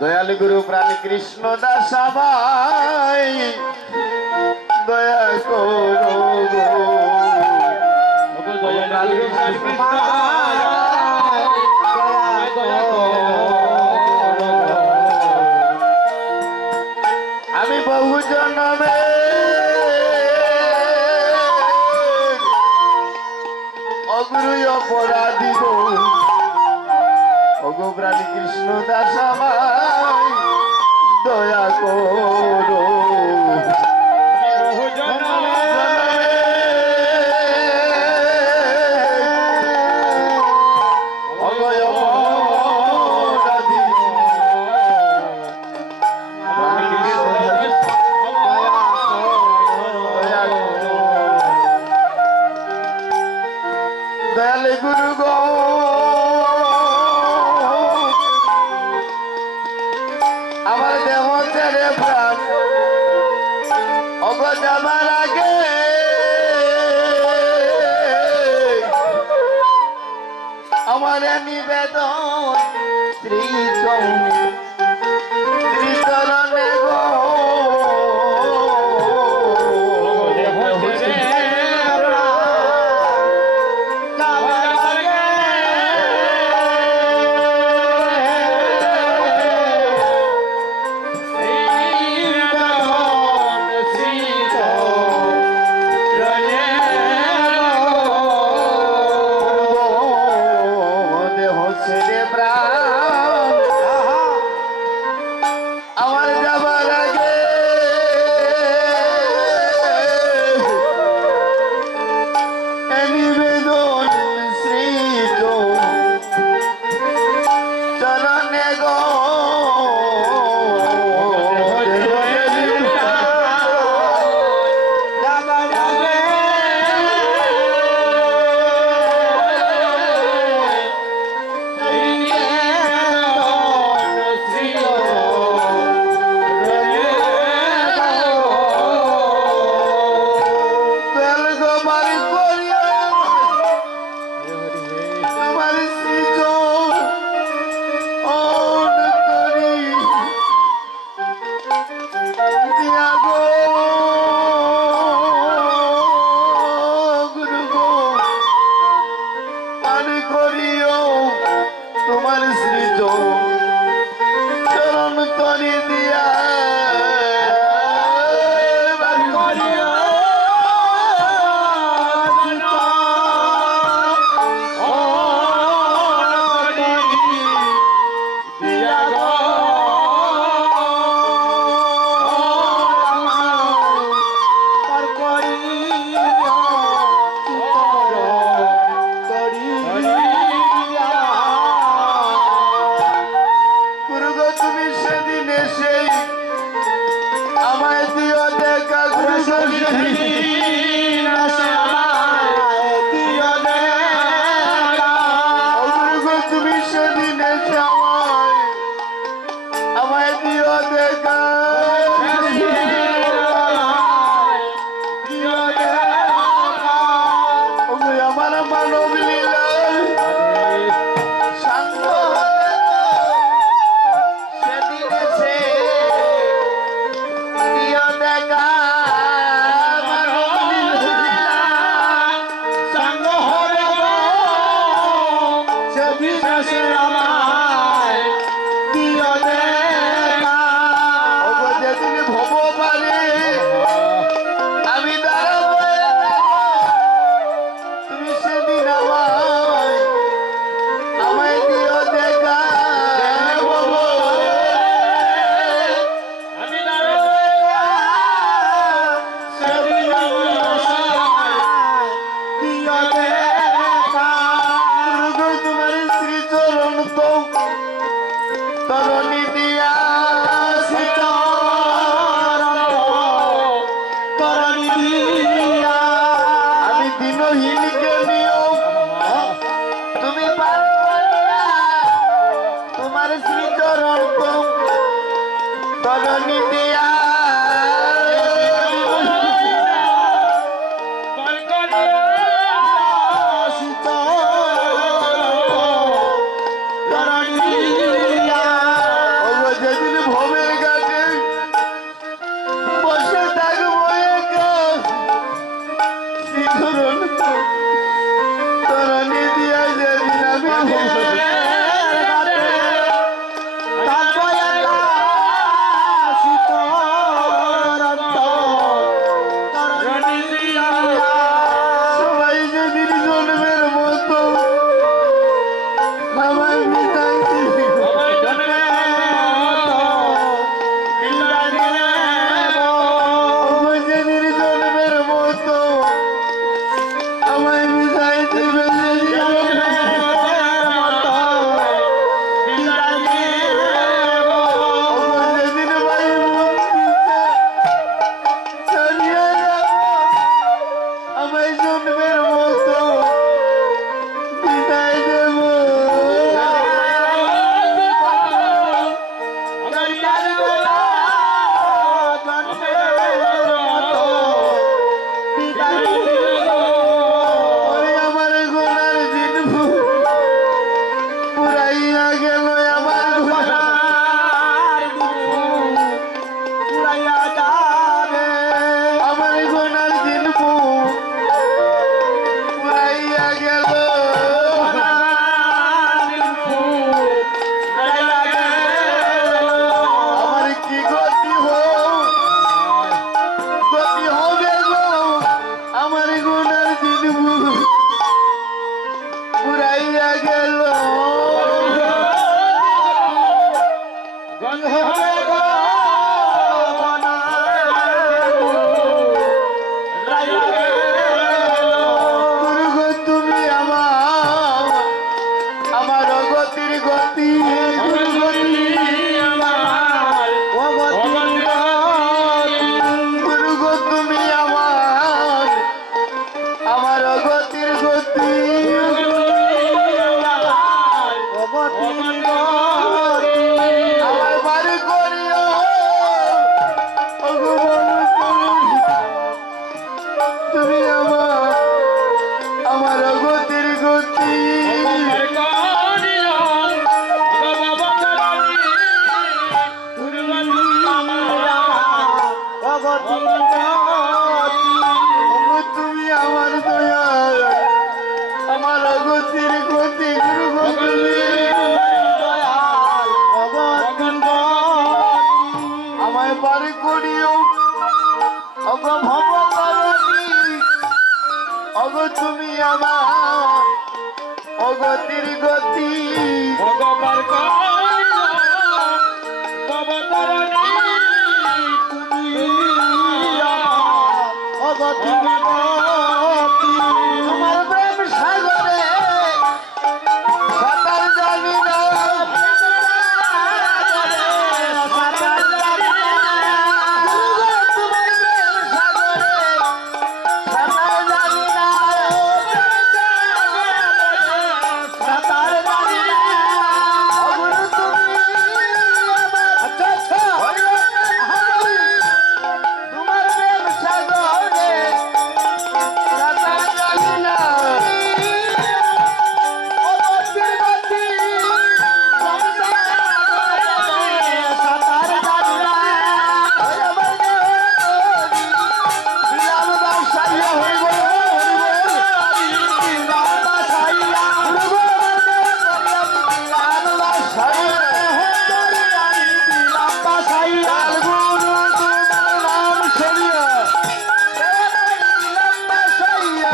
দয়াল গুরু প্রাণ কৃষ্ণ দাস আমায় দয়া করো আমি বহু জন্মে অগুরু অপরাধী গো ওগো প্রাণ কৃষ্ণ দাস আমায় দয়া করো দয়ালে গুরু গো আমার দেহ ছেড়ে প্রাণ অগ যাবার আগে আমার নিবেদন শ্রীচরণে গো আমার যাবার আগে নিবেদন শ্রী চরণে গো তোমার সৃজ চরণ তরি দিয়া Bye. ধরুন তরণী দিয়া যেদিন আমি সবাই যেদিন জন্মের মতো আমায় বিদায় দিবি যেদিন জন্মের মতো আমায় বিদায় দিবে যেদিন ভাই মন্দিরে ছাড়িয়ে যাব আমায় জন্মের মতো বিদায় দেব ওরে আমার গোনার দিন পুরাইয়া গেল আমার আমার গোনার দিন পুরাইয়া গেল আমার কি গতি হবে গো আমার গোনার দিন পুরাইয়া গেল দুর্গ তুমি আমার অগতির গতি দুর্গ তুমি আমার অগতির গতি আমার বাড়ি করিও ওগো তুমি আমার অগতির গতি ওগো তুমি আমার দয়া আমার অগতির গতি গুরু তুমি আমায় বাড়ি করিও ওগো ভবতারিণী ওগো তুমি আমার অগতির গতি তোমার প্রেম সাগরে সাঁতার জানি না তোমার প্রেম সাগরে সাঁতার জানি না সাঁতার জানি না অগুরু তুমি তোমার প্রেম সাগরে সাঁতার জানি না অগতির গতি সাঁতার জানি না আমার বিলাম বাসাইয়া হইব বিলাম বাসাইয়া বিলাম বাসাইয়া গুরু তোমার নাম শরিয়া বিলাম বাসাইয়া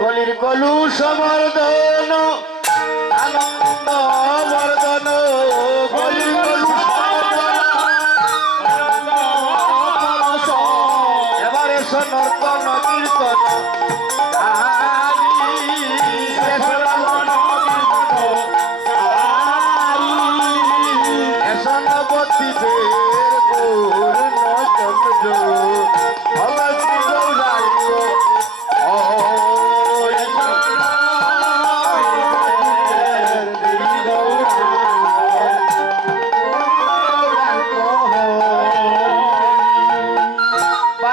কলির কলু সমর্দন আনন্দ বর্ধন কলির কলু এবার এসো নর্তন কীর্তন এসন বতিদের পূর্ণ চন্দ্র ভগবতী গৌরাঙ্গ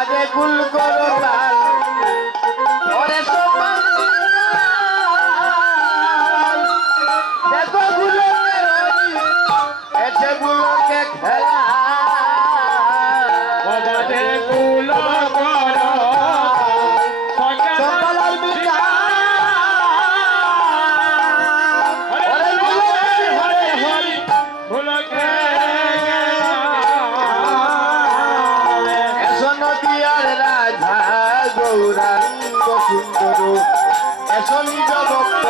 আগে কুল করো তাল ওরে সোপান দেখো গুলোকে এসে গুলোকে খেলা বাবারে কুল করো সকাল আর বিকাল ওরে গুলোকে হরে হরি ভুলকে এসো নদিয়ার রাধা গৌরাঙ্গ সুন্দর এসো নিজ ভক্ত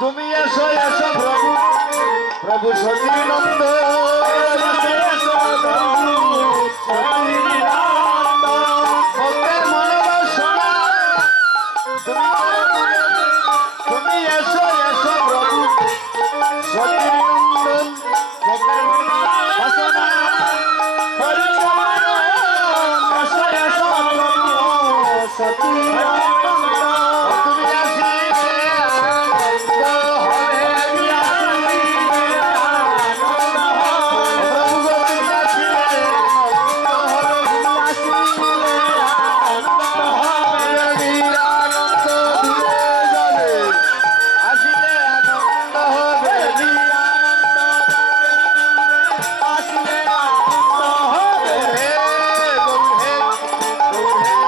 তুমি এসো এসো প্রভু প্রভু সতী নন্দ ভক্তের মনোবাসনা তুমি করো পূরণ। তুমি এসো এসো প্রভু সতী নন্দন ভক্তের মনোবাসনা হরি চরণ। এসো এসো প্রভু সতী নন্দন তুমি আসিলে আনন্দ হবে প্রভু গো তুমি আসিলে আনন্দ হবে নিরানন্দ দূরে যাবে আসিলে আনন্দ হবে আসিলে আনন্দ হবে হে গৌর হে গৌর হে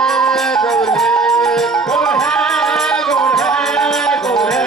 গৌর হে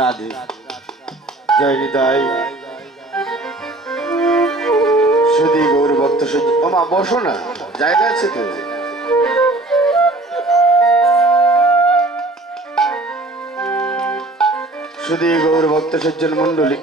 রাধে জয় হৃদয় শুধু গৌর ভক্ত ওমা বসো না জায়গা আছে তো শুধু গৌর ভক্ত সজ্জন মন্ডলী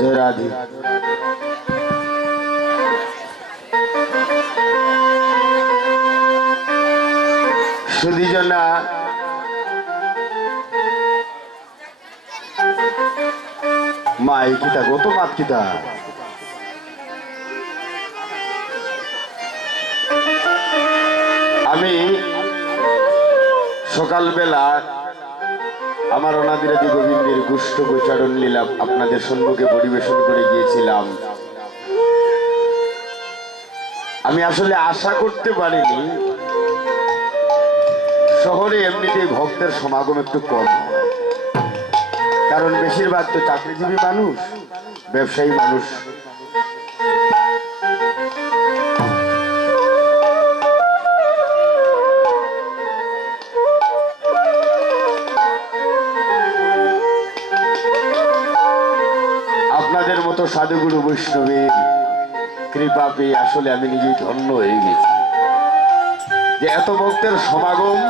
জয় রাধে শুধু জনা মাই কিতা গত মাত কিতা আমি সকালবেলা আমার অনাদিরাদি গোবিন্দের গুষ্ঠ গোচারণ লীলা আপনাদের সম্মুখে পরিবেশন করে গিয়েছিলাম। আমি আসলে আশা করতে পারিনি শহরে এমনিতেই ভক্তের সমাগম একটু কম হয়। কারণ বেশিরভাগ তো চাকরিজীবী মানুষ, ব্যবসায়ী মানুষ। আপনাদের মতো সাধুগুরু বৈষ্ণবের কৃপা পেয়ে আসলে আমি নিজেই ধন্য হয়ে গেছি যে এত ভক্তের সমাগম,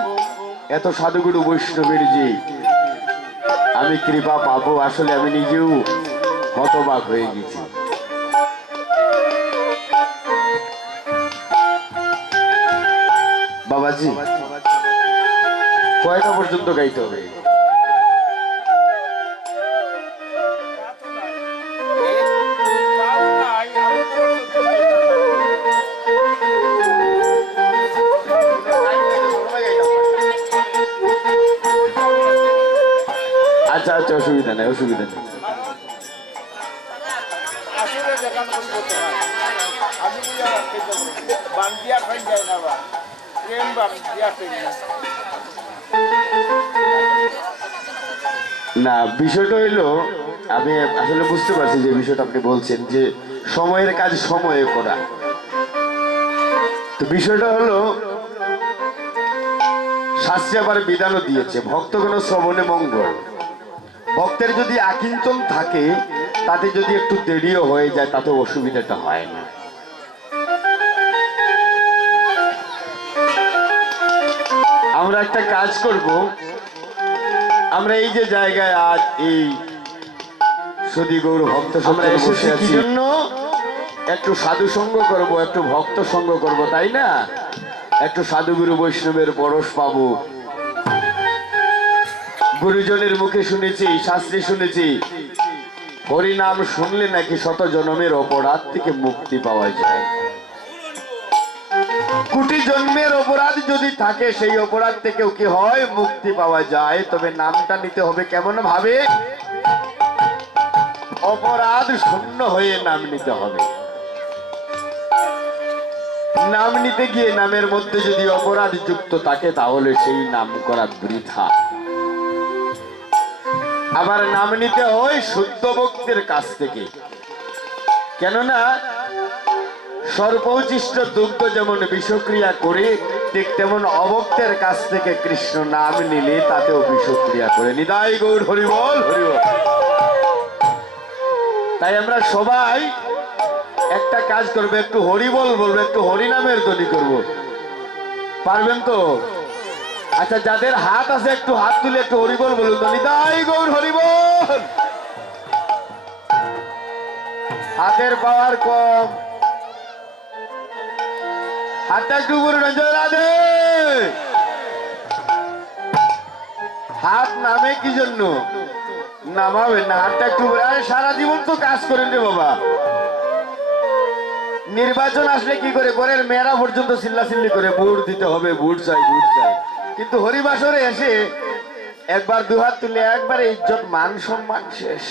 এত সাধুগুরু বৈষ্ণবের যে আমি কৃপা পাবো, আসলে আমি নিজেও হতবাক হয়ে গেছি। বাবাজি, কয়টা পর্যন্ত গাইতে হবে? আচ্ছা আচ্ছা, অসুবিধা নেই, অসুবিধা নেই। না, বিষয়টা হইলো আমি আসলে বুঝতে পারছি যে বিষয়টা আপনি বলছেন যে সময়ের কাজ সময়ে করা। তো বিষয়টা হলো শাস্ত্রে আবার বিধানও দিয়েছে, ভক্তগণ শ্রবণে মঙ্গল। ভক্তের যদি আকিঞ্চন থাকে, তাতে যদি একটু দেরিও হয়ে যায় তাতে অসুবিধাটা হয় না। আমরা একটা কাজ করব, আমরা এই যে জায়গায় আজ এই সদী গৌর ভক্ত আমরা এসেছি কি জন্য? একটু সাধু সঙ্গ করব, একটু ভক্ত সঙ্গ করব, তাই না? একটু সাধুগুরু বৈষ্ণবের পরশ পাবো। গুরুজনের মুখে শুনেছি, শাস্ত্রে শুনেছি, হরিনাম শুনলে নাকি শত জন্মের অপরাধ থেকে মুক্তি পাওয়া যায়। কোটি জন্মের অপরাধ যদি থাকে, সেই অপরাধ থেকেও কি হয়? মুক্তি পাওয়া যায়। তবে নামটা নিতে হবে কেমন ভাবে? অপরাধ শূন্য হয়ে নাম নিতে হবে। নাম নিতে গিয়ে নামের মধ্যে যদি অপরাধ যুক্ত থাকে, তাহলে সেই নাম করা বৃথা। আবার নাম নিতে হয় শুদ্ধ ভক্তের কাছ থেকে। কেননা সর্বোচ্চিষ্ট দুগ্ধ যেমন বিষক্রিয়া করে, ঠিক তেমন অভক্তের কাছ থেকে কৃষ্ণ নাম নিলে তাতেও বিষক্রিয়া করে। নিতাই গৌর হরিবল, হরিবল। তাই আমরা সবাই একটা কাজ করবো, একটু হরিবল বলবো, একটু হরিনামের ধ্বনি করব। পারবেন তো? আচ্ছা, যাদের হাত আছে একটু হাত তুলে একটু হরিবল বলুন তো। নিতাই গৌর হরিবল। হাতের পাওয়ার কম, হাতটা একটু উপরে জয় রাধে। হাত নামে কি জন্য? নামাবেন না, হাতটা একটু উপরে। আরে সারা জীবন তো কাজ করেন রে বাবা। নির্বাচন আসলে কি করে? ঘরের মেয়েরা পর্যন্ত চিল্লাচিল্লি করে, ভোট দিতে হবে, ভোট চাই, ভোট চাই। কিন্তু হরিবাসরে এসে একবার দুহাত তুলে একবারে ইজ্জত মান সম্মান শেষ।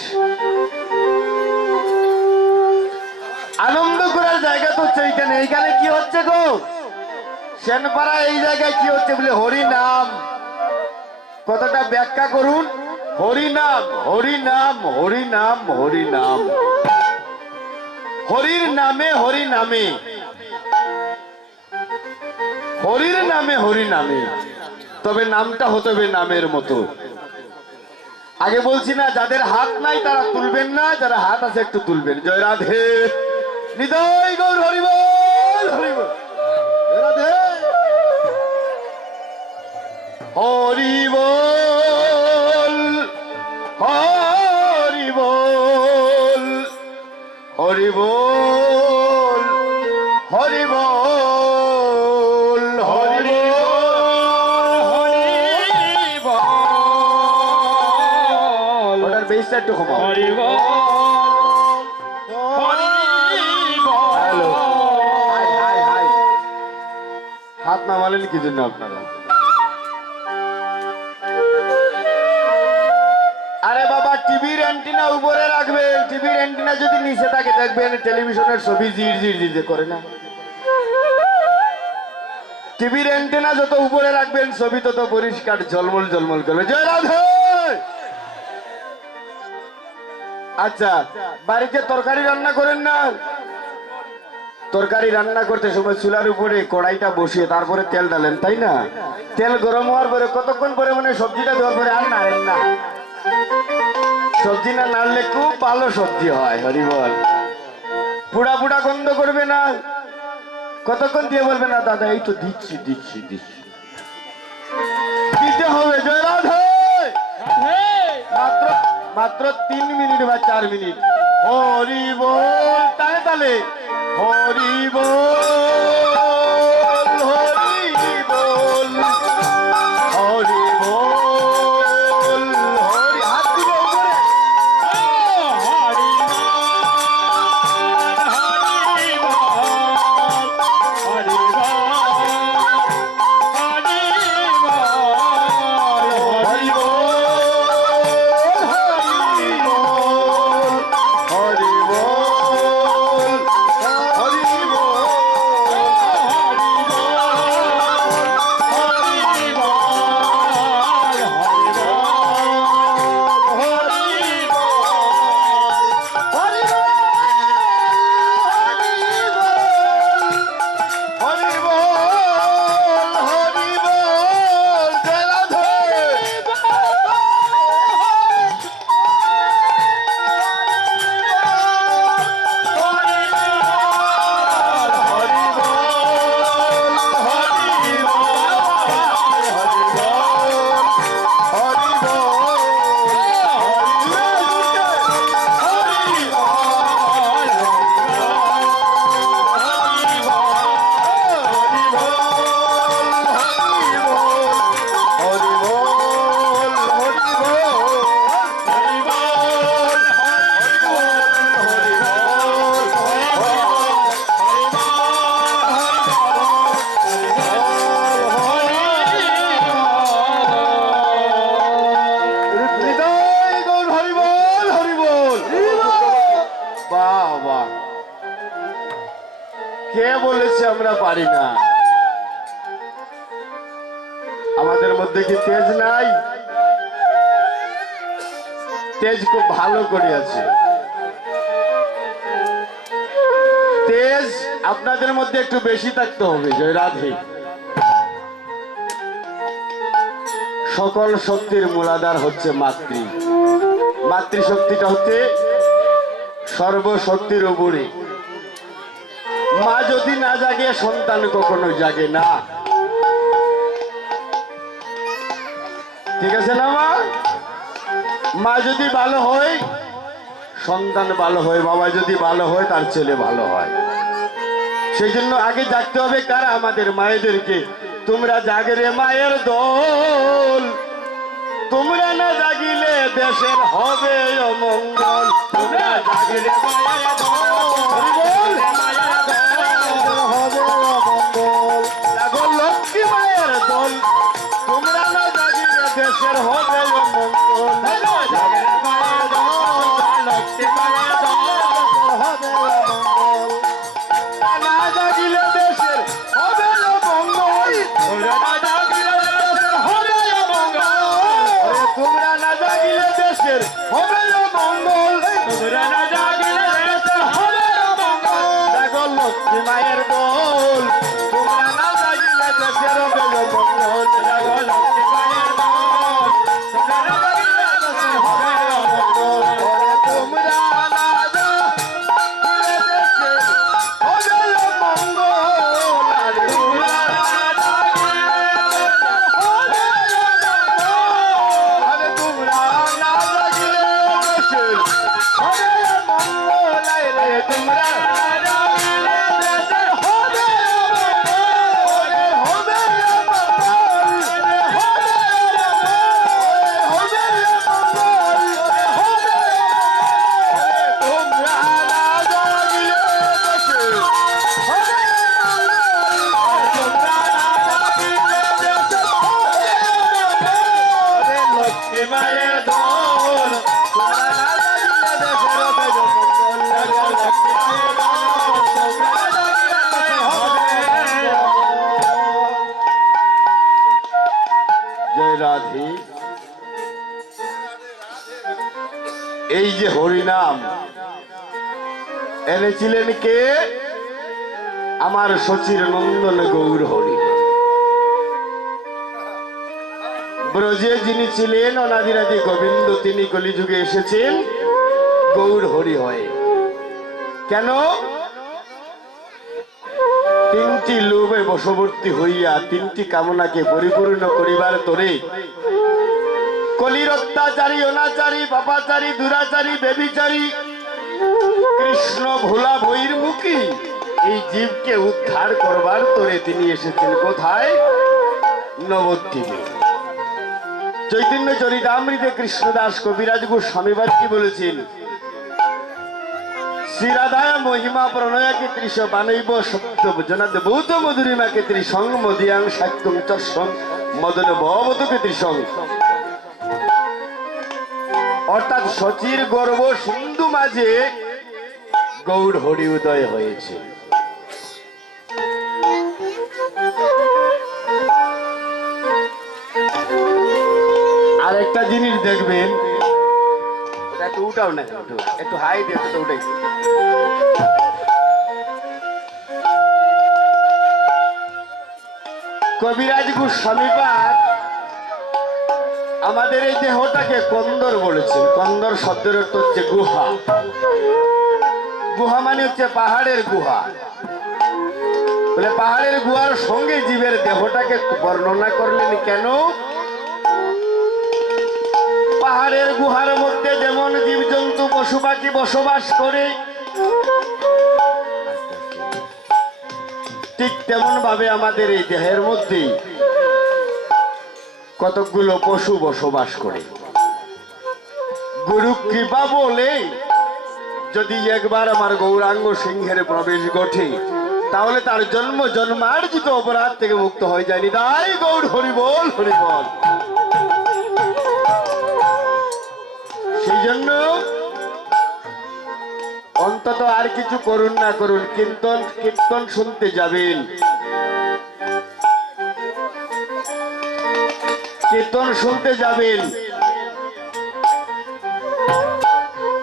আনন্দ করার জায়গা তো হচ্ছে এইখানে। এইখানে কি হচ্ছে গো? সেনপাড়া এই জায়গায় কি হচ্ছে বলে হরি নাম। কথাটা ব্যাখ্যা করুন। হরি নাম, হরি নাম, হরি নাম, হরি নাম। হরির নামে, হরি নামে, হরির নামে, হরি নামে। তবে নামটা হতে হবে নামের মতো। আগে বলছি না, যাদের হাত নাই তারা তুলবেন না, যারা হাত আছে একটু তুলবেন। জয় রাধে। নিতাই গৌর হরিবল, হরিবল। রাধে হরিবল, হরিবল, হরিবল, হরিবল, হরিবল। ওটার বেশটা একটু কমাও। হরিবল, হ্যালো, হাই হাই হাই। হাত নামালেন কি জন্য আপনারা? আরে বাবা, টিভির অ্যান্টিনা উপরে রাখবেন। টিভির অ্যান্টিনা যদি নিচে থাকে দেখবেন টেলিভিশনের ছবি জির জির জির করে না। টিভির অ্যান্টেনা যত উপরে রাখবেন ছবি তত পরিষ্কার ঝলমল ঝলমল করবে। জয় রাধে। আচ্ছা, বাড়িতে তরকারি রান্না করেন না? তরকারি রান্না করতে সময় চুলার উপরে কড়াইটা বসিয়ে তারপরে তেল ডালেন, তাই না? তেল গরম হওয়ার পরে কতক্ষণ পরে মানে সবজিটা দেওয়ার পরে আর নাড়েন না। সবজি না নাড়লে খুব ভালো সবজি হয়। হরি বল। পুড়া পুড়া গন্ধ করবে না। কতক্ষণ দিয়ে বলবে না দাদা এই তো দিচ্ছি দিচ্ছি দিচ্ছি, দিতে হবে। জয় রাধে। মাত্র মাত্র 3 মিনিট বা 4 মিনিট। হরি বল। তালে তালে হরি বল, হরি বল, হরি বল, হরি। হাত দিলে উপরে। হরি বল, হরি বল, হরি বল, হরি কে বলেছে আমরা পারি না? আমাদের মধ্যে কি তেজ নাই? তেজ খুব ভালো করে আছে। তেজ আপনাদের মধ্যে একটু বেশি থাকতে হবে। জয় রাধে। সকল শক্তির মূলাধার হচ্ছে মাতৃ। মাতৃশক্তিটা হচ্ছে সর্বশক্তির উপরে। মা যদি না জাগে সন্তান কখনো জাগে না। ঠিক আছে না মা? মা যদি ভালো হয় সন্তান ভালো হয়, বাবা যদি ভালো হয় তার ছেলে ভালো হয়। সেই জন্য আগে জাগতে হবে কারা? আমাদের মায়েদেরকে। তোমরা জাগরে মায়ের দল, তোমরা না জাগিলে দেশের হবে অমঙ্গল। তোমরা জাগরে মায়ের দল, হবে অমঙ্গল। জাগো লক্ষ্মী মায়ের দল, তোমরা না জাগিলে দেশের হবে অমঙ্গল। জাগরে মায়ের দল, লক্ষ্মী মায়ের দল, হবে অমঙ্গল। না জাগিলে দেশের হবে অমঙ্গল। তোমরা না জাগিলে দেশের হবে অমঙ্গল। তোমরা না জাগিলে দেশের হবে অমঙ্গল। তোমরা না জাগিলে দেশের হবে অমঙ্গল। জাগো লক্ষ্মী মায়ের দল, তোমরা না জাগিলে দেশের হবে অমঙ্গল। জাগো লক্ষ্মী মায়ের দল, রাধে। এই যে হরিনাম এনেছিলেন কে? আমার শচীর নন্দন গৌর হরি। ব্রজে যিনি ছিলেন অনাদিরাদি গোবিন্দ, তিনি কলিযুগে এসেছেন গৌর হরি হয়ে। কেন? তিনটি লোভে বশবর্তী হইয়া তিনটি কামনাকে পরিপূর্ণ করিবার তরে কলির অত্যাচারী, অনাচারী, পাপাচারী, দুরাচারী, বেবিচারী কৃষ্ণ ভোলা ভৈর মুখী এই জীবকে উদ্ধার করবার তরে তিনি এসেছেন কোথায়? নবদ্বীপে। চৈতন্য চরিতামৃতে কৃষ্ণদাস কবিরাজ গোস্বামীবাদ কি বলেছেন? শ্রীরাধায় মহিমা প্রণয়াকে ত্রিশ বানৈব সত্য জনাদ বৌদ্ধ মধুরিমাকে ত্রিসং মদিয়াং সাক্যং চর্ষং মদন ভবতকে ত্রিসং। অর্থাৎ শচীর গর্ব সিন্ধু মাঝে গৌর হরি উদয় হয়েছে। আর একটা জিনিস দেখবেন, একটু উঠাও না, একটু হাই দিয়ে তো উঠাই। কবিরাজ গোস্বামীপাদ আমাদের এই দেহটাকে কন্দর বলেছেন। কন্দর শব্দের অর্থ হচ্ছে গুহা। গুহা মানে হচ্ছে পাহাড়ের গুহা। বলে পাহাড়ের গুহার সঙ্গে জীবের দেহটাকে বর্ণনা করলেন কেন? পাহাড়ের গুহার মধ্যে যেমন জীবজন্তু পশু পাখি বসবাস করে, ঠিক তেমন ভাবে আমাদের এই দেহের মধ্যে কতকগুলো পশু বসবাস করে। গুরু কৃপা বলে যদি একবার আমার গৌরাঙ্গ সিংহের প্রবেশ ঘটে, তাহলে তার জন্ম জন্মার্জিত অপরাধ থেকে মুক্ত হয়ে যায়নি। তাই গৌর হরি বল, হরি বল। সেই জন্য অন্তত আর কিছু করুন না করুন, কীর্তন কীর্তন শুনতে যাবেন, কীর্তন শুনতে যাবেন।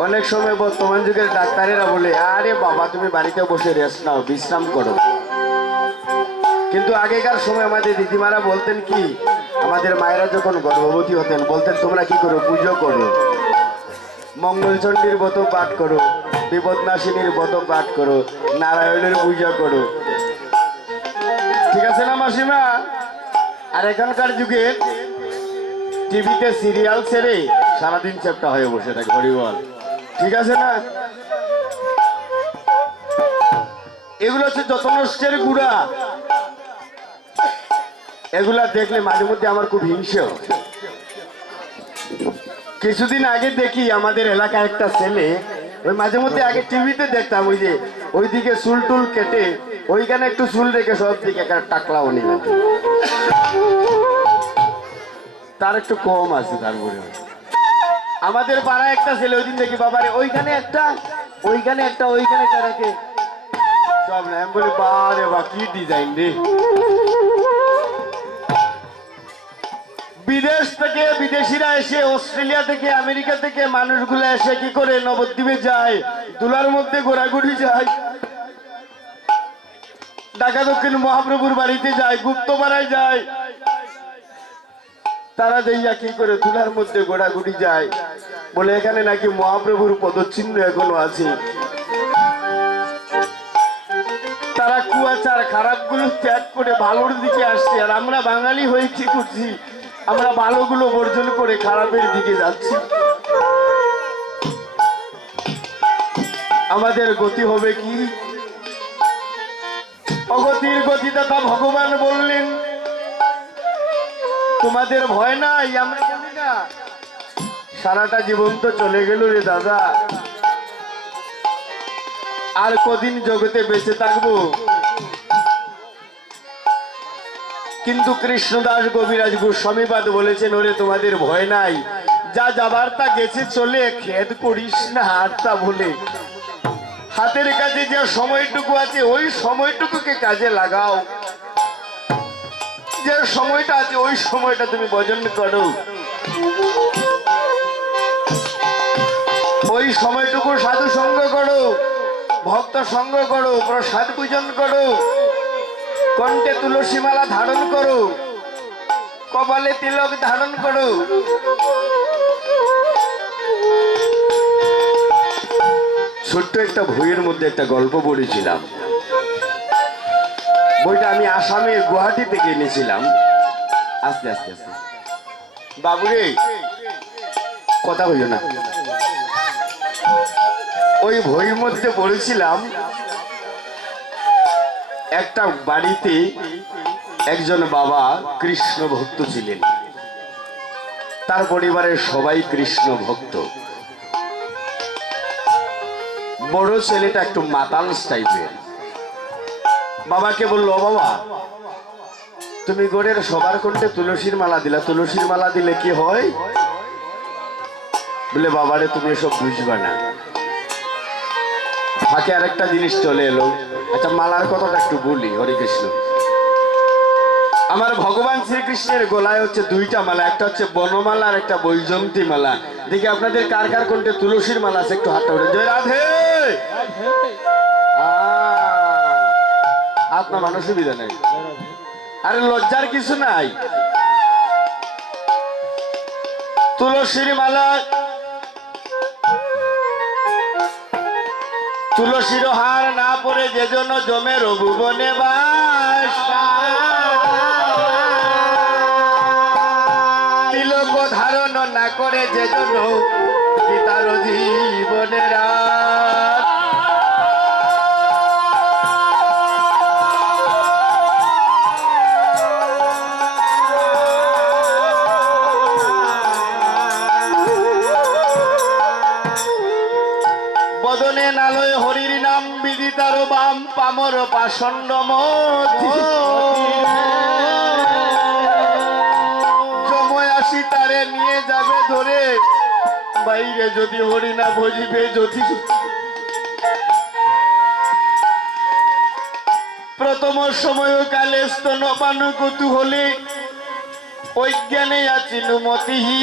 অনেক সময় বর্তমান যুগের ডাক্তারেরা বলে, আরে বাবা তুমি বাড়িতে বসে রেস্ট নাও, বিশ্রাম করো। কিন্তু আগেকার সময় আমাদের দিদিমারা বলতেন কি, আমাদের মায়েরা যখন গর্ভবতী হতেন বলতেন, তোমরা কি করো? পুজো করো, মঙ্গলচণ্ডীর ব্রত পাঠ করো, বিপদনাশিনীর ব্রত পাঠ করো, নারায়ণের পূজা করো। ঠিক আছে না মাসিমা? আর এখনকার যুগে টিভিতে সিরিয়াল ছেড়ে সারাদিন চ্যাপ্টা হয়ে বসে থাকে। হরিবল, ঠিক আছে না? এগুলো হচ্ছে যত নষ্টের গুড়া। এগুলা দেখলে মাঝে মধ্যে আমার খুব হিংসে হয়। কিছুদিন আগে দেখি আমাদের এলাকায় একটা ছেলে, ওই মাঝে মধ্যে আগে টিভিতে দেখতাম, ওই যে ওইদিকে চুল টুল কেটে ওইখানে একটু চুল রেখে সব দিকে একটা টাকলাও নিলেন, তার একটু কম আছে। তারপরে আমাদের পাড়ায় একটা ছেলে, ওই দিন দেখি বাবারে ওইখানে একটা, ওইখানে একটা, ওইখানে একটা রেখে সব না। আমি বলি বারে বা কি ডিজাইন রে। বিদেশ থেকে বিদেশিরা এসে, অস্ট্রেলিয়া থেকে, আমেরিকা থেকে মানুষগুলো এসে কি করে নবদ্বীপে যায়, দুলার মধ্যে ঘোরাঘুরি যায়, ঢাকা দক্ষিণ মহাপ্রভুর বাড়িতে যায়, গুপ্তপাড়ায় যায়। তারা যাইয়া কি করে দুলার মধ্যে ঘোরাঘুরি যায়, বলে এখানে নাকি মহাপ্রভুর পদচিহ্ন এখনো আছে। তারা কুয়াচার খারাপ গুলো ত্যাগ করে ভালোর দিকে আসছে। আর আমরা বাঙালি হয়ে কি করছি? আমরা ভালোগুলো বর্জন করে খারাপের দিকে যাচ্ছি। আমাদের গতি হবে কি? অগতির গতিদাতা ভগবান বললেন, তোমাদের ভয় নাই? আমরা বলি না, সারাটা জীবন তো চলে গেল রে দাদা, আর কদিন জগতে বেঁচে থাকবো। কিন্তু কৃষ্ণদাস কবিরাজ গোস্বামীপাদ বলেছেন, ওরে তোমাদের ভয় নাই, যা যাবার তা গেছে চলে, খেদ করিস না হাতটা বলে। হাতের কাছে যে সময়টুকু আছে ওই সময়টুকুকে কাজে লাগাও। যে সময়টা আছে ওই সময়টা তুমি ভজন করো, ওই সময়টুকু সাধু সঙ্গ করো, ভক্ত সঙ্গ করো, প্রসাদ পূজন করো, কণ্ঠে তুলসী মালা ধারণ করো, কপালে তিলক ধারণ করো। ছোট্ট একটা বইয়ের মধ্যে একটা গল্প পড়েছিলাম। বইটা আমি আসামের গুয়াহাটি থেকে এনেছিলাম। আস্তে আস্তে আস্তে বাবুরে কথা হইল না। ওই বইয়ের মধ্যে পড়েছিলাম একটা বাড়িতে একজন বাবা কৃষ্ণ ভক্ত ছিলেন, তার পরিবারের সবাই কৃষ্ণ ভক্ত। বড় ছেলেটা একটু মাতাল টাইপের। বাবাকে বললো, বাবা তুমি গোড়ের সবার কণ্ঠে তুলসীর মালা দিলা, তুলসীর মালা দিলে কি হয়? বলে, বাবারে তুমি এসব বুঝবা না। ফাঁকে আরেকটা জিনিস চলে এলো। আচ্ছা, মালার কথাটা একটু বলি। হরে কৃষ্ণ। আমার ভগবান শ্রীকৃষ্ণের গলায় হচ্ছে দুইটা মালা, একটা হচ্ছে বনমালা আর একটা বৈজন্তী মালা। দেখি আপনাদের কার কার কণ্ঠে তুলসীর মালা আছে, একটু হাতটা উঠে। জয় রাধে। আপনার মানুষ সুবিধা নেই, আরে লজ্জার কিছু নাই। তুলসীর মালা, তুলসীর হার না পরে যে জন জমে রঘুবনে বাস, তিলক ধারণ না করে যে জন পিতার জীবনের রাত। বদনে নালয় হরির নাম বিদিতার বাম পামর পাষণ্ড জময় আসি তারে নিয়ে যাবে ধরে, বাইরে যদি হরি না ভজিবে যদি। প্রথম সময় কালে স্তনপানু কৌতূহলে অজ্ঞানে আছিল মতিহী,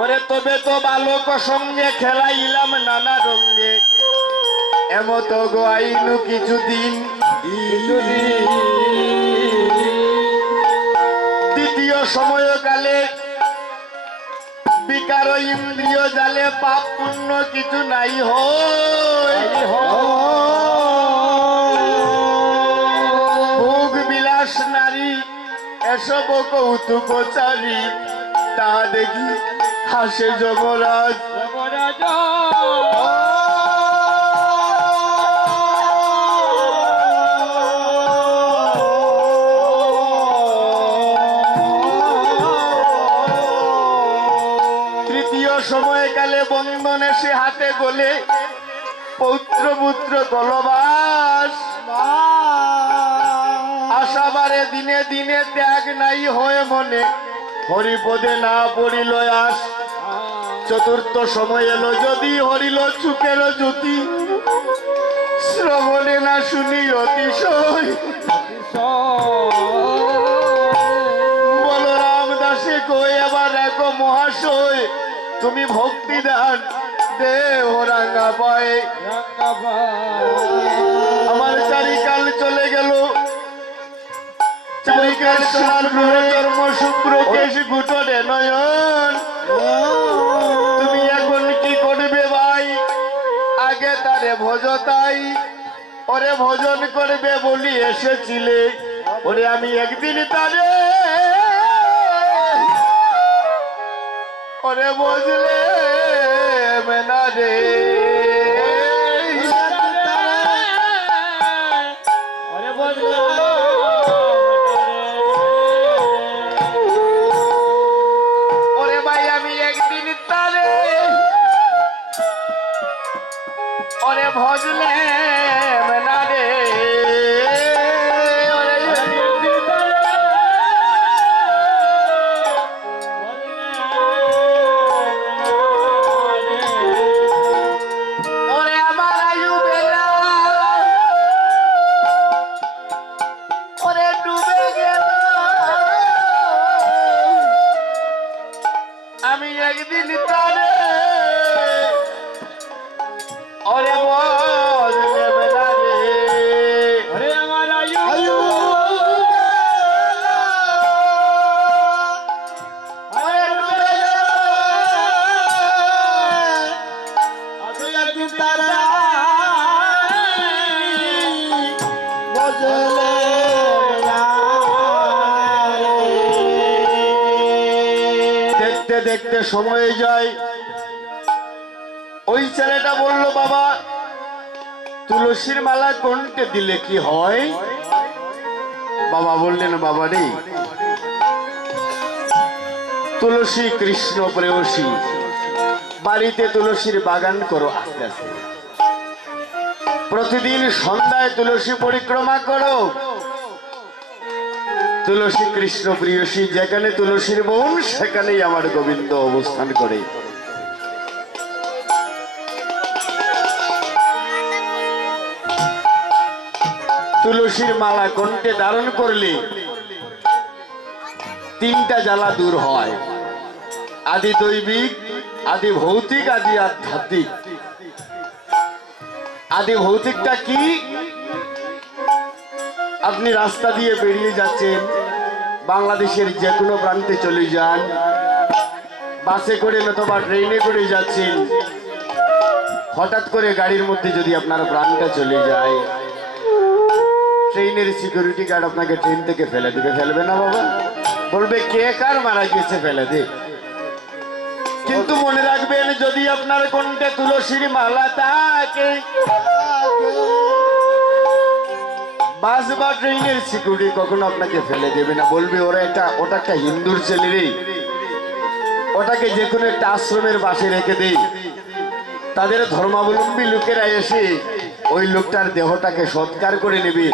ওরে তবে তো বালক সঙ্গে খেলাইলাম নানা রঙ্গে, এমত গোয়াইনু কিছুদিন। দ্বিতীয় সময়কালে বিকার ইন্দ্রিয় জালে পাপ পুণ্য কিছু নাই হয়, ভোগ বিলাস নারী এসব কৌতুকচারী, তা দেখি হাসে যমরাজ। তৃতীয় সময়কালে বন্ধনে সে হাতে গোলে পৌত্র পুত্র কলবাস, আশাবারে দিনে দিনে ত্যাগ নাই হয়ে মনে, হরিপদে না পড়িল আস। চতুর্থ সময় এলো যদি হরিল চুকের জ্যোতি, শ্রবণে না শুনি অতিশয়। বলরাম দাসে কই এবার এক মহাশয়, তুমি ভক্তি দান দেহ রাঙ্গা পায়ে। আমার চারিকাল চলে গেল, চারিকাল সোনার চর্ম শুক্র কেশ গুটরে নয়ন, তুমি এখন কি করবে ভাই? আগে তারে ভজতাই, ওরে ভজন করবে বলি এসেছিলে, ওরে আমি একদিন তারে ওরে বুঝলে মেনা রে। ওরে ভাই আমি একদিন তারে ওরে ভজলে মেনা রে। ওরে আমার আয়ু বেলা ওরে মন নেবে না রে। ওরে আমার আয়ু আয়ু আরে ডুবে যাবে, তুই তারা বজলে না রে। দেখতে দেখতে সময় যায়। ওই ছেলেটা বলল, বাবা তুলসীর মালা কোনটা দিলে কি হয়? বাবা বললেন, বাবা রে, তুলসী কৃষ্ণ প্রেয়সী, বাড়িতে তুলসীর বাগান করো আস্তে আস্তে, প্রতিদিন সন্ধ্যায় তুলসী পরিক্রমা করো। তুলসী কৃষ্ণ প্রেয়সী, যেখানে তুলসীর বন সেখানেই আমার গোবিন্দ অবস্থান করে। তুলসীর মালা কণ্ঠে ধারণ করলে তিনটা জ্বালা দূর হয়, আদি দৈবিক, আদি ভৌতিক, আদি আধ্যাত্মিক। আদি ভৌতিকটা কি? আপনি রাস্তা দিয়ে বেরিয়ে যাচ্ছেন, বাংলাদেশের যে কোনো প্রান্তে চলে যান, বাসে করে অথবা ট্রেনে করে যাচ্ছেন, হঠাৎ করে গাড়ির মধ্যে যদি আপনার প্রাণটা চলে যায়, ট্রেনের সিকিউরিটি গার্ড আপনাকে ট্রেন থেকে ফেলে দিবে। ফেলবে না বাবা? বলবে কে কার মারা গেছে, ফেলে দে। কিন্তু মনে রাখবেন, যদি আপনার কণ্ঠে তুলসীর মালা থাকে, বাস বা ট্রেনের সিকিউরিটি কখনো আপনাকে ফেলে দেবে না। বলবে ওটা একটা হিন্দুর ছেলে রে, ওটাকে যে কোনো একটা আশ্রমের পাশে রেখে দেই, তাদের ধর্মাবলম্বী লোকেরা এসে ওই লোকটার দেহটাকে সৎকার করে নেবে,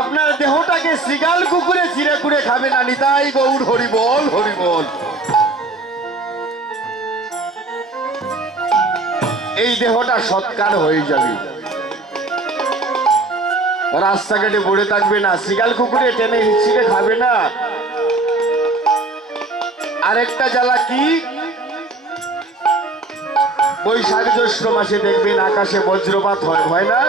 আপনার দেহটাকে শিগাল কুকুরে চিরে কুড়ে খাবে না। নিতাই গৌর হরি বল, হরি বল। এই দেহটা সৎকার হয়ে যাবে, রাস্তাঘাটে পড়ে থাকবে না, শিগাল কুকুরে টেনে হিচড়ে খাবে না। আরেকটা জ্বালা কি? বৈশাখ জ্যৈষ্ঠ মাসে দেখবেন আকাশে বজ্রপাত হয় না?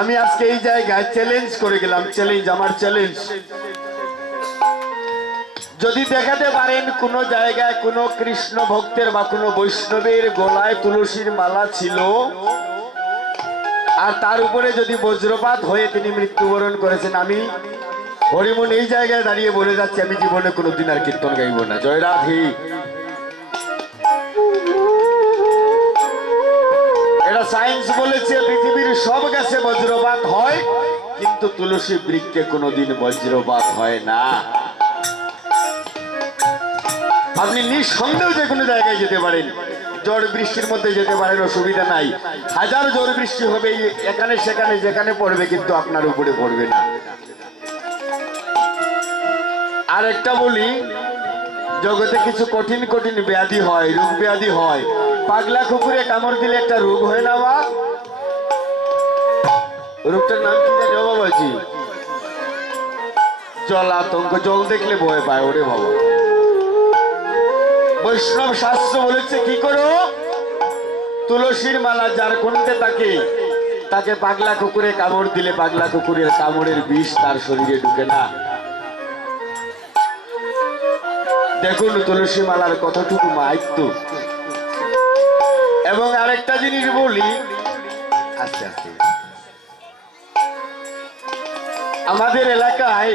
আমি আজকে এই জায়গায় চ্যালেঞ্জ করে গেলাম, চ্যালেঞ্জ, আমার চ্যালেঞ্জ। যদি দেখাতে পারেন কোন জায়গায় কোন কৃষ্ণ ভক্তের বা কোন বৈষ্ণবের গলায় তুলসীর মালা ছিল, আর তার উপরে যদি বজ্রপাত হয়ে তিনি মৃত্যুবরণ করেছেন, আমি হরিমন এই জায়গায় দাঁড়িয়ে বলে যাচ্ছি, আমি জীবনে কোনোদিন আর কীর্তন গাইব না। জয় রাধে। এটা সায়েন্স বলেছে, পৃথিবীর সব গাছে বজ্রপাত হয়, কিন্তু তুলসী বৃক্ষে কোনোদিন বজ্রপাত হয় না। আপনি নিঃসন্দেহ যে কোনো জায়গায় যেতে পারেন, ঝড় বৃষ্টির মধ্যে যেতে পারেন, অসুবিধা নাই। হাজার ঝড় বৃষ্টি হবে, এখানে সেখানে যেখানে পড়বে, কিন্তু আপনার উপরে পড়বে না। আর একটা বলি, জগতে কিছু কঠিন কঠিন ব্যাধি হয়, রোগ ব্যাধি হয়। পাগলা কুকুরে কামড় দিলে একটা রোগ হয় না বা? রোগটার নাম কি জানি বাবাজি? জল আতঙ্ক, জল দেখলে ভয় পায়, ওরে বাবা। বৈষ্ণব শাস্ত্র বলেছে কি করো? তুলসীর মালা যার কণ্ঠে থাকে, তাকে পাগলা কুকুরে কামড় দিলে পাগলা কুকুরের কামড়ের বিষ তার শরীরে ঢুকে না। দেখুন তুলসী মালার কতটুকু মাহাত্ম্য। এবং আরেকটা জিনিস বলি, আস্তে আস্তে, আমাদের এলাকায়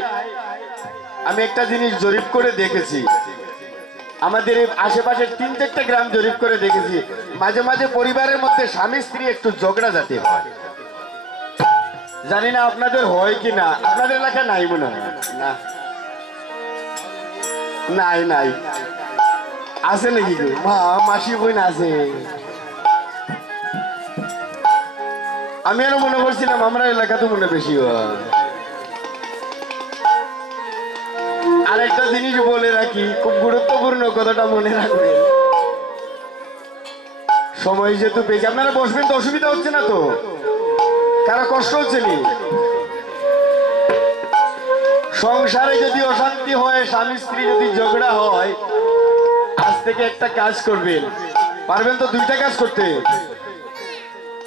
আমি একটা জিনিস জরিপ করে দেখেছি, আমাদের আশেপাশের 3-4টা গ্রাম জরিপ করে দেখেছি, মাঝে মাঝে পরিবারের মধ্যে স্বামী স্ত্রী একটু ঝগড়া জাতি হয়। জানি না আপনাদের হয় কি না, আপনাদের এলাকায় নাই মনে হয় না? নাই নাই, আছে নাকি? মা মাসি বোন আছে? আমি আরো মনে করছিলাম আমরা এলাকাতে মনে বেশি হয়। আরেকটা জিনিস বলে রাখি, খুব গুরুত্বপূর্ণ কথাটা মনে রাখবেন। সময় যেহেতু পেয়েছি, আপনারা বসবেন তো, অসুবিধা হচ্ছে না তো? কারো কষ্ট হচ্ছে নি? সংসারে যদি অশান্তি হয়, স্বামী স্ত্রী যদি ঝগড়া হয়, আজ থেকে একটা কাজ করবেন, পারবেন তো দুইটা কাজ করতে?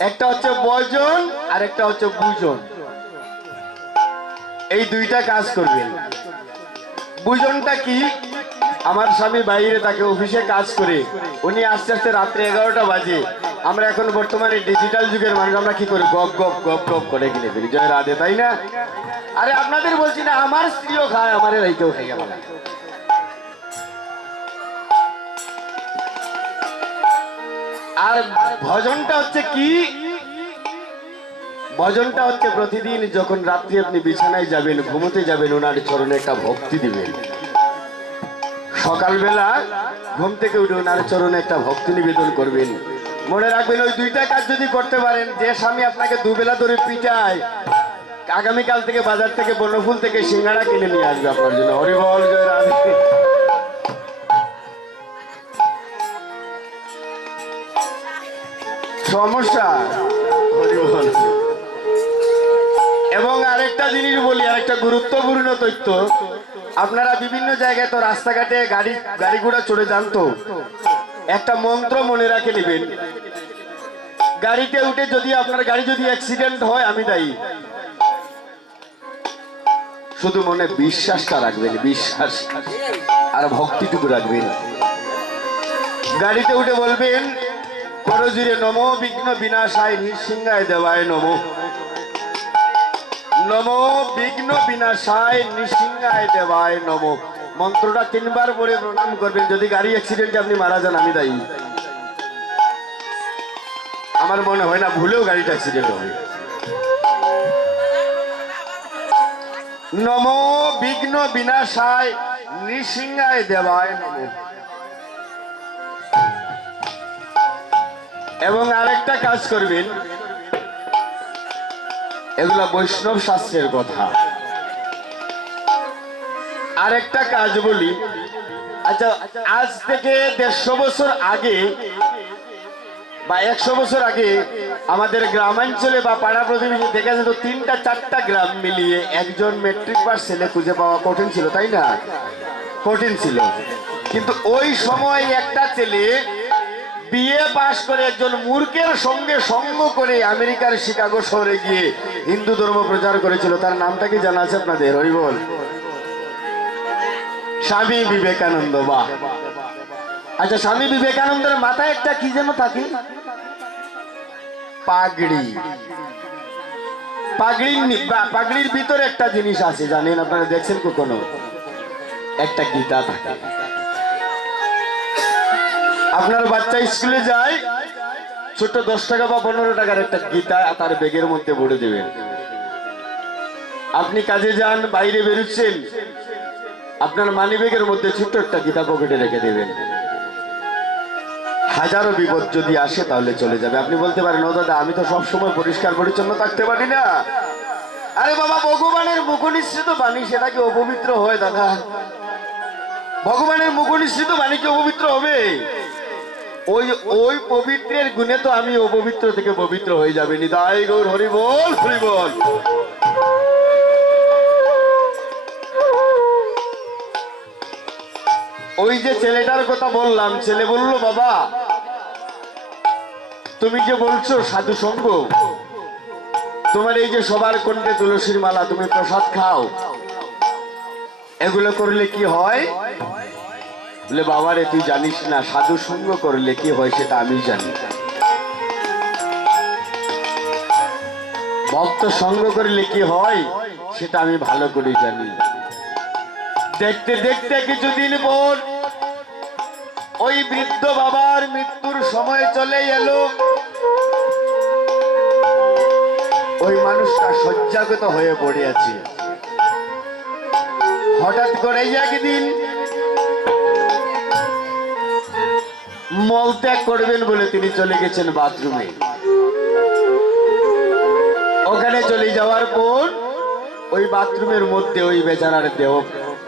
একটা হচ্ছে বজন আর একটা হচ্ছে বুজন। এই দুইটা কাজ করবেন। বুজনটা কি? আমার স্বামী বাইরে তাকে অফিসে কাজ করে, উনি আস্তে আস্তে রাত্রে 11টা বাজে। আমরা এখন বর্তমানে ডিজিটাল যুগের মানুষ, আমরা কি করি? গপ গপ গপ গপ করে কিনে ফেলি, জয় রাধে, তাই না? আরে আপনাদের বলছি না, আমার স্ত্রীও খায়, আমার রাইতেও খাই গেল। আর ভজনটা হচ্ছে কি? ভজনটা হচ্ছে প্রতিদিন যখন রাত্রি আপনি বিছানায় যাবেন, ঘুমোতে যাবেন, ওনার চরণে একটা ভক্তি দিবেন। সকালবেলা ঘুম থেকে উঠে ওনার চরণে একটা ভক্তি নিবেদন করবেন। মনে রাখবেন, ওই দুইটা কাজ যদি করতে পারেন, যে স্বামী আপনাকে দুবেলা ধরে পিটায়, আগামীকাল থেকে বাজার থেকে বনফুল থেকে সিঙ্গাড়া কিনে নিয়ে আসবে আপনার জন্য। হরি বল, জয় রাধে। সমস্যা হরি বল। এবং আরেকটা জিনিস বলি, আরেকটা গুরুত্বপূর্ণ তথ্য, আপনারা বিভিন্ন জায়গায় তো রাস্তাঘাটে গাড়ি ঘোড়া চড়ে যান, তো একটা মন্ত্র মনে রাখে নেবেন। গাড়িতে উঠে যদি আপনার গাড়ি যদি অ্যাক্সিডেন্ট হয়, আমি দায়ী। শুধু মনে বিশ্বাসটা রাখবেন, বিশ্বাস আর ভক্তিটুকু রাখবেন। গাড়িতে উঠে বলবেন, করজুরে নমো বিঘ্ন বিনাশায় নৃসিংহায় দেবায় নমো, নমো বিঘ্ন বিনাশায় নৃসিংহায় দেবায় নমো। মন্ত্রটা 3 বার পরে প্রণাম করবেন। যদি গাড়ি অ্যাক্সিডেন্টে আপনি মারা যান, আমি দায়ী। আমার মনে হয় না ভুলেও গাড়িটা অ্যাক্সিডেন্ট হবে। নমো বিঘ্ন বিনাশায় নৃসিংহায় দেবায় নমো। এবং আরেকটা কাজ করবেন, এগুলা বৈষ্ণব শাস্ত্রের কথা। আরেকটা কাজ বলি, আচ্ছা, আজ থেকে 150 বছর আগে বা 100 বছর আগে আমাদের গ্রামাঞ্চলে বা পাড়া প্রতিবেশী দেখা যেত 3টা-4টা গ্রাম মিলিয়ে একজন মেট্রিক পাস ছেলে খুঁজে পাওয়া কঠিন ছিল, তাই না? কঠিন ছিল। কিন্তু ওই সময় একটা ছেলে বিএ পাশ করে একজন মূর্খের সঙ্গে সঙ্গ করে আমেরিকার শিকাগো শহরে গিয়ে হিন্দু ধর্ম প্রচার করেছিল। তার নামটা কি জানা আছে আপনাদের? হরি বল। স্বামী বিবেকানন্দ। বাহ। আচ্ছা, স্বামী বিবেকানন্দের মাথায় একটা কি যেন থাকে? পাগড়ি। পাগড়ির ভিতরে একটা জিনিস আছে, জানেন আপনারা? দেখছেন কখনো? একটা গীতা থাকে। আপনার বাচ্চা স্কুলে যায়, ছোট 10 টাকা বা 15 টাকার একটা গীতা তার ব্যাগের মধ্যে ভরে দেবেন। আপনি কাজে যান, বাইরে বেরোচ্ছেন, আপনার মানি ব্যাগের মধ্যে ছোট্ট একটা গীতা পকেটে রেখে দেবেন। হাজারো বিপদ যদি আসে তাহলে চলে যাবে। আপনি বলতে পারেন, ও দাদা, আমি তো সবসময় পরিষ্কার পরিচ্ছন্ন থাকতে পারি না। আরে বাবা, ভগবানের মুখনিসৃত বাণী, সেটা কি অপবিত্র হয় দাদা? ভগবানের মুখনিসৃত বাণী কি অপবিত্র হবে? ওই পবিত্রের গুণে তো আমি অপবিত্র থেকে পবিত্র হয়ে যাবে। নিতাই গৌর হরি বল, হরি বল। ওই যে ছেলেটার কথা বললাম, ছেলে বলল, বাবা, তুমি যে বলছো সাধু সঙ্গ, তোমার এই যে সবার কণ্ঠে তুলসীর মালা, তুমি প্রসাদ খাও, এগুলো করলে কি হয়? বলে, বাবা রে, তুই জানিস না, সাধু সঙ্গ করলে কি হয় সেটা আমি জানি। ভক্ত সঙ্গ করলে কি হয় সেটা আমি ভালো করে জানি। দেখতে দেখতে কিছুদিন পর ওই বৃদ্ধ বাবার মৃত্যুর সময় চলে এলো। ওই মানুষটা শয্যাগত হয়ে পড়ে আছে। হঠাৎ করে একদিন মলত্যাগ করবেন বলে তিনি চলে গেছেন বাথরুমে। ওখানে চলে যাওয়ার পর ওই বাথরুমের মধ্যে ওই বেচারার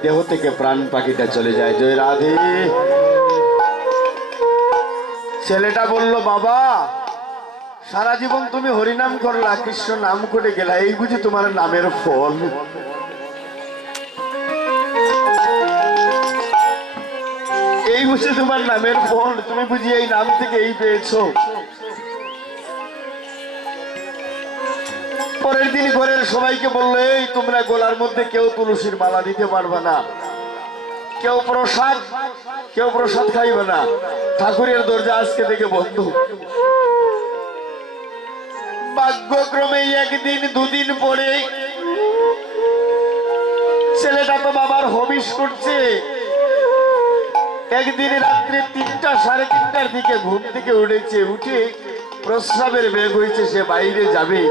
দেহ থেকে প্রাণ পাখিটা চলে যায়। জয় রাধে। ছেলেটা বলল, বাবা, সারা জীবন তুমি হরিনাম করলা, কৃষ্ণ নাম করে গেলা, এই বুঝি তোমার নামের ফল? এই বুঝি তোমার নামের ফল, তুমি বুঝি এই নাম থেকে এই পেয়েছো। পরের দিন ঘরের সবাইকে বললো, এই তোমরা গোলার মধ্যে কেউ তুলসীর মালা দিতে পারবে না, কেউ প্রসাদ খাইবে না, ঠাকুরের দরজা আজকে থেকে বন্ধ। ভাগ্যক্রমে একদিন দুদিন পরে ছেলেটা তো বাবার হবিষ করছে। একদিন রাত্রে 3টা সাড়ে 3টার দিকে ঘুম থেকে উঠেছে, উঠে প্রস্রাবের বেগ হয়েছে, সে বাইরে যাবে।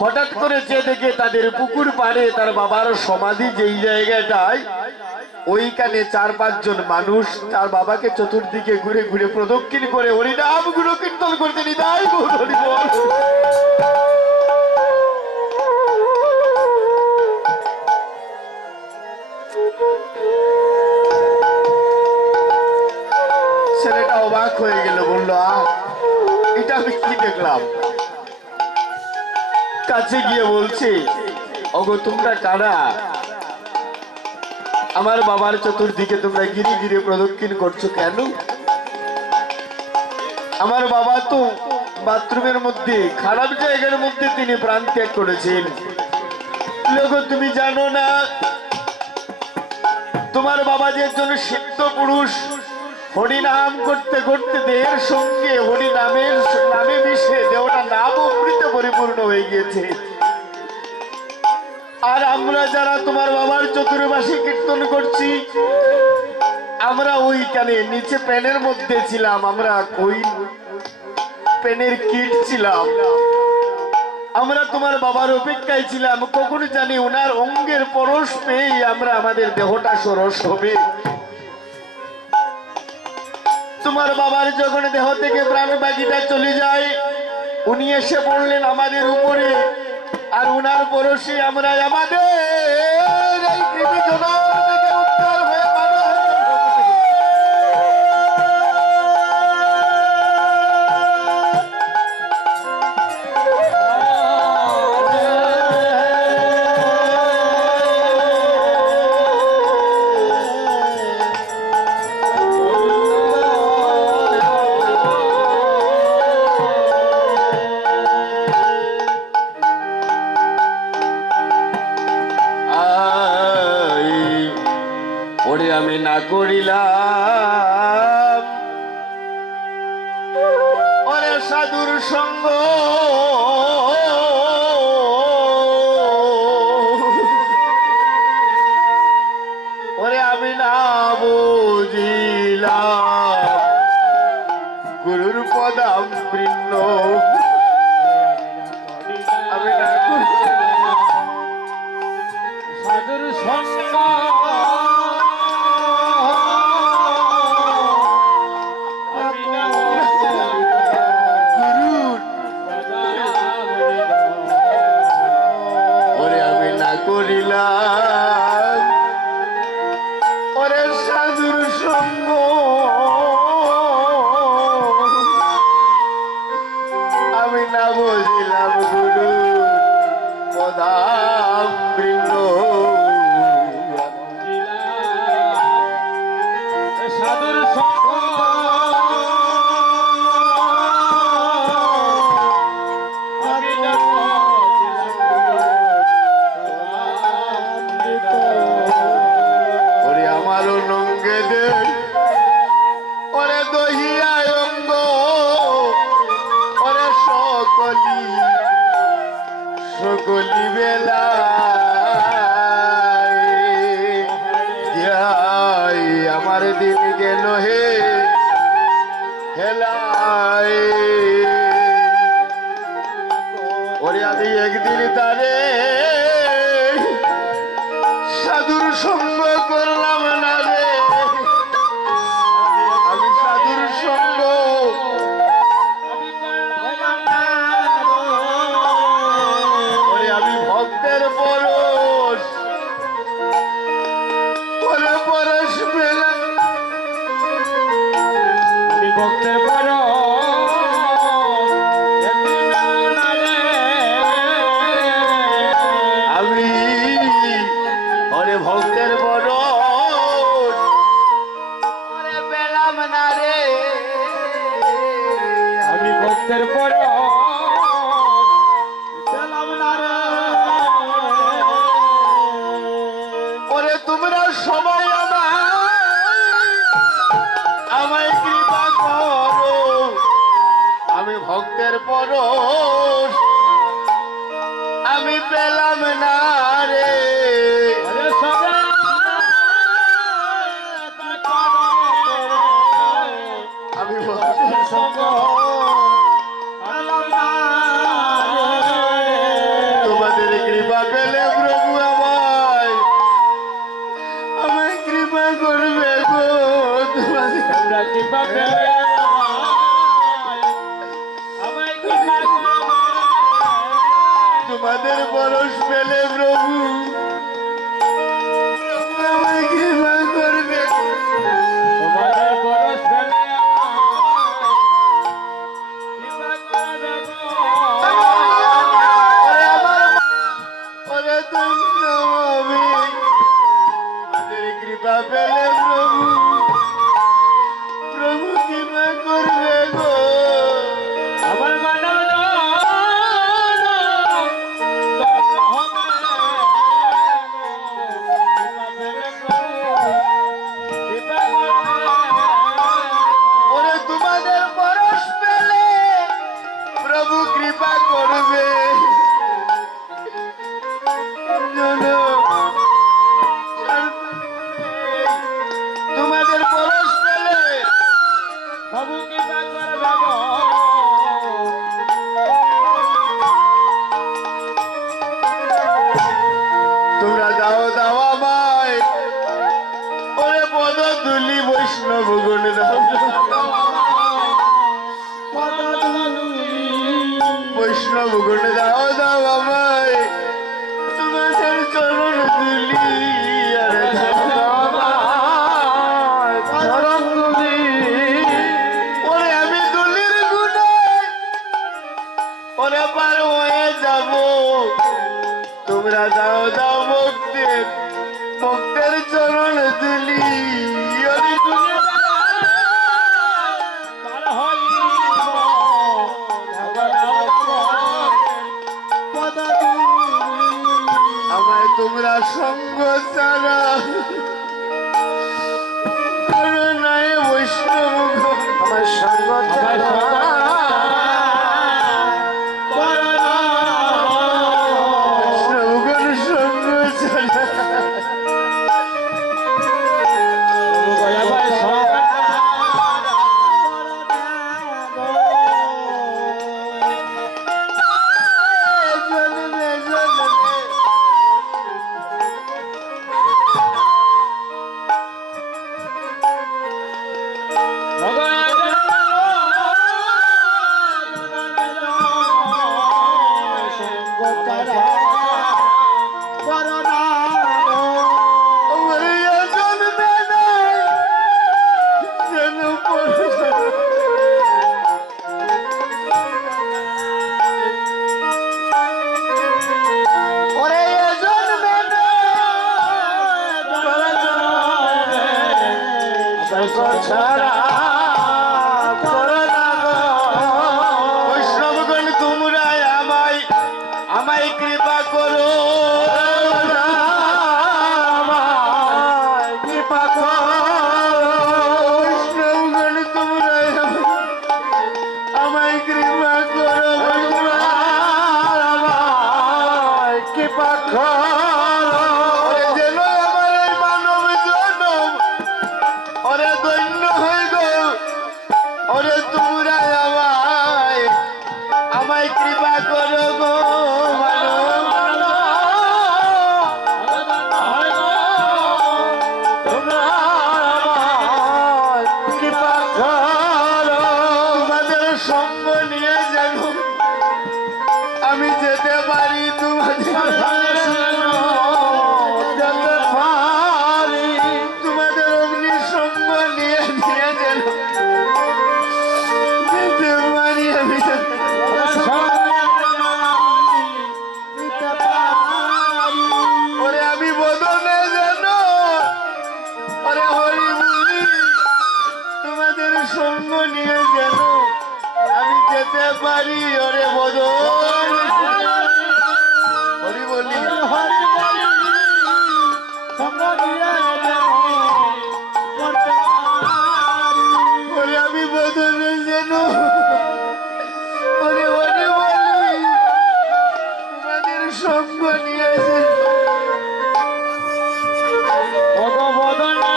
হঠাৎ করে যে দেখে তাদের পুকুর পাড়ে তার বাবার সমাধি যেই জায়গাটায়, ওইখানে 4-5 জন মানুষ তার বাবাকে চতুর্দিকে ঘুরে ঘুরে প্রদক্ষিণ করে হরিনাম গুলো কীর্তন করতে নিতাই গৌর হরি বল। ছেলেটা অবাক হয়ে গেল, বলল, এটা আমি কি দেখলাম। কাছে গিয়ে বলছে, ওগো তোমরা কারা? আমার বাবার চতুর্দিকে তোমরা গিরে গিরে প্রদক্ষিণ করছো কেন? আমার বাবা তো বাথরুমের মধ্যে, খারাপ জায়গার মধ্যে তিনি প্রাণ ত্যাগ করেছেন। লোগো তুমি জানো না, তোমার বাবা যে একজন সিদ্ধ পুরুষ, হরিনাম করতে করতে দেহের সঙ্গে হরিনামের নামে মিশে দেহটা নাম অমৃতে পরিপূর্ণ হয়ে গিয়েছে। আর আমরা যারা তোমার বাবার চতুর্মাসে কীর্তন করছি, আমরা ওইখানে নিচে প্যানের মধ্যে ছিলাম, আমরা ওই প্যানের কিট ছিলাম, আমরা তোমার বাবার অপেক্ষায় ছিলাম, কখন জানি ওনার অঙ্গের পরশ পেয়ে আমরা আমাদের দেহটা সরস হবে। তোমার বাবার যখন দেহ থেকে প্রাণ বাকিটা চলে যায়, উনি এসে পড়লেন আমাদের উপরে, আর উনার পরশে আমরা আমাদের এই কৃমি জনম থেকে উদ্ধার হয়ে আমি না করিলাম ওরে সাধুর সঙ্গ, ওরে আমি না বুঝিলাম গুরুর পদামৃণ্য, আমি না সাধুর সঙ্গ করিলাম ওরে সাধুর সঙ্গ, আমি না বুঝিলাম গুরু পদামৃণ্য। সাধুর সঙ্গ সকলি বেলা আমার দিন গেল হে হেলায়, ওরে আমি একদিন তারে সাধুর সঙ্গ করলাম না রে, আমি সাধুর সঙ্গ ভক্তের পরশ, ওরে পরশ পেলাম, আমি ভক্তের পরশ ভক্তের পরে পেলাম না রে। ওরে তোমরা সবাই আমায় কৃপা করো, আমি ভক্তের পরশ আমি পেলাম না রে। ওরে সবাই আমি ভক্তের সঙ্গ তোমাদের কৃপা পেলে প্রভু আমায় কৃপা করবে গো। তোমাদের তোমরা কৃপা পেলে আমায় কৃপা করবে। তোমাদের পরশ পেলে প্রভু আমায় কৃপা করবে। তোমাদের পরশ পেলে কৃপা করবে গো। ওরে আমার ওরে ধন্য আমি তোমাদের কৃপা পেলে প্রভু প্রভু কৃপা করবে গো। আমার মানব ওরে তোমাদের পরশ পেলে প্রভু কৃপা করবে। জানো, তোমাদের পরশ পেলে প্রভু কৃপা করবে গো। তোমরা দাও দাও আমায় ওরে পদ দুলি বৈষ্ণব গুণ দাও, বৈষ্ণব গুণ দাও দাও আমায় তোমাদের চরণ দুলি আরে দাও দাও আমায় চরণ দুলি। ওরে আমি দুলির গুণে ওরে পার হয়ে যাব। তোমরা দাও দাও ভক্তের ভক্তের চরণ দুলি। ওরে দুলি পার হইব আমায় তোমরা সঙ্গ ছাড়া করো নাই বৈষ্ণব আমার সঙ্গ বৈষ্ণবগণ সঙ্গ ছাড়া জন্মে জন্মে বৈষ্ণবগণ তোমরা আমায় আমায় কৃপা করো, কৃপা করো। বৈষ্ণবগণ তোমরা আমায় কৃপা করো, আমায় কৃপা করো। যেন আমার এই মানব জনম ওরে দৈন্য হয়ে গো। ওরে তোমরা আমায় আমায় কৃপা করো গো। তোমাদের সঙ্গ নিয়ে যেন আমি যেতে পারি, তোমাদের যেতে পারি, তোমাদের অগ্নি সঙ্গ নিয়ে নিয়ে যেন যেতে পারি আমি। ওরে আমি বদনে যেন ওরে হরি বলি তোমাদের সঙ্গ নিয়ে যেন আমি যেতে যেতে পারি ওরে বদন হরি বলি হরি বলি সঙ্গ দিয়ে যেন করতে পারি। ওরে আমি বদন যেন ওরে ওরে বলি তোমাদের সঙ্গ নিয়েছে ভগবদনে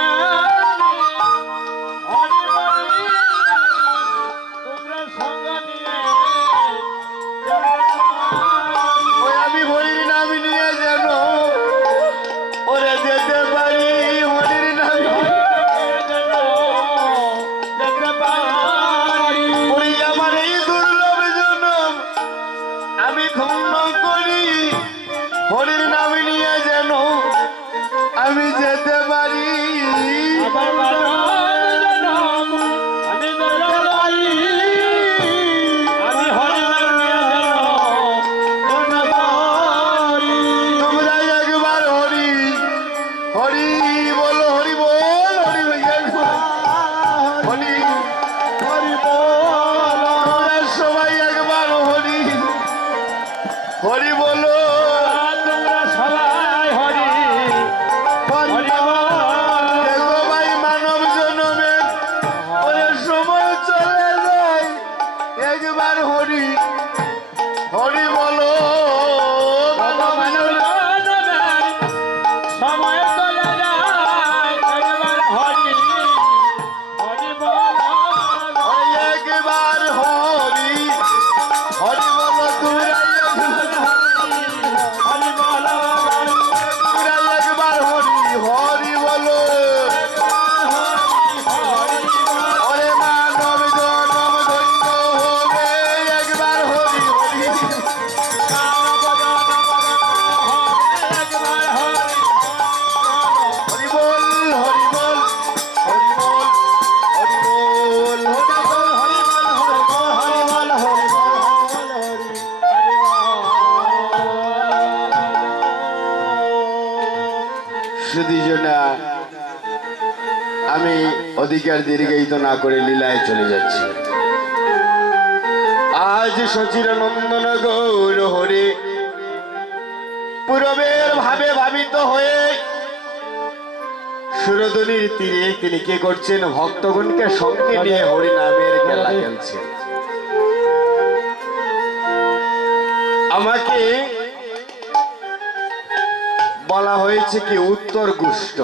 হরি বলি তোমরা সঙ্গ নিয়ে ওই আমি হরির নাম নিয়ে যেন ওরে যেতে পারি হরির নাম যেতে পারি। ওরে আমার এই দুর্লভ জনম আমি ধন্য করি হরির নাম নিয়ে যেন আমি যেতে পারি আমার মানব জনম আমি যেতে পারি। আমি হরি নাম নিয়ে যেন যেতে পারি। তোমরা একবার হরি হরি বলো হরি বল হরি হরি হরি বল তোমরা সবাই একবার হরি হরি বলো তোমরা সবাই হরি হরি বল। দেখো ভাই মানব জনমে ওরে সময় চলে যায় একবার হরি হরি বলো মানব জনমে। সময় চলে যায় একবার হরি হরি বল। ওই একবার হরি হরি বলো তোমরা হরি বল। একবার হরি হরি বলো ওরে মানব জনম ধন্য হবে একবার হরি হরি হরি বল হরি বল হরি বল হরি বল হরি বল হরি বল হরি বল শুধু জনা আমি অধিকার দীর্ঘায়িত না করে লীলায় চলে যাচ্ছি আজ সচির নন্দন গৌর হরে পূরবের ভাবে ভাবিত হয়ে সুরধনির তীরে তিনি কে করছেন ভক্তগণকে সঙ্গে নিয়ে হরি নামের খেলা খেলছেন আমাকে বলা হয়েছে কি উত্তর গুষ্ট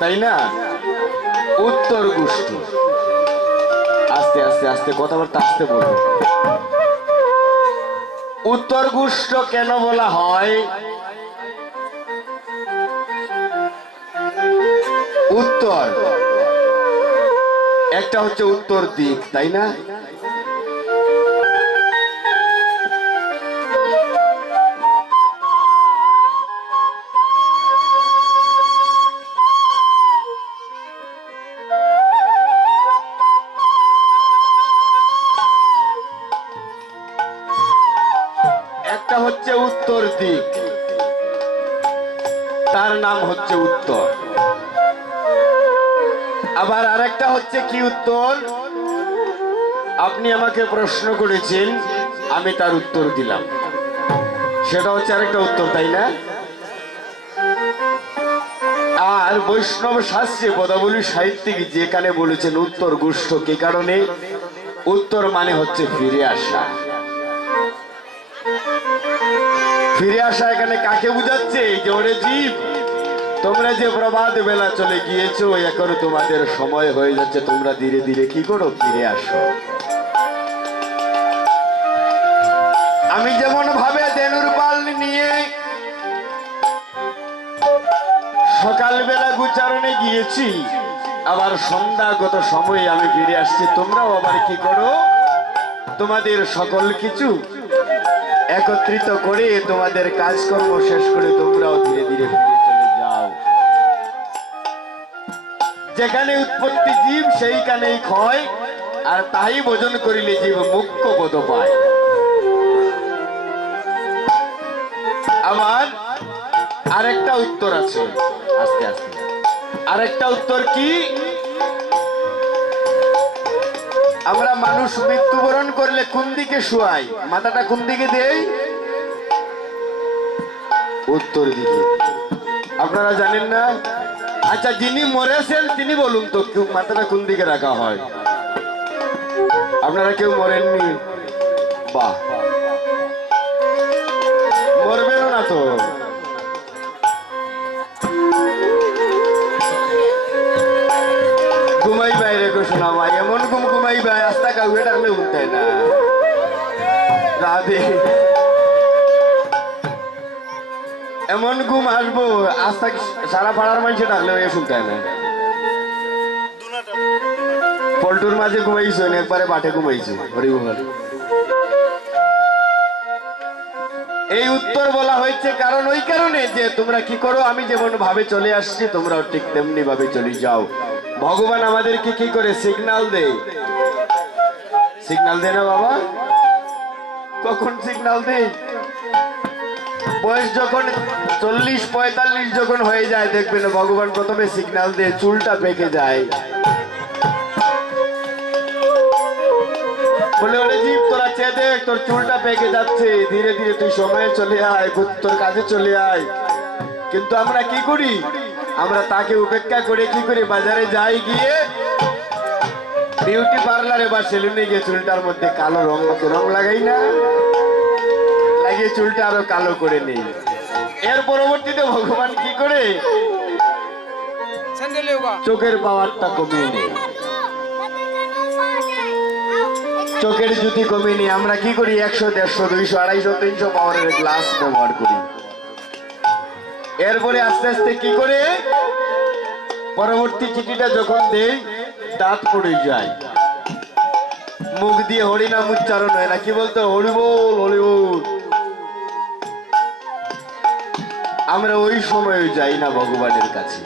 তাই না উত্তর গুষ্ট আস্তে আস্তে আস্তে কথাবার্তা আস্তে বলবো উত্তর গুষ্ট কেন বলা হয় উত্তর একটা হচ্ছে উত্তর দিক তাই না একটা হচ্ছে উত্তর দিক তার নাম হচ্ছে উত্তর আবার আরেকটা হচ্ছে কি উত্তর আপনি আমাকে প্রশ্ন করেছেন আমি তার উত্তর দিলাম সেটা হচ্ছে আরেকটা উত্তর তাই না আর বৈষ্ণব শাস্ত্রে পদাবলী সাহিত্যিক যেখানে বলেছেন উত্তর গুষ্ঠ কি কারণে উত্তর মানে হচ্ছে ফিরে আসা ফিরে আসা এখানে কাকে বুঝাচ্ছে যে ওরে জীব তোমরা যে প্রভাত বেলা চলে গিয়েছো এখন তোমাদের সময় হয়ে যাচ্ছে তোমরা ধীরে ধীরে কি করো ফিরে আসো আমি যেমন ভাবে ধেনুর পাল নিয়ে সকালবেলা গুচারণে গিয়েছি আবার সন্ধ্যাগত সময়ে আমি ফিরে আসছি তোমরাও আবার কি করো তোমাদের সকল কিছু একত্রিত করে তোমাদের কাজকর্ম শেষ করে তোমরাও ধীরে ধীরে ফিরে চলে যাও যেখানে উৎপত্তি জীব সেইখানেই ক্ষয় আর তাই ভোজন করিলে জীব মুক্ত বোধ পায় আমার আরেকটা উত্তর আছে আস্তে আস্তে আরেকটা উত্তর কি আমরা মানুষ মৃত্যুবরণ করলে কোন দিকে শুয়াই? মাথাটা কোন দিকে দেই? উত্তর দিকে। আপনারা জানেন না? আচ্ছা, যিনি মরেছেন তিনি বলুন তো মাথাটা কোন দিকে রাখা হয়? আপনারা কেউ মরেননি? বাহ, মরবেনও না তো। ঘুমাই বাইরে গো শোনা ভাই, এমন ঘুমাই ভাই আস্তা কাউকে ডাকলে উঠতাই না রাধে। এমন ঘুম আসবো আস্তা সারা পাড়ার মানুষ ডাকলে শুনতাই না। পল্টুর মাঝে ঘুমাইছো, একবারে বাটে ঘুমাইছো। হরিবল। এই উত্তর বলা হয়েছে কারণ ওই কারণে যে তোমরা কি করো, আমি যেমন ভাবে চলে আসছি তোমরাও ঠিক তেমনি ভাবে চলে যাও। ভগবান আমাদেরকে কি করে সিগন্যাল দেয়? সিগন্যাল দেয় না বাবা? কখন সিগন্যাল দেয়? বয়স যখন 40-45 যখন হয়ে যায় দেখবেন ভগবান প্রথমে সিগন্যাল দিয়ে চুলটা পেকে যায়। বলে ওরে জীব তোরা চেয়ে দেখ, তোর চুলটা পেকে যাচ্ছে, ধীরে ধীরে তুই সময়ে চলে আয়, তোর কাজে চলে আয়। কিন্তু আমরা কি করি? আমরা তাকে উপেক্ষা করে কি করি? বাজারে যাই, গিয়ে বিউটি পার্লারে বা সেলুনে গিয়ে চুলটার মধ্যে কালো রং লাগাই না, লাগিয়ে চুলটা আরো কালো করে নেই। এর পরবর্তীতে ভগবান কি করে? চোখের পাওয়ারটা কমিয়ে নেই, চোখের জ্যোতি কমিয়ে নিয়ে আমরা কি করি? 100, 150, 200, 250, 300 পাওয়ারের গ্লাস ব্যবহার করি। এরপরে আস্তে আস্তে কি করে? পরবর্তী চিঠিটা যখন দেই দাঁত পড়ে যায়, মুখ দিয়ে হরিনাম উচ্চারণ হয় না। কি বলতো? হরিবোল হরিবোল। আমরা ওই সময় যাই না ভগবানের কাছে।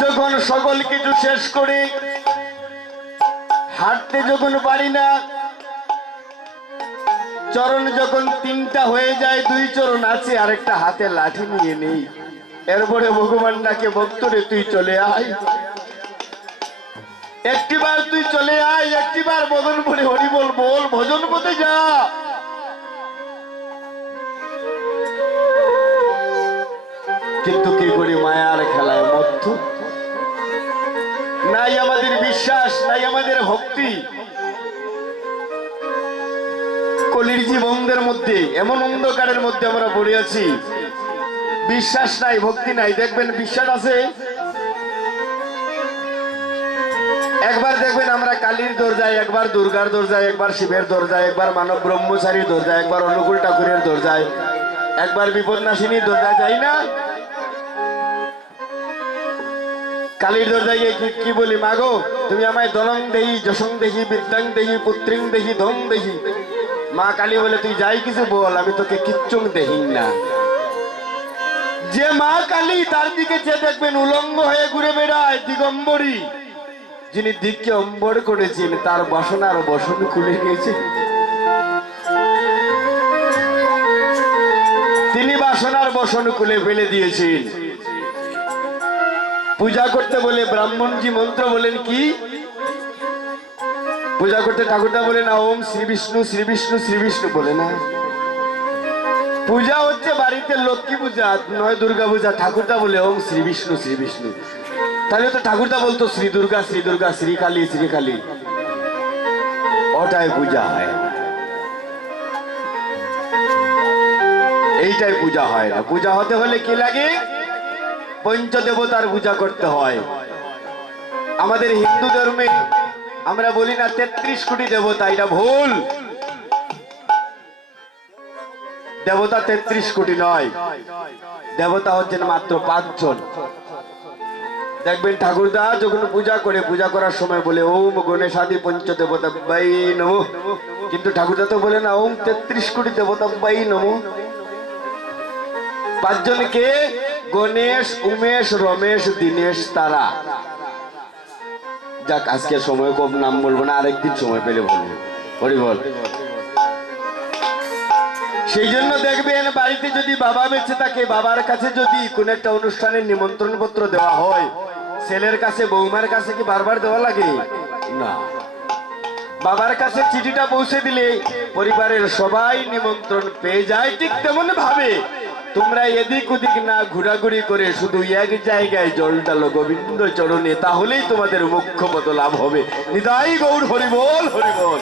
যখন সকল কিছু শেষ করে হাঁটতে যখন পারি না, চরণ যখন 3টা হয়ে যায়, 2 চরণ আছে, আরেকটা হাতে লাঠি নিয়ে নেই। এরপরে ভগবান ডাকে, ভক্তরে তুই চলে আয়, একটিবার তুই চলে আয়, একটিবার বদন বলে হরি বল বল, ভজন পথে যা। কিন্তু কি করি? মায়ার খেলায় মত্ত, নাই আমাদের বিশ্বাস, নাই আমাদের ভক্তি। কলির জীবনদের মধ্যে এমন অন্ধকারের মধ্যে আমরা পড়ে আছি, বিশ্বাস নাই, ভক্তি নাই। দেখবেন বিশ্বাস আছে, একবার দেখবেন আমরা কালীর দরজায়, একবার দুর্গার দরজায়, একবার শিবের দরজায়, একবার মানব ব্রহ্মচারীর দরজায়, একবার অনুকূল ঠাকুরের দরজায়, একবার বিপদনাশিনীর দরজায় যাই না? কালীর দরজায় গিয়ে কি বলি? মাগো তুমি আমায় ধনং দেহি, যশং দেহি, বিদ্যাং দেহি, পুত্রিং দেহি, ধন দেহি। মা কালী বলে তুই যাই কিছু বল, আমি তোকে কিচ্ছুং দেহি না। যে মা কালী তার দিকে চেয়ে দেখবেন উলঙ্গ হয়ে ঘুরে বেড়ায় দিগম্বরী, যিনি দিককে অম্বর করেছেন তার বাসনার বসন খুলে নিয়েছে। তিনি বাসনার বসন খুলে ফেলে দিয়েছেন। পূজা করতে বলে ব্রাহ্মণজি মন্ত্র বলেন কি? পূজা করতে ঠাকুরদা বলে না ওম শ্রী বিষ্ণু শ্রী বিষ্ণু শ্রী বিষ্ণু বলে না। পূজা হচ্ছে বাড়িতে লক্ষ্মী পূজা, নয় দুর্গা পূজা, ঠাকুরদা বলে ওম শ্রী বিষ্ণু শ্রী বিষ্ণু। তাহলে তো ঠাকুরদা বলতো শ্রী দুর্গা শ্রী দুর্গা, শ্রী কালী শ্রী কালী, ওটাই পূজা হয়। এইটাই পূজা হয় না। পূজা হতে হলে কি লাগে? পঞ্চদেবতার পূজা করতে হয়। আমাদের হিন্দু ধর্মে আমরা বলি না 33 কোটি দেবতা, এটা ভুল। দেবতা 33 কোটি নয়, দেবতা হচ্ছেন মাত্র 5 জন। দেখবেন ঠাকুরদা যখন পূজা করে, পূজা করার সময় বলে ওম গণেশাদি পঞ্চদেবতা বাই নমঃ, কিন্তু ঠাকুরদা তো বলে না ওম 33 কোটি দেবতা বাই নমঃ। 5 জনকে গণেশ, উমেশ, রমেশ, দীনেশ, তারা। যাক আজকে সময় কম, নাম বলবো না, আরেকদিন সময় পেলে বলবো। হরি বল। সেই জন্য দেখবেন বাড়িতে যদি বাবা বেঁচে থাকে, বাবার কাছে যদি কোন একটা অনুষ্ঠানের নিমন্ত্রণ পত্র দেওয়া হয়, ছেলের কাছে বৌমার কাছে কি বারবার দেওয়া লাগে না। বাবার কাছে চিঠিটা পৌঁছে দিলে পরিবারের সবাই নিমন্ত্রণ পেয়ে যায়। ঠিক তেমন ভাবে তোমরা এদিক ওদিক না ঘোরাঘুরি করে শুধু এক জায়গায় জল ডালো গোবিন্দ চরণে, তাহলেই তোমাদের মুখ্য পদ লাভ হবে। নিতাই গৌর হরিবোল হরিবোল।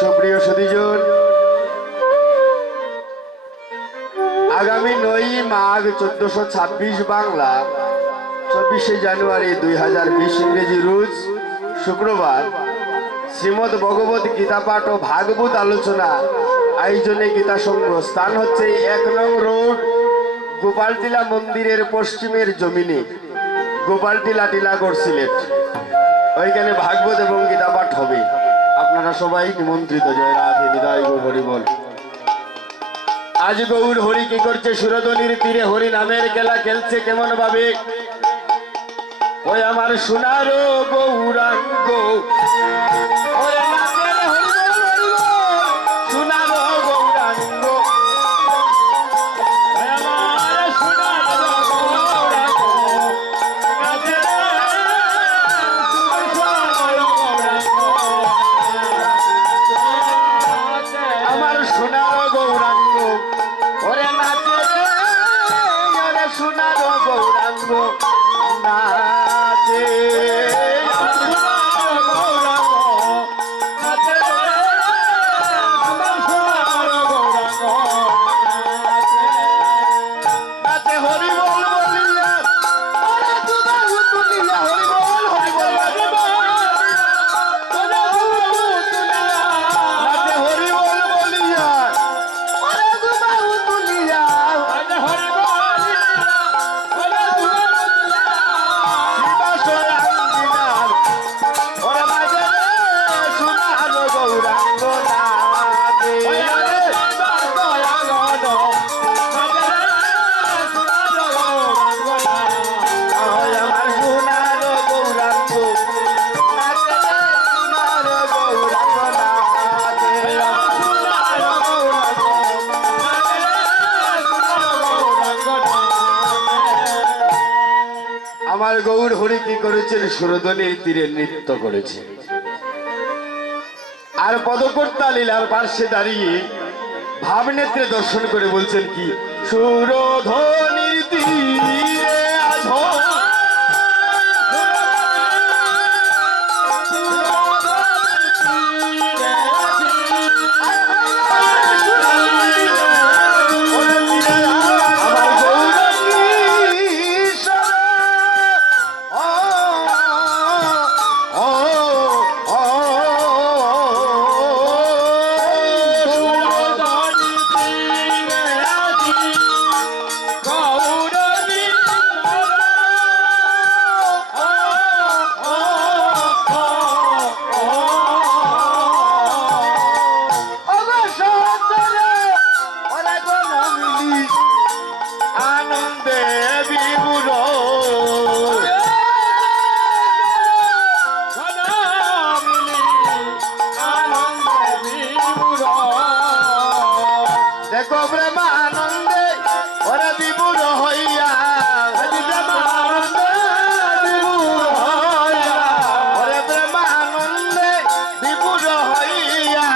সুপ্রিয় সুধীজন, আগামী 9 মাঘ 1426 বাংলা 24শে জানুয়ারি 2020 ইংরেজি রোজ শুক্রবার শ্রীমদ ভগবত গীতা পাঠ ও ভাগবত আলোচনা আয়োজনে গীতা সংঘ, স্থান হচ্ছে 1 নং রোড গোপালটিলা মন্দিরের পশ্চিমের জমিনে, গোপালটিলা টিলাগড় সিলেট। ওইখানে ভাগবত এবং গীতা পাঠ হবে। আপনারা সবাই নিমন্ত্রিত। জয় রাধে, নিতাই গৌর হরিবোল। আজ গৌর হরি কি করছে? সুরধনির তীরে হরি নামের খেলা খেলছে কেমন ভাবে? ওই আমার সোনার গৌরাঙ্গ, ওরে নাচের হরিবোল হরিবোল, সোনার গৌরাঙ্গ, ওই আমার সোনার গৌরাঙ্গ, নাচের সোনার গৌরাঙ্গ, আমার সোনার গৌরাঙ্গ, ওরে নাচে রে, ওরে সোনার গৌরাঙ্গ নাচে। সোনার গৌরাঙ্গ, নাচের আমার সোনার গৌরাঙ্গ, নাচে হরিবোল বলিয়া, ওরে দুবাহু তুলিয়া হরিবোল হরিবোল, নাচে হরিবোল বলিয়া, ওরে দুবাহু তুলিয়া, শিবাশয় আঙ্গিনার, ওরে মাঝে রে, সোনার গৌরাঙ্গ নাচে। ওই আমার সোনার গৌরাঙ্গ নাচে রে, সোনার গৌরাঙ্গ নাচে। আমার গৌর হরি কি করেছেন? সুরধনির তীরে নৃত্য করেছে, আর পদকর্তা লীলার পার্শ্বে দাঁড়িয়ে ভাবনেত্রে দর্শন করে বলছেন কি? সুরধনির তীরে আধো, আমার গৌরঙ্গী ঈশ্বর, ও, ও, ও, আনন্দে বিমূঢ়, দেখো প্রেমানন্দে ওরা বিমূঢ় হইয়া, প্রেমানন্দে বিমূঢ় হইয়া, ওরে প্রেমানন্দে বিমূঢ় হইয়া,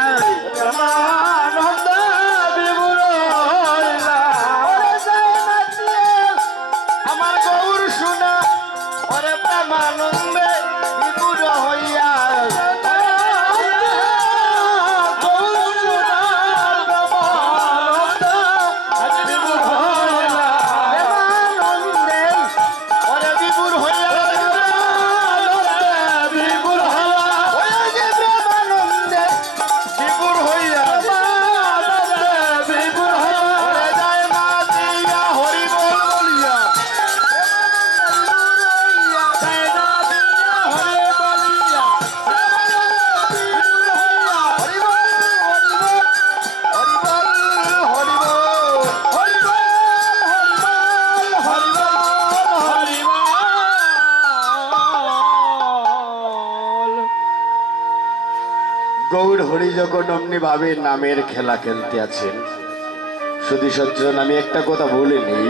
প্রেমানন্দে বিমূঢ় হইয়া, ওরে যায় নাচিয়ে আমার গৌর হরি যখন অমনি ভাবে নামের খেলা খেলতে আছেন, শুধু সজ্জন আমি একটা কথা বলে নেই,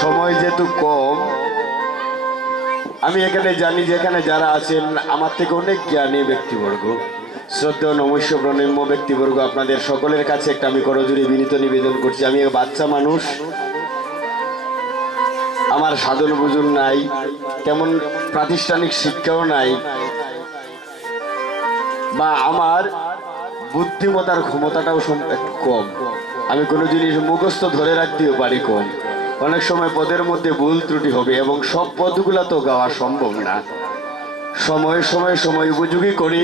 সময় যেহেতু কম, আমি এখানে জানি যে এখানে যারা আছেন আমার থেকে অনেক জ্ঞানী ব্যক্তিবর্গ, শ্রদ্ধেয় নমস্য প্রণম্য ব্যক্তিবর্গ, আপনাদের সকলের কাছে একটা আমি করজোড়ে বিনীত নিবেদন করছি। আমি এক বাচ্চা মানুষ, আমার সাধন বুঝুন নাই, তেমন প্রাতিষ্ঠানিক শিক্ষাও নাই, বা আমার বুদ্ধিমত্তার ক্ষমতাটাও একটু কম। আমি কোনো জিনিস মুখস্থ ধরে রাখতেও পারি কম। অনেক সময় পদের মধ্যে ভুল ত্রুটি হবে এবং সব পদগুলো তো গাওয়া সম্ভব না। সময় উপযোগী করি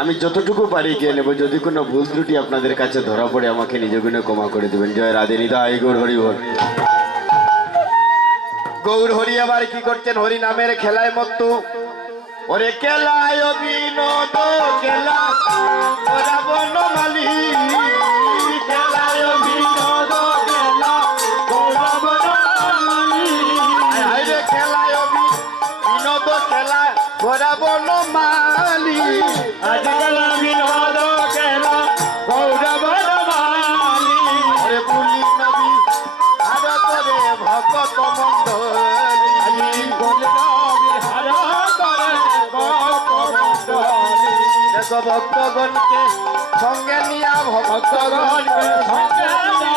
আমি যতটুকু পারি গিয়ে নেব। যদি কোনো ভুল ত্রুটি আপনাদের কাছে ধরা পড়ে আমাকে নিজ গুণে ক্ষমা করে দেবেন। জয় রাধে নিতাই গৌর হরি বল। গৌর হরি আবার কি করছেন? হরি নামের খেলায় মত্ত। ওরে খেলায় বিনোদ খেলা ওরা বনমালী, খেলায় বিনোদ খেলা ওরা বনমালী, আরে খেলায় বিনোদ খেলা ওরা বনমালী, আজকাল বিনোদ খেলা গৌরা বনমালী, ওরে পুলি নবী আর করে ভক্ত মন্ডলী, বিহার করে দেখো ভক্তগণকে সঙ্গে নিয়া, ভক্তগণকে সঙ্গে নিয়া,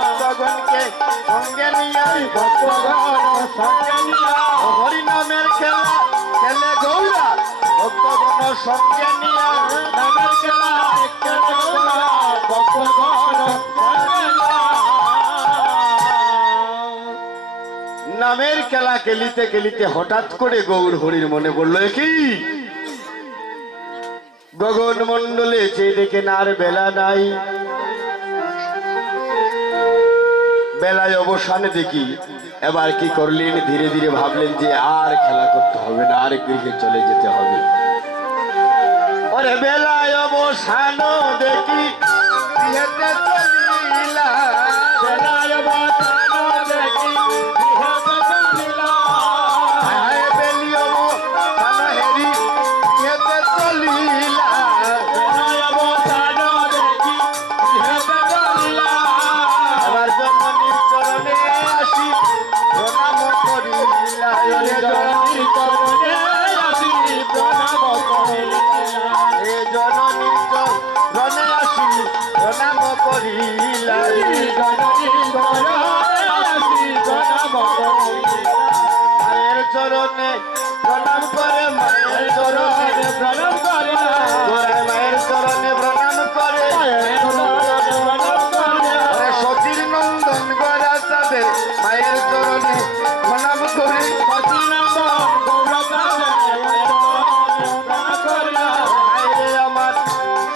ভক্তগণকে সঙ্গে নিয়া, ভক্তগণ সঙ্গে নিয়া, হরি নামের খেলা খেলে গৌরা, ভক্তগণ সঙ্গে নিয়া, নামের খেলা খেলে গৌরা, ভক্তগণ সঙ্গে নিয়া। নামের খেলা খেলিতে খেলিতে হঠাৎ করে গৌর হরির মনে পড়লো, কি গগন মন্ডলে চেয়ে দেখে না আর বেলা নাই, বেলায় অবসানে দেখি। এবার কি করলেন? ধীরে ধীরে ভাবলেন যে আর খেলা করতে হবে না, আর গৃহে চলে যেতে হবে। ওরে বেলায় অবসান দেখি গৃহেতে চলিলা, বেলায় বাঁচানো দেখি বিহাতে চলিলা, হায় বেলি অবসান হেরি গৃহেতে চলিলা, বেলায় বাঁচানো দেখি বিহাতে চলিলা, আমার জননীর চরণে আসি প্রণাম করিলা, ওরে জননীর চরণে আসি প্রণাম করিলা, হে জননীর চরণে আসি প্রণাম করিলা, জননীর চরণে আসি প্রণাম করিলা, মায়ের চরণে প্রণাম করে, মায়ের চরণে প্রণাম করিলা, গোড়ায় মায়ের চরণে প্রণাম করে, প্রণাম করিলা, ওরে সতীর নন্দন গড়া চাঁদে মায়ের চরণে প্রণাম করি, হায়রে আমার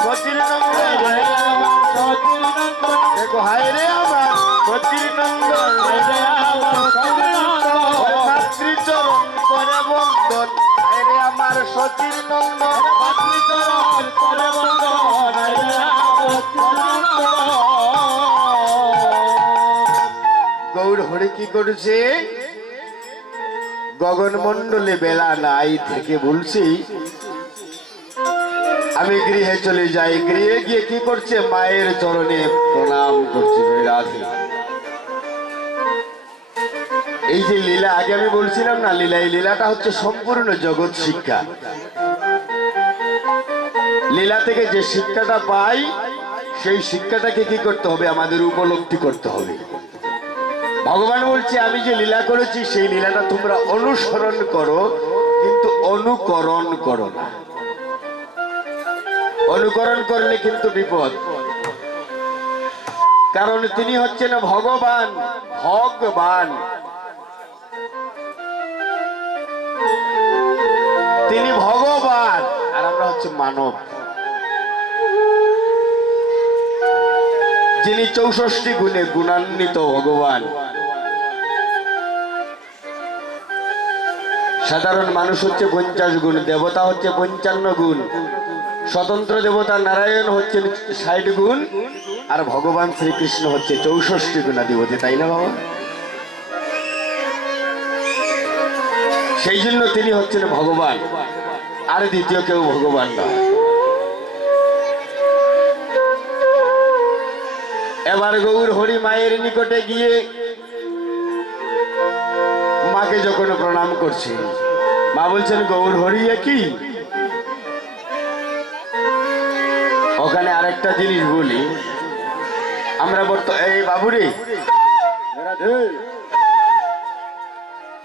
সতীর নন্দন, দেখো হায়রে আমার সতীর নন্দন, ওরে মাতৃচরণ করে বন্দন, হায়রে আমার সতীর নন্দন। গৌর হরে কি করছে? গগন মন্ডলে বেলা নাই থেকে বলছি আমি গৃহে চলে যাই। গৃহে গিয়ে কি করছে? মায়ের চরণে প্রণাম করছে। রাধে, এই যে লীলা আগে আমি বলছিলাম না, লীলা, এই লীলাটা হচ্ছে সম্পূর্ণ জগৎ শিক্ষা। লীলা থেকে যে শিক্ষাটা পাই সেই শিক্ষাটাকে কি করতে হবে? আমাদের উপলব্ধি করতে হবে। ভগবান বলছে আমি যে লীলা করেছি সেই লীলাটা তোমরা অনুসরণ করো, কিন্তু অনুকরণ করো না। অনুকরণ করলে কিন্তু বিপদ, কারণ তিনি হচ্ছেন ভগবান। ভগবান তিনি ভগবান, আর আমরা হচ্ছে মানব। যিনি 64 গুণে গুণান্বিত ভগবান, সাধারণ মানুষ হচ্ছে 50 গুণ, দেবতা হচ্ছে 55 গুণ, স্বতন্ত্র দেবতা নারায়ণ হচ্ছেন 60 গুণ, আর ভগবান শ্রীকৃষ্ণ হচ্ছে 64 গুণাধিপতি, তাই না বাবা? সেই জন্য তিনি হচ্ছেন ভগবান। আর দ্বিতীয় কেউ ভগবান নয়। এবার গৌর হরি মায়ের নিকটে গিয়ে মাকে যখন প্রণাম করছে, মা বলছেন গৌর হরি কি? ওখানে আরেকটা জিনিস বলি, আমরা এই বাবুরে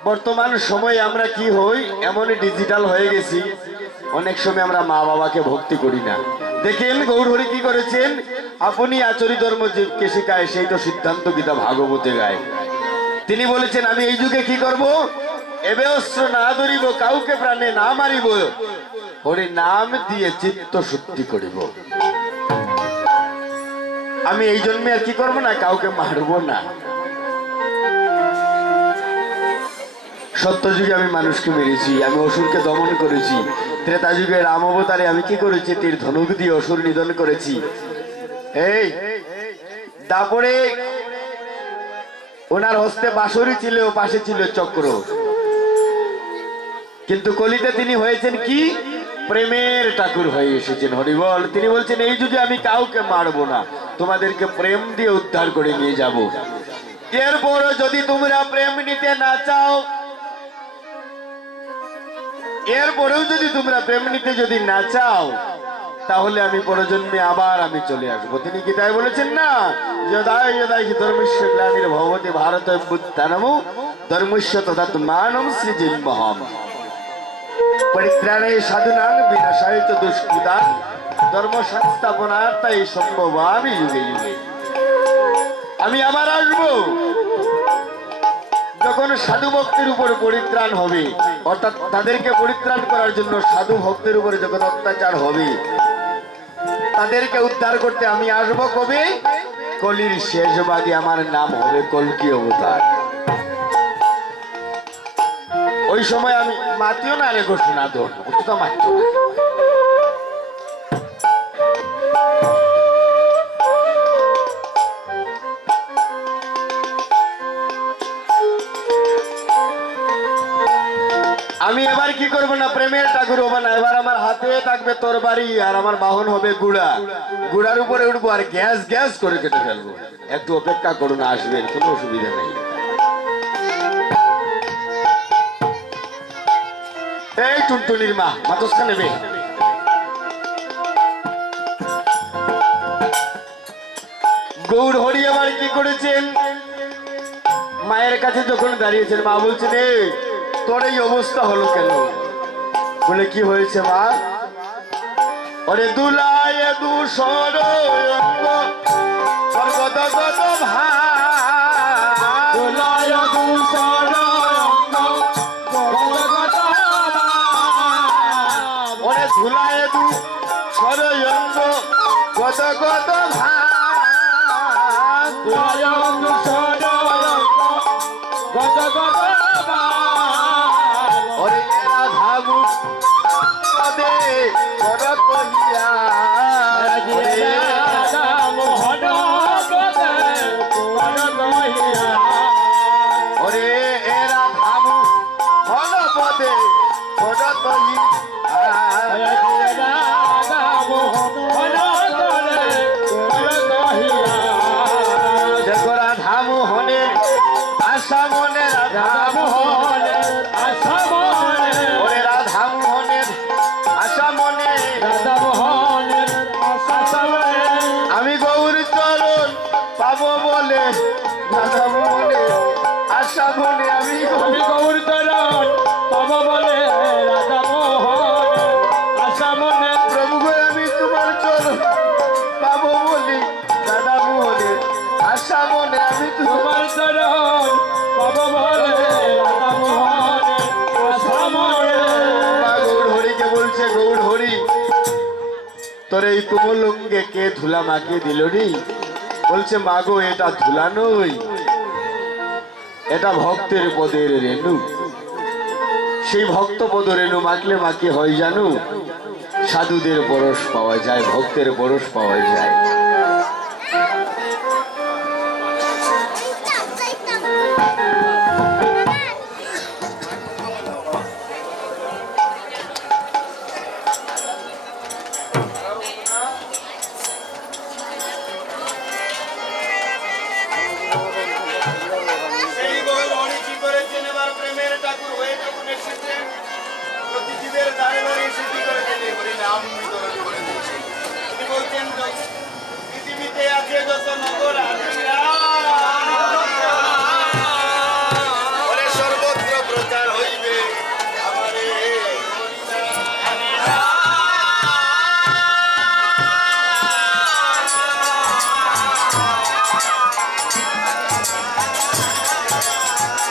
বর্তমান সময়ে আমরা কি হই, এমন ডিজিটাল হয়ে গেছি, অনেক সময় আমরা মা বাবাকে ভক্তি করি না। দেখেন গৌর হরি কি করেছেন, আপনি আচরি ধর্ম জীবকে শিখায় সেই তো সিদ্ধান্ত গীতা ভাগবতে গায়। তিনি বলেছেন আমি এই যুগে কি করব, এবে অস্ত্র না ধরিব, কাউকে প্রাণে না মারিব, হরি নাম দিয়ে চিত্ত শুদ্ধি করিব। আমি এই জন্মে আর কি করবো না, কাউকে মারবো না। সত্য যুগে আমি মানুষকে মেরেছি, আমি অসুরকে দমন করেছি। ত্রেতা যুগে রাম অবতারে আমি কি করেছি, তীর ধনুক দিয়ে অসুর নিধন করেছি। এই তারপরে ওনার হস্তে বাঁশরি ছিল, পাশে ছিল চক্র। কিন্তু কলিতে তিনি হয়েছেন কি, প্রেমের ঠাকুর হয়ে এসেছেন। হরিবল। তিনি বলছেন এই যুগে আমি কাউকে মারবো না, তোমাদেরকে প্রেম দিয়ে উদ্ধার করে নিয়ে যাব। এরপর যদি তোমরা প্রেম নিতে না চাও, এরপরেও যদি তোমরা প্রেম নিতে যদি না চাও, তাহলে আমি পরজন্মে আবার আমি চলে আসবো। তিনি কি তাই বলেছেন না, যদায় যদায় ধর্মস্য গ্লানির ভবতি ভারত বুদ্ধানমো ধর্মস্য তদাত্মানম সৃজিম্মহম পরিত্রাণে সাধুনাং বিনাশায় চ দুষ্কৃতাং ধর্ম সংস্থাপনার্থায় সম্ভবামি যুগে যুগে। আমি আবার আসবো যখন সাধু ভক্তের উপর পরিত্রাণ হবে, অর্থাৎ তাদেরকে পরিত্রাণ করার জন্য সাধু ভক্তের উপরে যখন অত্যাচার হবে, তাদেরকে উদ্ধার করতে আমি আসবো কবে, কলির শেষ ভাগে। আমার নাম হবে কল্কি অবতার। ওই সময় আমি মাতিও না রে ঘোষণা দোন, তো মাতিও না। আমি এবার কি করবো না, প্রেমের ঠাকুর হবো না। এবার আমার হাতে থাকবে তরবারি আর আমার বাহন হবে গুড়া। গুড়ার উপরে উঠবো আর গ্যাস গ্যাস করে কেটে ফেলবো। একটু অপেক্ষা করুন, আসবেন, কোনো অসুবিধা নেই। এই টুনটুনির মা মাতসকা নেবে। গৌর হরি আবার কি করেছেন, মায়ের কাছে যখন দাঁড়িয়েছেন, মা বলছেন এই তোর এই অবস্থা হলো কেন? বলে কি হয়েছে মা? ওরে দুলায় দুসর স্বর্গত গত ভাই, দুলায় দুসর ওরে ধুলায় দু সরয়ঙ্গ গত গত ভাই, দুলায় দুসর গত গত ওরে এরা ভাবু পদে কর কহিয়া, মোহন ওরে এরা ভাবু হল পদে কর কহিয়া। দেখো রাধা মোহনের আশা মনে, রাধা মোহনের আশা মনে, ওরে রাধা মোহনের আশা মনে, রাধা মোহনের আশা মনে, আমি গৌর চরণ পাবো বলে, রাধা মোহনের আশা মনে, আমি আমি গৌর চরণ পাবো বলে, রাধা মোহনের আশা মনে, প্রভু গো আমি তোমার চরণ পাবো বলে, রাধা মোহনের আশা মনে, আমি তোমার চরণ পাবো বলে, রাধা মোহনের আশা মনে। মা গৌর হরিকে বলছে, গৌর হরি তোর এই কোমল অঙ্গে কে ধুলা মাখিয়ে দিল রে? বলছে মা গো এটা ধুলা নই, এটা ভক্তের পদের রেণু। সেই ভক্ত পদ রেণু মাখলে মাকে হয় জানো, সাধুদের পরশ পাওয়া যায়, ভক্তের পরশ পাওয়া যায়। আমাদের দাঁড়ে দাঁড়িয়ে স্মৃতি করে তিনি হরিনাম বিতরণ করে দিয়েছেন। তিনি বলছেন পৃথিবীতে আছে যত নগর সর্বত্র প্রচার হইবে আমারে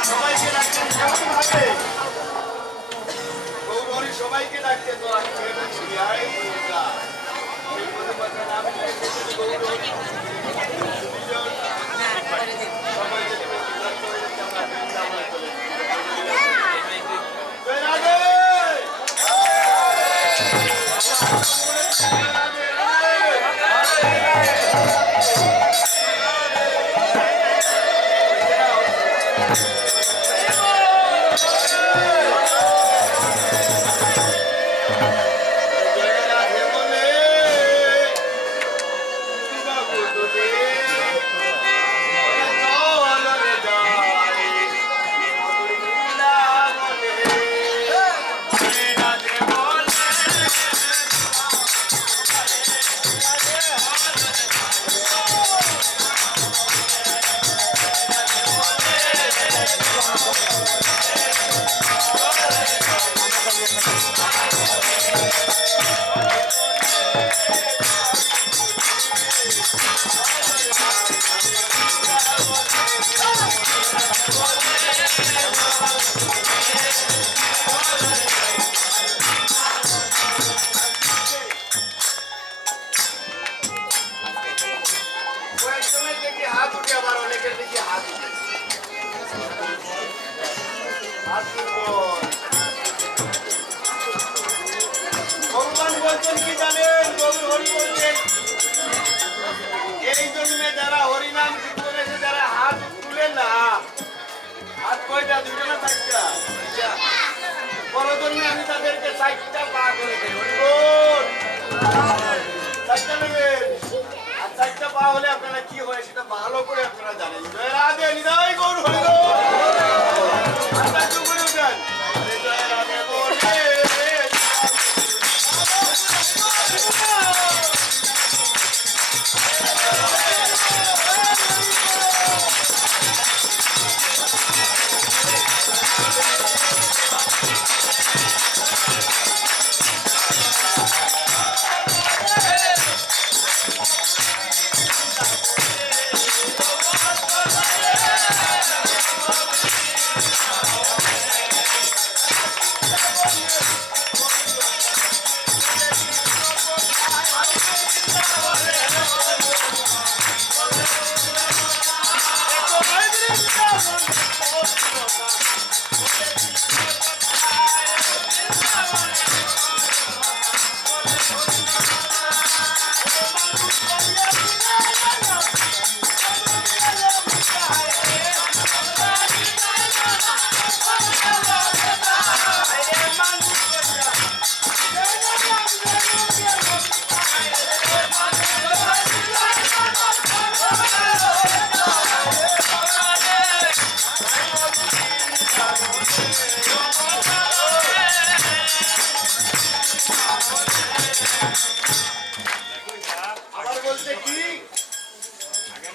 সবাইকে ডাকছেন কেমন ভাবে গৌরহরি সবাইকে ডাকছে তোরা ভগবান বলছেন কি জানেন? গৌরহরি বলছেন এই জন্মে যারা হরিনাম করেছে, যারা হাত তুলে না, হাত কয়টা? দুটো না চারটা? বড় জন্মে আমি তাদেরকে 4টা পা করে দেব। চারটা নেবেন। আর 4টা পা হলে আপনারা কি হয় সেটা ভালো করে আপনারা জানেন। জয় রাধে, নিতাই গৌর হরি গো। আচ্ছা একটু করে উঠেন। জয় রাধে বলে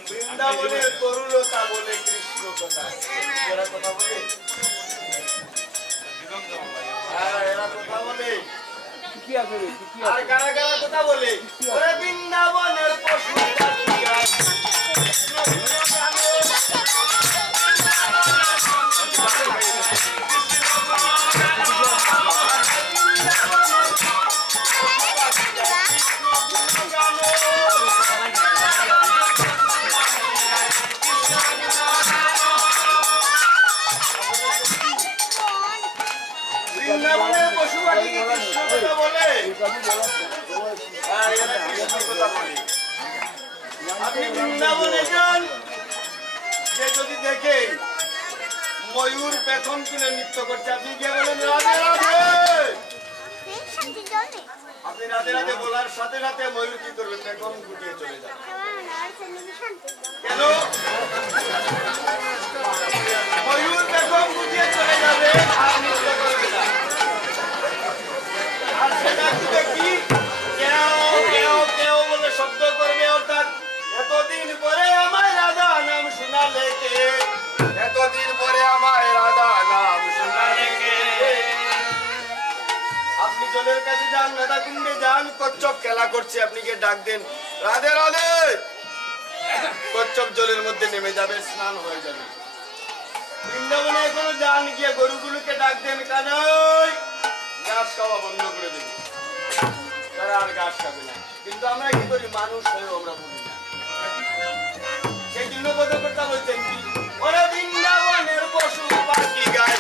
বৃন্দাবনের তরুলতা বলে কৃষ্ণ কোথায়? এরা কথা বলে, এরা কথা বলে, আর কারা কারা কথা বলে? ওরে বৃন্দাবনের পশু পাখিরা বৃন্দাবনের পশু পাখি কৃষ্ণ কথা বলে। আপনি বৃন্দাবনে যান, যে যদি দেখেন ময়ূর পেছন তুলে নৃত্য করছে, আপনি গিয়ে বলেন রাধে রাধে। আপনি রাধে রাধে বলার সাথে সাথে ময়ূর কি করবে? পেছন গুটিয়ে চলে যাবে। কেন? ময়ূর পেছন গুটিয়ে চলে যাবে আর নৃত্য করবে না। কচ্ছপের কাছে যান, রাধা কুণ্ডে যান, কচ্ছপ খেলা করছে, আপনি গিয়ে ডাক দেন, রাধে রাধে। কচ্ছপ জলের মধ্যে নেমে যাবে, স্নান হয়ে যাবে। বৃন্দাবনে এখনো যান, গিয়ে গরুগুলোকে ডাক দেন, কানাই ঘাস খাওয়া বন্ধ করে দেবে, তারা আর ঘাস খাবে না। কিন্তু আমরা কি করি, মানুষ হয়েও আমরা বলি না। সেই জন্য কথা বলছেন কি, ওরা বৃন্দাবনের পশু পাখি গায়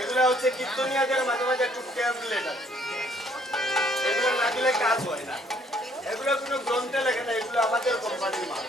এগুলো হচ্ছে কীর্তনিয়াদের মাঝে মাঝে একটু ট্যাবলেট আছে, এগুলো না দিলে কাজ হয় না। এগুলো কোনো গ্রন্থে লেখে না, এগুলো আমাদের কোম্পানির মাল।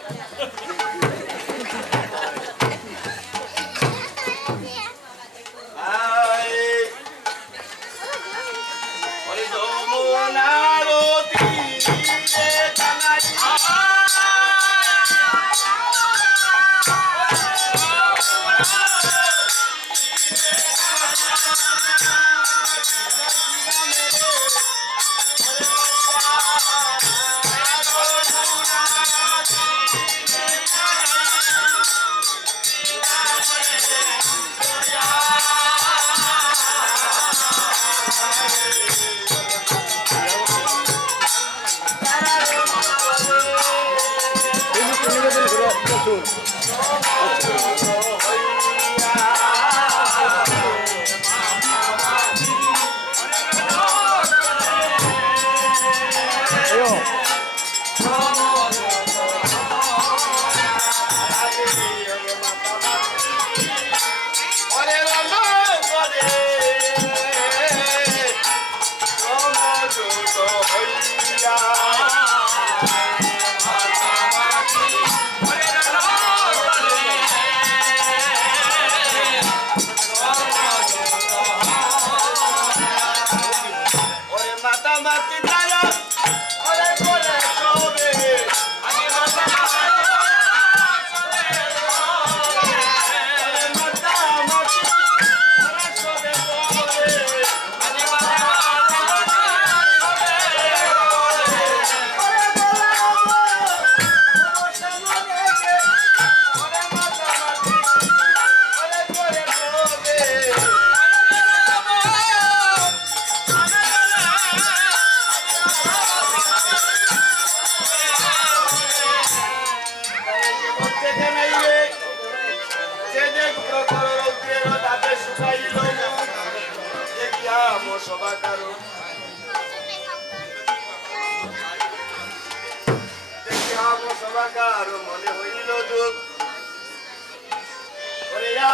মনে হইল যুগ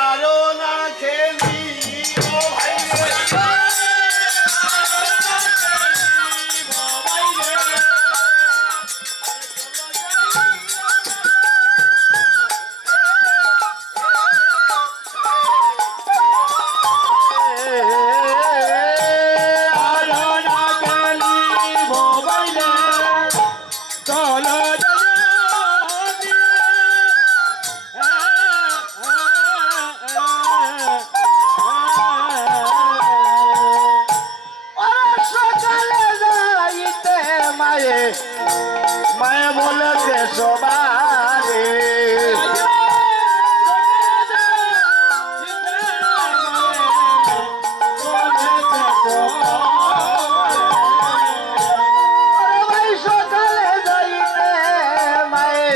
আরো না খেলি ভাই মায়ে মায়ে বলেছে সবারে ওরে ভাই সকালে যাইতে মায়ে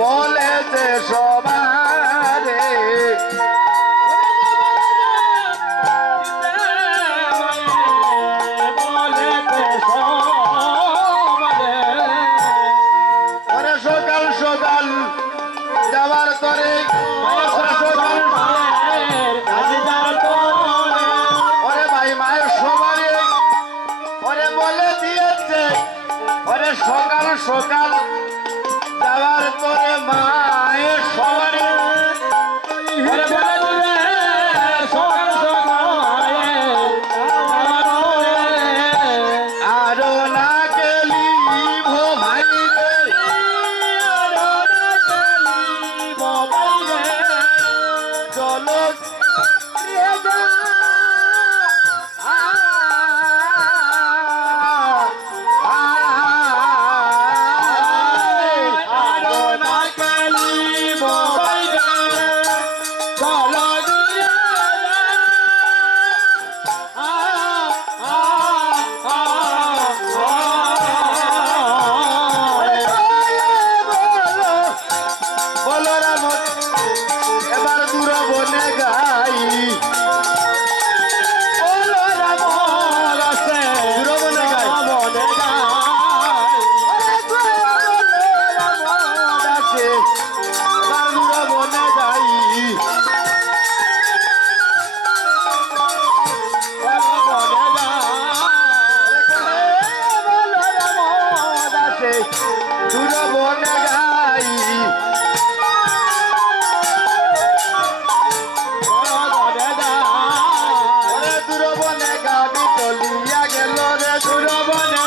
বলেছে সবারে ওরে সকাল সকাল যাওয়ার করে ওরে সকাল ওরে ভাই মায়ের সবারে ওরে বলে দিয়েছে ওরে সকাল সকাল যাওয়ার করে মায়ের সবারে ওরে বলে দিলে সকাল আরো না গেলি ভো ভাই রে চলো রে যা আরো না গেলি ভো ভাই রে চলো বলো রাম এবার দূর বনে গাই বলো রাম আছে দূর বনে গাই আছে এবার দূর বনে গাই বলো রাম আছে দূর বনে গাই ওরে দূর বনে গাবি চলিয়া গেল রে দূর বনে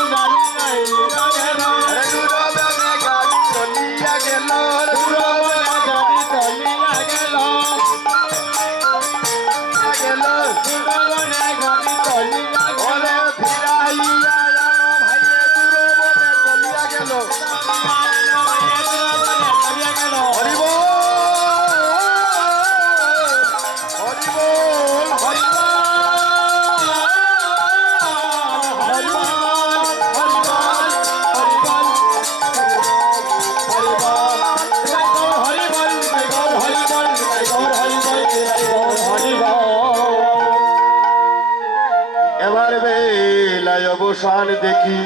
ওরে দূর বনে গাবি চলিয়া গেল রে দূর বনে গাবি চলিয়া গেল গেল ওরে ফিরাইয়া জানো ভাইয়ে দূর বনে চলিয়া গেল হরি বল হরি বল হরি বল এবার বেলায় অবসান দেখি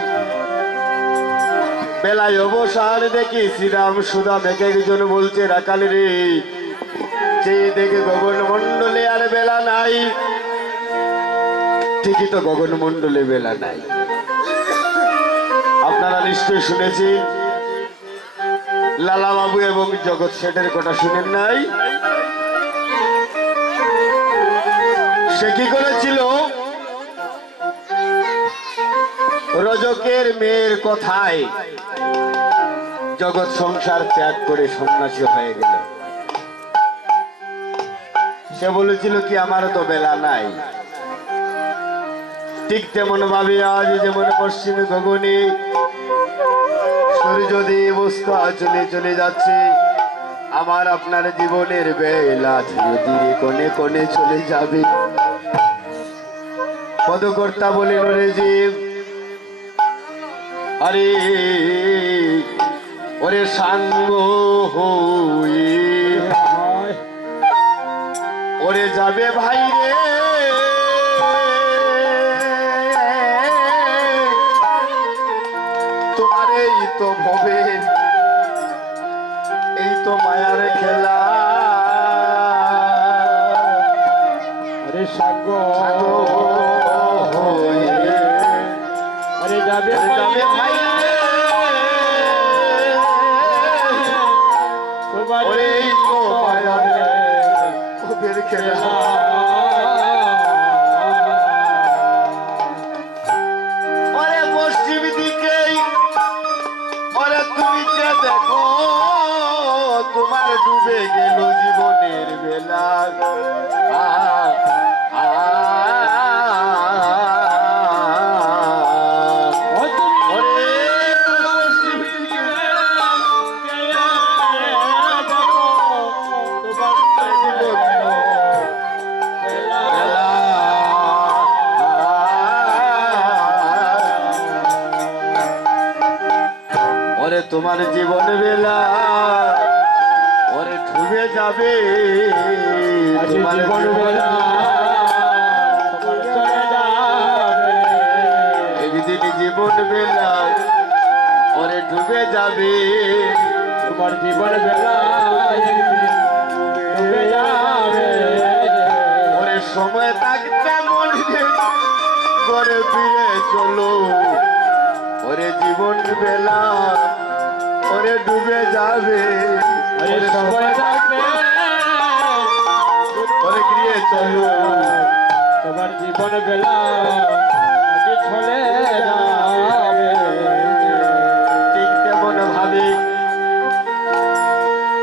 বেলায় অবসান দেখি শ্রীরাম সুদাম এক একজন বলছে রাখাল রে সেই দেখে গগন মন্ডলে আর বেলা নাই ঠিকই তো গগন মন্ডলে বেলা নাই আপনারা নিশ্চয়ই শুনেছেন লালা বাবু এবং জগৎ শেঠের কথা শুনেন নাই সে কি করেছিল রজকের মেয়ের কথায় জগৎ সংসার ত্যাগ করে সন্ন্যাসী হয়ে গেল সে বলেছিল কি আমারও তো বেলা নাই ঠিক তেমন ভাবে আজ যেমন পশ্চিমে গগনে সূর্যদেব অস্ত চলে চলে যাচ্ছে আমার আপনার জীবনের বেলা ধীরে ধীরে কোণে কোণে চলে যাবে পদকর্তা বলেন রে জীব আরে ওরে সাঙ্গ হয়ে ওরে যাবে ভাই রে তোমার এই তো ভবে এই তো মায়ার খেলা আরে সাঙ্গ হয়ে আরে যাবে যাবে ভাই ওরে এই তো মায়ার ভবের খেলা ওরে পশ্চিম দিকে ওরে তুমি কে দেখো তোমার ডুবে গেল জীবনের বেলা ওরে ওরে তোমার জীবন বেলা ওরে ডুবে যাবে তোমার জীবন বেলা তোমার চলে যাবে একদিন জীবন বেলা ওরে ডুবে যাবে তোমার জীবন বেলা একদিন ডুবে যাবে ওরে সময় থাকতে মনে করে ফিরে চলো ওরে জীবন বেলা ওরে ডুবে যাবে আরে সবাই থাকবে ওরে গিয়ে চলো তোমার জীবন বেলা আজ চলে যাবে ঠিক তেমন ভাবে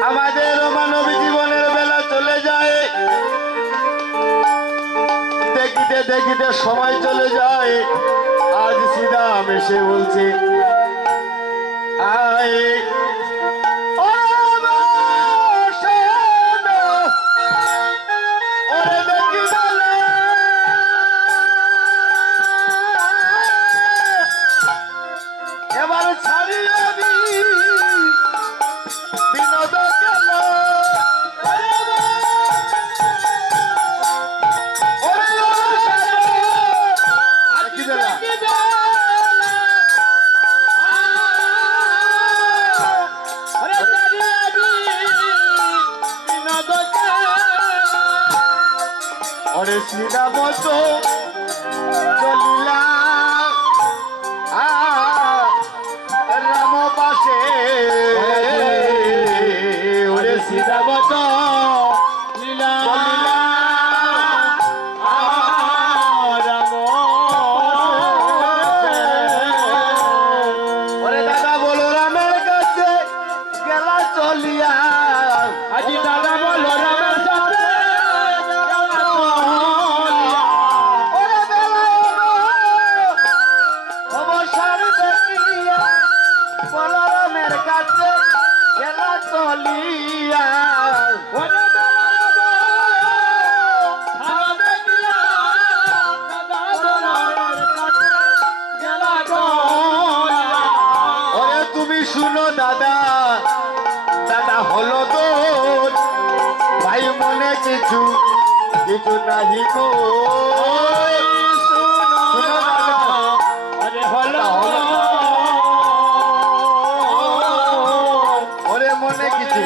আমাদের মানব জীবনের বেলা চলে যায় দেখিতে দেখিতে সময় চলে যায় আজ শ্রীরাম এসে বলছে আয় ও আমার সোনা, ওরে দেখি বলে, এবার ছাড়িয়ে দি বিনোদ গেল ওরে আর কি বেলা ওরে শ্রীরাম তো চলিলা রাম পাশে ওরে শ্রীরাম তো লীলা চলিলা ওরে দাদা বলো রামের কাছে গেলা চলিয়া আজি দাদা বলো রামের সাথে ওরে বেলা অবসর দেখিয়া বলরামের কাছে গেলা চলিয়া ওরে সারা দেখিয়া দাদা বলো কাছে গেলা গয়া ওরে তুমি শুনো দাদা দাদা হলো তো ভাই মনে কিছু কিছু নাহি গো শুনো দাদা আরে হলো ওরে মনে কিছু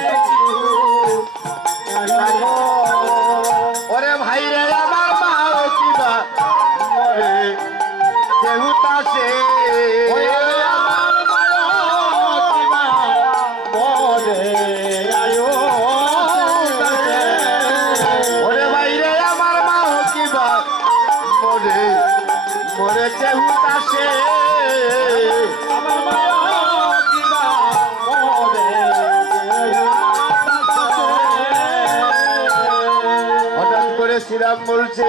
ওরে ভাই রে আমার মা ও কিবা মরে কেহু তাসে ওরে ভাই রে আমার মা ও কিবা মরে মরে কেহু তাসে হঠাৎ করে শ্রীরাম বলছে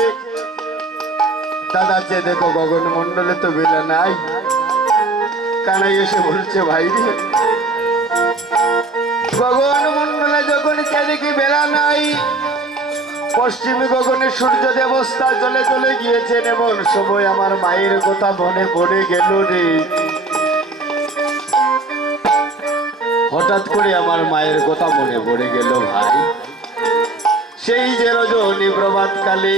দাদা যে দেখো গগন মন্ডলে তো বেলা নাই কানাই এসে বলছে ভাই রে গগন মন্ডলে যখন চারিদিকে বেলা নাই পশ্চিমী গগনে সূর্য দেবস্থা চলে চলে গিয়েছেন এমন সময় আমার মায়ের কথা মনে পড়ে গেল রে হঠাৎ করে আমার মায়ের কথা মনে পড়ে গেল ভাই সেই যে রজনী প্রভাত কালে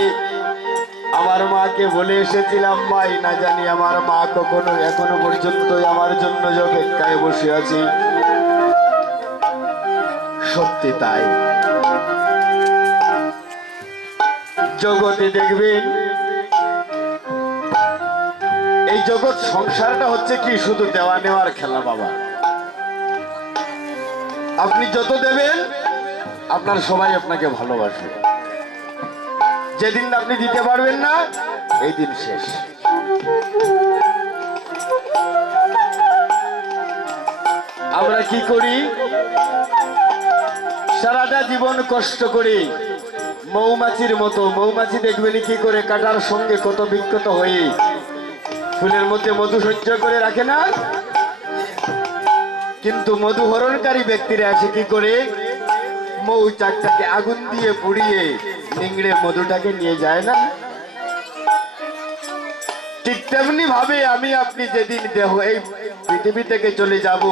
আমার মাকে বলে এসেছিলাম মাই না জানি আমার মা কখনো এখনো পর্যন্ত আমার জন্য যে অপেক্ষায় বসে আছে সত্যি তাই জগতে দেখবেন এই জগৎ সংসারটা হচ্ছে কি শুধু দেওয়া নেওয়ার খেলা বাবা আপনি যত দেবেন আপনার সবাই আপনাকে ভালোবাসবে যেদিন আপনি দিতে পারবেন না এই দিন শেষ আমরা কি করি সারাটা জীবন কষ্ট করি মৌমাছির মতো মৌমাছি দেখবেন কি করে কাটার সঙ্গে কত বিক্ষত হয়ে ফুলের মধ্যে মধু সহ্য করে রাখে না কিন্তু মধু হরণকারী ব্যক্তিরা এসে কি করে মৌচাকটাকে আগুন দিয়ে পুড়িয়ে নিংড়ে মধুটাকে নিয়ে যায় না ঠিক তেমনি ভাবে আমি আপনি যেদিন দেহ এই পৃথিবী থেকে চলে যাব,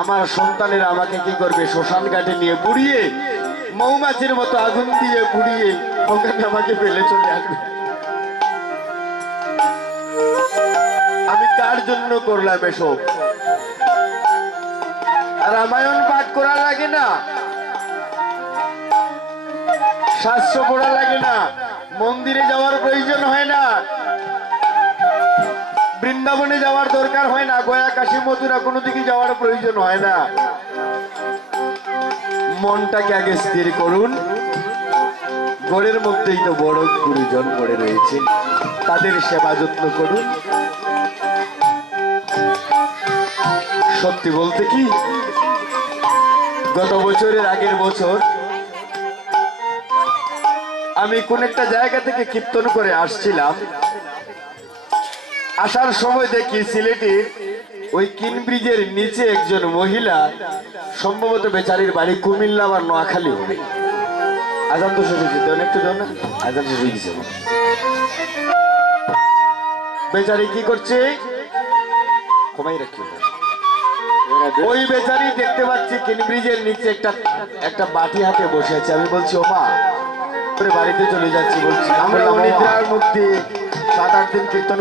আমার সন্তানেরা আমাকে কি করবে? শ্মশান ঘাটে নিয়ে পুড়িয়ে, মৌমাছির মতো আগুন দিয়ে পুড়িয়ে ওখানে আমাকে ফেলে চলে আসবে। আমি কার জন্য করলাম এসব? রামায়ণ পাঠ করা লাগে না, শাস্ত্র পড়া লাগে না, মন্দিরে যাওয়ার প্রয়োজন হয় না, বৃন্দাবনে যাওয়ার দরকার হয় না, গয়া কাশী মথুরা কোনো দিকে যাওয়ার প্রয়োজন হয় না। মনটাকে আগে স্থির করুন। ঘরের মধ্যেই তো বড় গুরুজন পড়ে রয়েছে, তাদের সেবা যত্ন করুন। সত্যি বলতে কি, গত বছরের আগের বছর আমি কোন একটা জায়গা থেকে কীর্তন করে আসছিলাম। আসার সময় দেখি সিলেটের ওই কিন ব্রিজের নিচে একজন মহিলা, সম্ভবত বেচারির বাড়ি কুমিল্লা বা নোয়াখালী হবে। আজান তো শেষ হয়েছে, একটু যাও না, আজান শেষ হয়ে গেছে। বেচারি কি করছে? কমাই রাখি। ওই বেচারি দেখতে পাচ্ছি কিন ব্রিজের নিচে একটা বাটি হাতে বসে আছে। আমি বলছি, ও মা, বাড়িতে চলে যাচ্ছি। বলছি আমরা অনিদ্রার মধ্যে 7-8 দিন কীর্তন,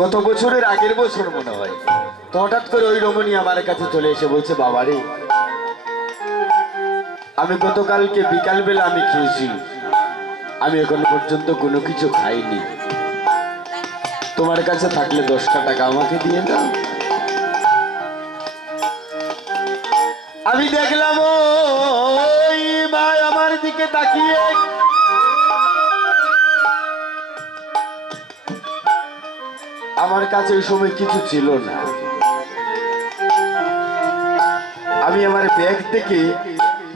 গত বছরের আগের বছর মনে হয়। তো হঠাৎ করে ওই রমণী আমার কাছে চলে এসে বলছে, বাবারে, আমি গতকালকে বিকাল বেলা আমি খেয়েছি, আমি এখন পর্যন্ত কোনো কিছু খাইনি, তোমার কাছে থাকলে 10টা টাকা আমাকে দিয়ে দাও। আমি দেখলাম ওই মা আমার দিকে তাকিয়ে আমার কাছে ওই সময় কিছু ছিল না। আমি আমার ব্যাগ থেকে,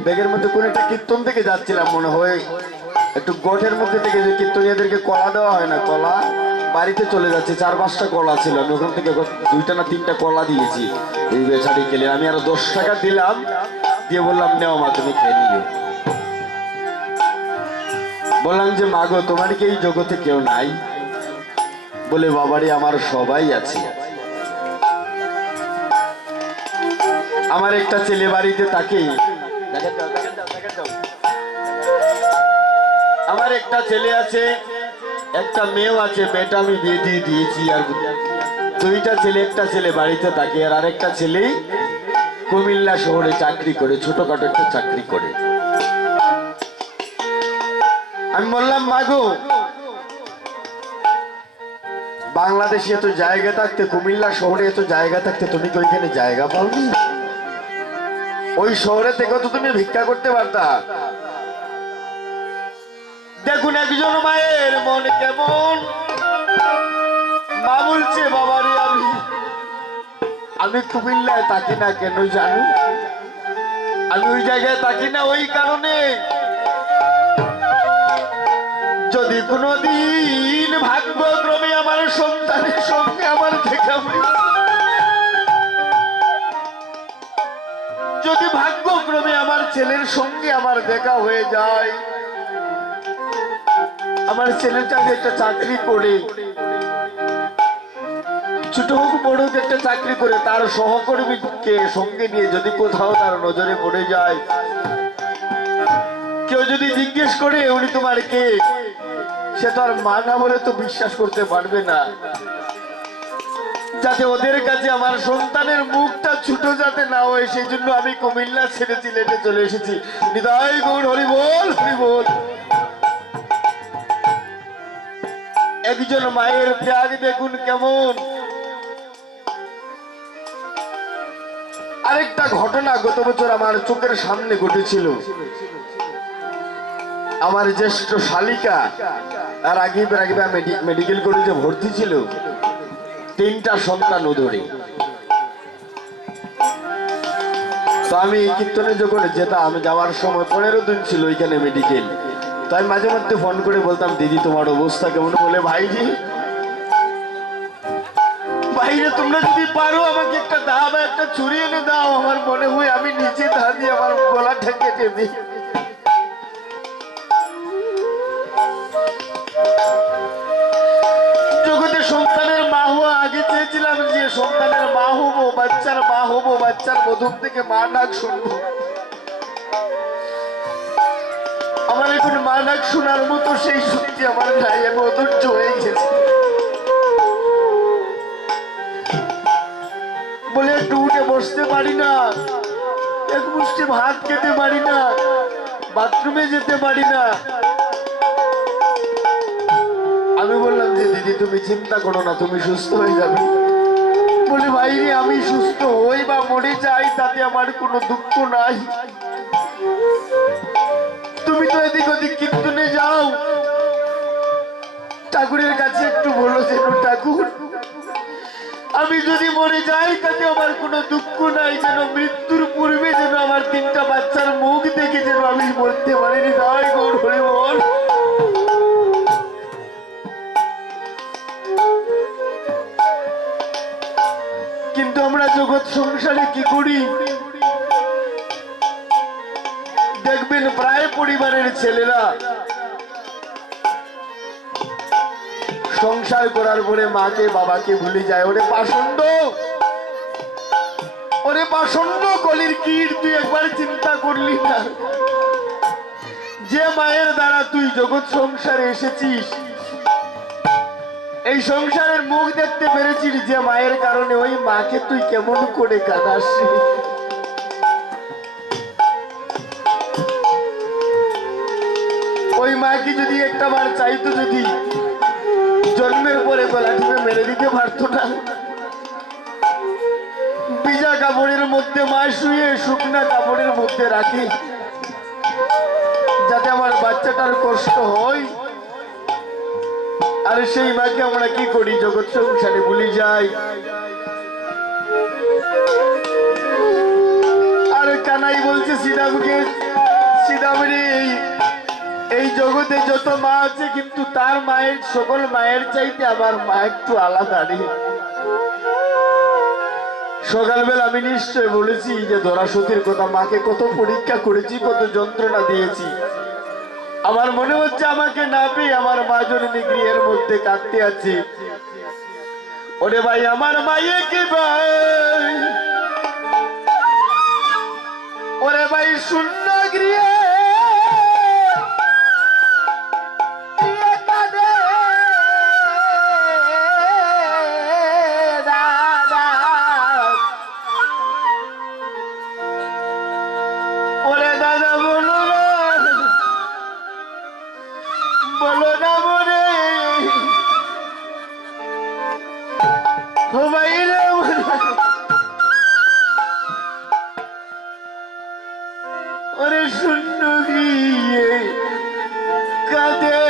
ব্যাগের মধ্যে কোন একটা কীর্তন থেকে যাচ্ছিলাম মনে হয়, একটু গোঠের মধ্যে থেকে যে কীর্তনীয়দেরকে কলা দেওয়া হয় না, কলা, বাড়িতে চলে যাচ্ছে। 4-5টা কলা ছিল, আমি ওখান থেকে 2টা না 3টা কলা দিয়েছি এই বেচারি গেলে। আমি আরো 10 টাকা দিলাম, দিয়ে বললাম, নেও মা, তুমি খেয়ে নিও। বললাম যে, মা গো, তোমার কি এই জগতে কেউ নাই? বলে, বাবারে, আমার সবাই আছে। আমার একটা ছেলে বাড়িতে থাকে, আমার একটা ছেলে আছে, একটা মেয়েও আছে, মেয়েটা আমি দিয়ে দিয়েছি। আর 2টা ছেলে, একটা ছেলে বাড়িতে থাকে, আর আরেকটা ছেলে কুমিল্লা শহরে চাকরি করে, ছোটখাটো একটা চাকরি করে। আমি বললাম, মাগো, বাংলাদেশে এত জায়গা থাকতে, কুমিল্লা শহরে এত জায়গা থাকতে, তুমি কি ওইখানে জায়গা পাওনি? ওই শহরে থেকে তো তুমি ভিক্ষা করতে পারতা। দেখুন একজন মায়ের মন কেমন। মা বলছে, বাবারে, আমি কুমিল্লায় থাকি না কেন জানো? আমি ওই জায়গায় থাকি না ওই কারণে, যদি কোনদিন ভাগ্যক্রমে আমার সন্তানের সঙ্গে আমার দেখা হয়, যদি ভাগ্যক্রমে আমার ছেলের সঙ্গে আমার দেখা হয়ে যায়, আমার ছেলেটাকে একটা চাকরি করে, ছোট হোক বড় হোক, একটা চাকরি করে তার সহকর্মীকে সঙ্গে নিয়ে যদি কোথাও তার নজরে পড়ে যায়, কেউ যদি জিজ্ঞেস করে উনি তোমার কে, সে তো আর মা না বলে তো বিশ্বাস করতে পারবে না। যাতে ওদের কাছে আমার সন্তানের মুখটা ছোট যাতে না হয়, সেই জন্য আমি কুমিল্লা ছেড়ে সিলেটে চলে এসেছি। নিতাই গৌর হরি বল, হরি বল। একজন মায়ের ত্যাগ দেখুন কেমন। আরেকটা ঘটনা গত বছর আমার চোখের সামনে ঘটেছিল। আমার জ্যেষ্ঠ শালিকা আর আগে মেডিকেল কলেজে ভর্তি ছিল, 3টা সন্তান ওধরে। তো আমি কীর্তনে যখন যেতাম, আমি যাওয়ার সময় 15 দিন ছিল ওইখানে মেডিকেল। তাই মাঝে মধ্যে ফোন করে বলতাম, দিদি তোমার অবস্থা কেমন? বলে, ভাইজি, বাইরে তোমরা যদি পারো আমাকে একটা দা বা একটা ছুরি এনে দাও, আমার মনে হয় আমি নিচে দা দিয়ে আমার গলাটা কেটে দিই। জগতে সন্তানের মা হওয়া আগে চেয়েছিলাম যে সন্তানের মা হবো, বাচ্চার মা হবো, বাচ্চার মধুর থেকে মা ডাক শুনবো। আমার এখন মা ডাক শোনার মতো সেই শক্তি আমার নাই, আমি অধৈর্য হয়ে গেছি বলে একটু উঠে বসতে পারি না, এক মুষ্টি ভাত খেতে পারি না, বাথরুমে যেতে পারি না। আমি বললাম যে দিদি তুমি চিন্তা করো না, তুমি সুস্থ হয়ে যাবে। বলে ভাই রে, আমি সুস্থ হই বা মরে যাই তাতে আমার কোনো দুঃখ নাই, তুমি তো এদিক ওদিক কীর্তনে যাও, ঠাকুরের কাছে একটু বলো যেন ঠাকুর আমি যদি মরে যাই তাতে আমার কোনো দুঃখ নাই, যেন মৃত্যুর পূর্বে যেন আমার 3টা বাচ্চার মুখ দেখে যেন আমি বলতে পারিনি তাই গৌর হরি বল। কিন্তু আমরা জগৎ সংসারে কি করি দেখবেন, প্রায় পরিবারের ছেলেরা সংসার করার পরে মাকে বাবাকে ভুলে যায়। ওরে পাষণ্ড, ওরে পাষণ্ড কলির কীট, তুই একবার চিন্তা করলি না যে মায়ের দ্বারা তুই জগৎ সংসারে এসেছিস, এই সংসারের মুখ দেখতে পেরেছিস, যে মায়ের কারণে ওই মাকে তুই কেমন করে কাঁদাস। ওই মাকে যদি একটা বার চাইতো, যদি জন্মের পরে গলা টিপে মেরে দিতে পারতো না। ভিজা কাপড়ের মধ্যে মা শুয়ে শুকনা কাপড়ের মধ্যে রাখি যাতে আমার বাচ্চাটার কষ্ট হয়, আর সেই মাকে আমরা কি করি, জগৎ সংসারে ভুলে যাই। আর কানাই বলছে শ্রীরামকে, শ্রীরাম রে এই জগতে যত মা আছে কিন্তু তার মায়ের, সকল মায়ের চাইতে আমার মা একটু আলাদা রে। সকালবেলা আমি নিশ্চয় বলেছি যে ধরাসতীর কথা, মাকে কত পরীক্ষা করেছি, কত যন্ত্রণা দিয়েছি। আমার মনে হচ্ছে আমাকে না পেয়ে আমার মা জননী গৃহের মধ্যে কাঁদতে আছে। ওরে ভাই আমার মায়ে কি ভাই, ওরে ভাই শূন্য গৃহে শূন্য গিয়ে কাঁদে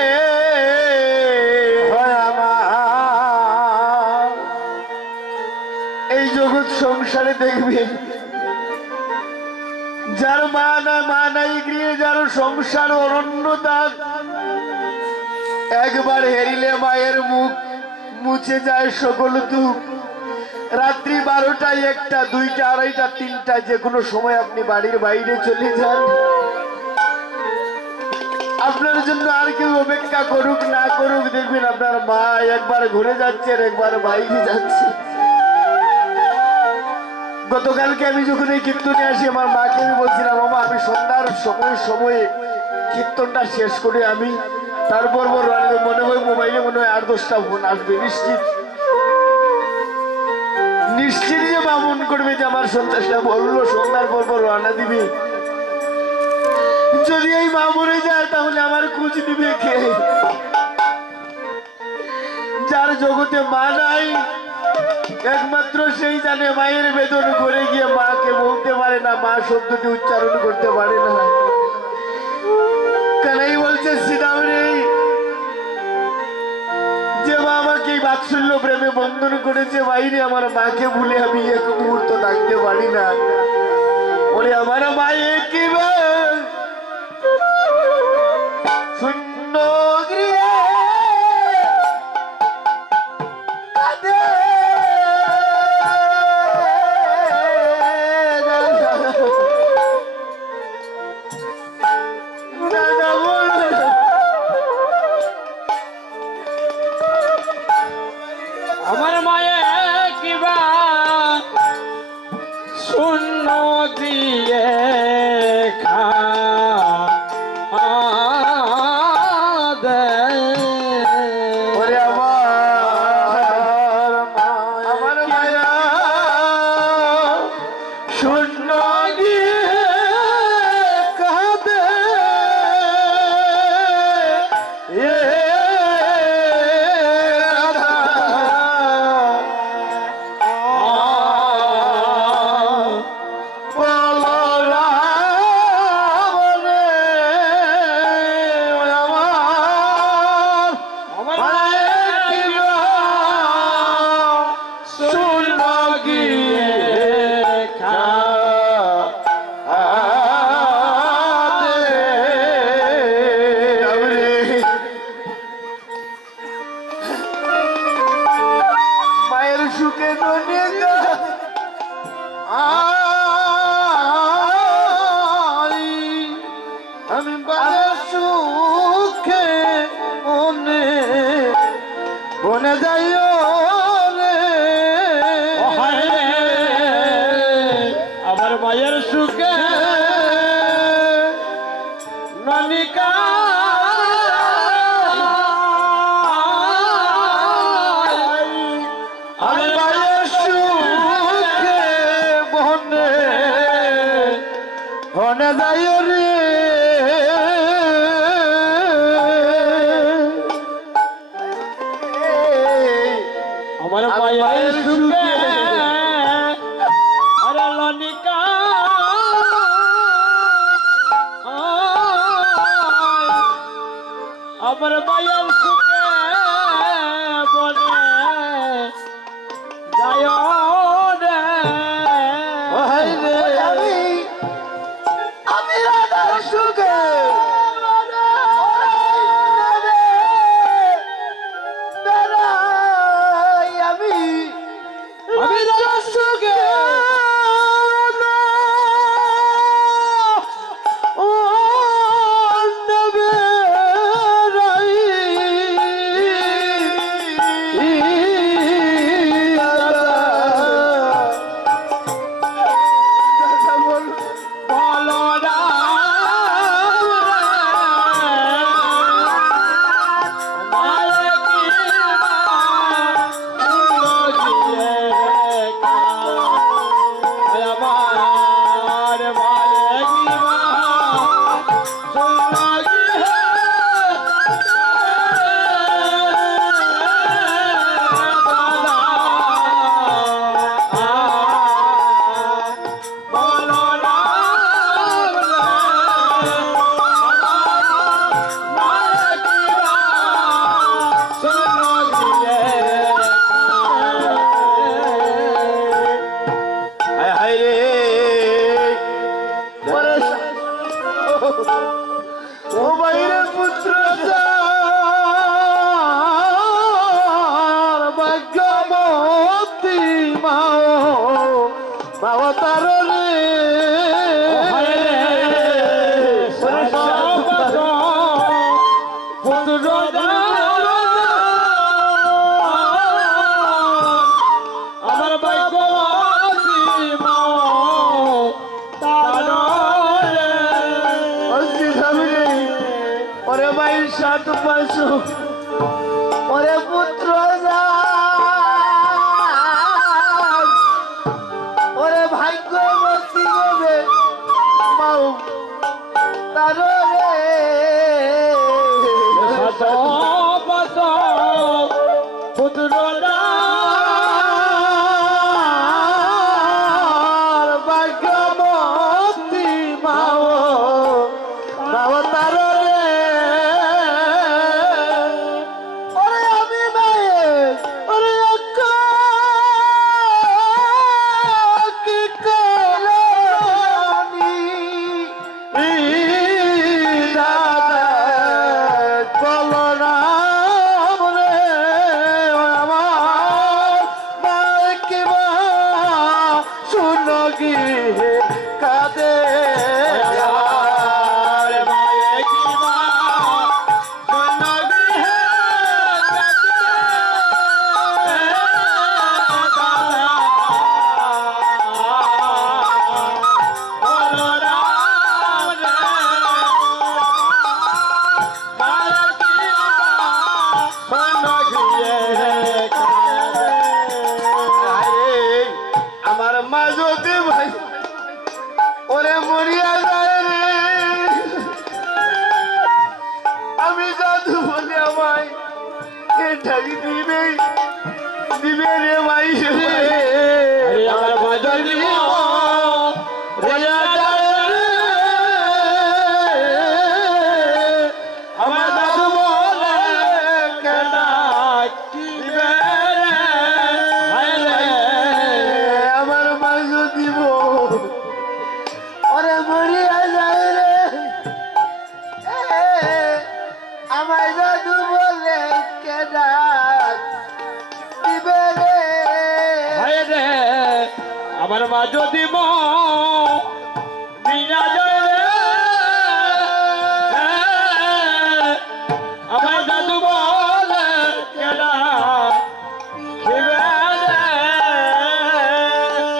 এই জগৎ সংসারে দেখবেন, যার মা নাই গৃহে, যার সংসার অরণ্যতার, একবার হেরিলে মায়ের মুখ মুছে যায় সকল দুঃখ। রাত্রি 12টায়, 1টা, 2টা, 2:30, 3টা, যে কোনো সময় আপনি বাড়ির বাইরে চলে যান, আপনার জন্য আর কেউ অপেক্ষা করুক না করুক, দেখবেন আপনার মা একবার ঘুরে যাচ্ছে আর একবার বাইরে যাচ্ছে। গতকালকে আমি যখন এই কীর্তনে আসি, আমার মাকে আমি বলছিলাম, মামা আমি সন্ধ্যার সময়ে কীর্তনটা শেষ করে আমি তারপর মনে হয় মোবাইলে মনে হয় 8-10টা ফোন আসবে, নিশ্চিত নিশ্চিত যে মা মন করবে যে আমার সন্তানটা বললো সন্ধ্যার পর রান্না দিবে। যদি এই মা মরে যায় তাহলে আমার খোঁজ দিবে কে? যার জগতে মা নাই একমাত্র সেই জানে মায়ের বেদন করে গিয়ে মাকে বলতে পারে না, মা শব্দটি উচ্চারণ করতে পারে না। কানাই বলছে শ্রীরাম রে, যে মা আমাকে বাৎসল্য প্রেমে বন্ধন করেছে, বাইরে আমার মাকে ভুলে আমি এক মুহূর্ত থাকতে পারি না। ওরে আমার মায়ে কি শূন্য গৃহে কাঁদে, আমার মায়ে কিবা মায়ের সুখে ননিকা আমার মায়ের সুখে বনে হনে যায় রে আমার মায়ের সুখে আরে লনিকা আমার মায়ের সুখে বনে যায় রে হায় রে আমি রাধার সুখে আমি রাধার সুখে ও বাইরে পুত্র ভাগ্যবতী মাও তার রে আমার ভাগ্যবতী মা ওরে ভাই সাত পাঁচশো ওরে পুত্র ওরে ভাগ্যবতী হবে মাও তার রে পুত্র ভাগ্যবতী মাও মাও তার রে ওরে আমি মায়ের ওরে কি করি দাদা বলরাম রে আমার মায় কিবা শুনো গিয়ে কাঁদে আমার মা যদি ভাই ওরে মরিয়া যায় রে আমি জাদু বলে আমায় কে ঢাকি দিবে দিবে রে ভাই রে আমার বাজার দিব আমার দাদু বলে কেনা দিবে রে আমার মা যদি ওরে মরিয়া যায় রে আমায় দাদু বলে কেনা দিবে রে আমার মা যদি বিনা যায় রে আমার দাদু বলে কেনা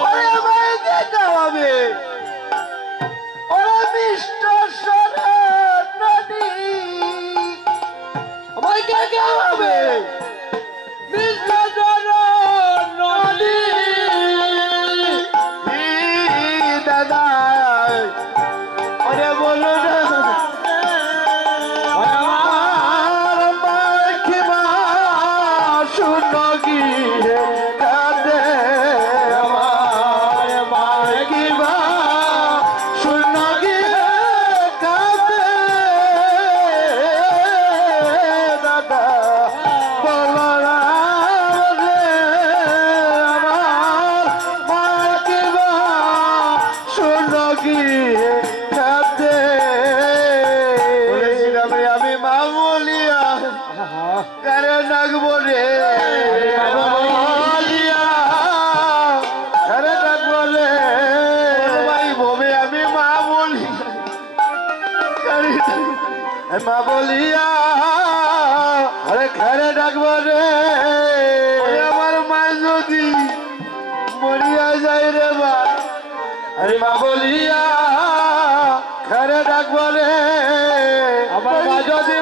ওরে আমায় যেতে হবে দাদা ওরে বলো না আমার মাখিবা শুনো গিয়ে কাঁদে আমার মাখিবা শুনো গিয়ে কাঁদে দাদা বলো না রে আমার মাখিবা শুনো গিয়ে কাঁদে বলেছিলাম রে আমি মা বলিয়া কারে ডাকবো রে বলিয়া কারে ডাকবো রে ভাই ভবে আমি মা বলি মা বলিয়া আরে কারে ডাকবো রে আমার মা যদি মরিয়া যায় রে বা আরে মা বলিয়া কারে ডাকবো রে আমার মা যদি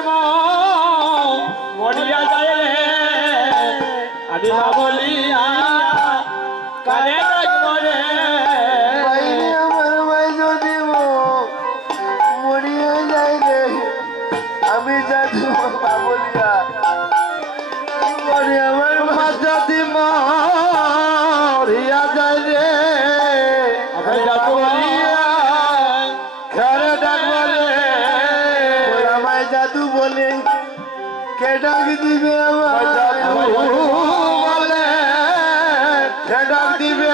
মরিয়া যায় রে আমি মা বলিয়া কারে ডাকবো রে বাইরে আমার মা যদি মরিয়া যায় রে আমি জাদু মা বলিয়া মরে আমার মা যদি মরিয়া যায় রে আমি জাদু বলিয়া ঘরে ডাকবো রে আমায় জাদু বলে কে ডাক দিবে আমার জাদু বলে কে ডাক দিবে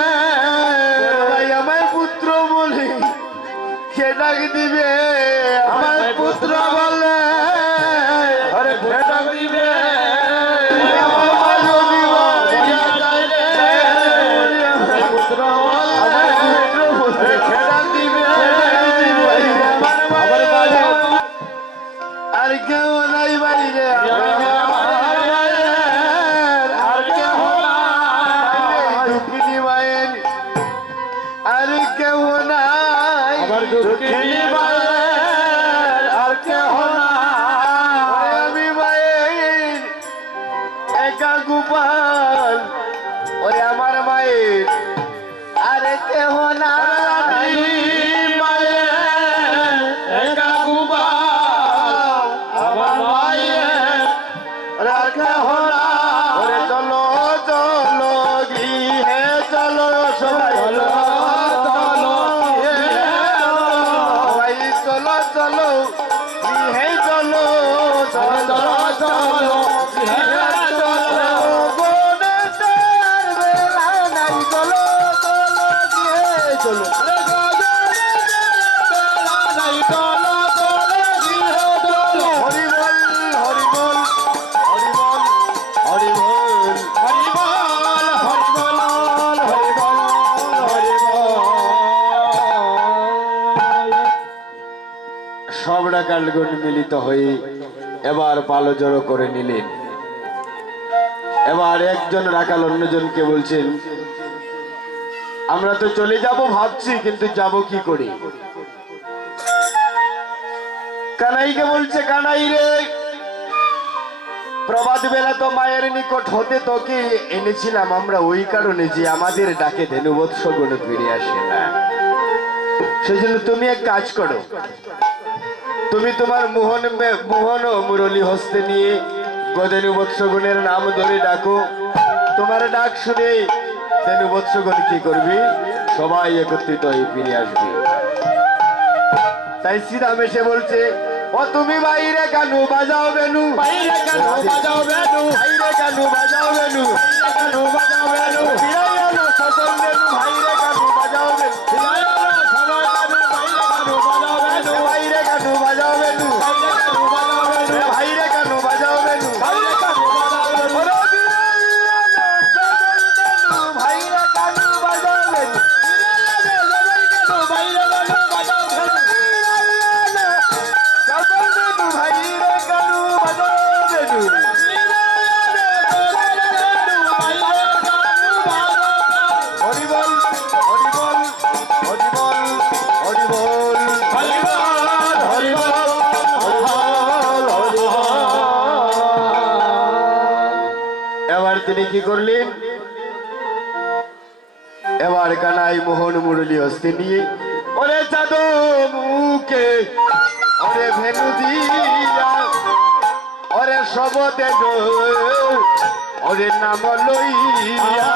ভাই আমায় পুত্র বলে কে ডাক দিবে আমার পুত্র বলে আরে কে ডাক দিবে আমার মা যদি মরিয়া যায় রে, পুত্র বলে কে ডাক দিবে আমার মা আর কেউ নাই বাইরে আর কেউ নাই দুঃখিনী মায়ের আর কেউ নাই আমার দুঃখিনী মায়ের আর কেউ নাই আমি মায়ের একা গোপাল ওরে আমার মায়ের আরে কেহ নাই মায়ের একা গোপাল আমার মায়ের আর কেহ নাই ওরে চলো চলো গৃহে চলো সবাই চলো চলো সবাই চলো চলো গৃহে চলো চলো চলো চলো গৃহে চলো বনেতের বেলা নাই চলো চলো গৃহে চলো হরি বল হরি বল হরি বল হরি বল সব ডাকালগণ মিলিত হয়ে এবার পালো জড়ো করে নিলেন। এবার একজন রাখাল অন্যজনকে বলছেন আমরা তো চলে যাব ভাবছি কিন্তু যাব কি করে। কানাইকে বলছে কানাই রে প্রভাত বেলা তো মায়ের নিকট হতে তোকে এনেছিলাম আমরা ওই কারণে যে আমাদের ডাকে ধেনুবৎস গুণে ফিরে আসে না, সেই জন্য তুমি এক কাজ করো, তুমি তোমার মোহন ও মুরলী হস্তে নিয়ে ধেনুবৎসগুণের নাম ধরে ডাকো। তোমার ডাক শুনে ধেনুবৎসগুণ কি করবি সবাই একত্রিত হয়ে ফিরে আসবে। তাই শ্রীরাম এসে বলছে ও তুমি বাইরে কেন বাজাও বেনু, বাইরে কেন বাজাও বেনু, বাইরে কেন বাজাও বেনু, কেন বাজাও বেনু, ফিরাই আলো সচল বেনু, বাইরে কেন বাজাও বেনু, বাইরে কেন বাজাও বেনু, বাইরে কেন বাজাও বেনু, ওরে ফিরাই আলো সচল বেনু, বাইরে কেন বাজাও বেনু, ফিরাই আলো সচল বেনু, বাইরে কেন বাজাও বেনু। হরি বল হরি বল হরি বল হরি বল হরি বল হরি বল হরি বল। এবার তিনি কি করলেন, এবার কানাই মোহন মুরলী হস্তে নিয়ে ওরে চাঁদ মুখে ওরে ভেনু দিয়া ওরে সবতে ওরে নাম লইয়া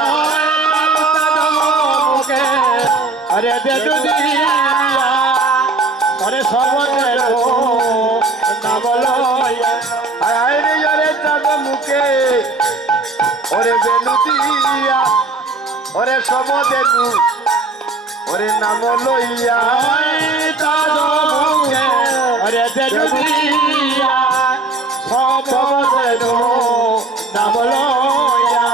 আরে বেদু দিয়া আরে সবতে নাম লইয়া আরে ওরে চাঁদ মুখে ওরে ভেনু দিয়া ওরে সবতে ওরে নাম লইয়া আরে বেদু দিয়া সবতে নাম লইয়া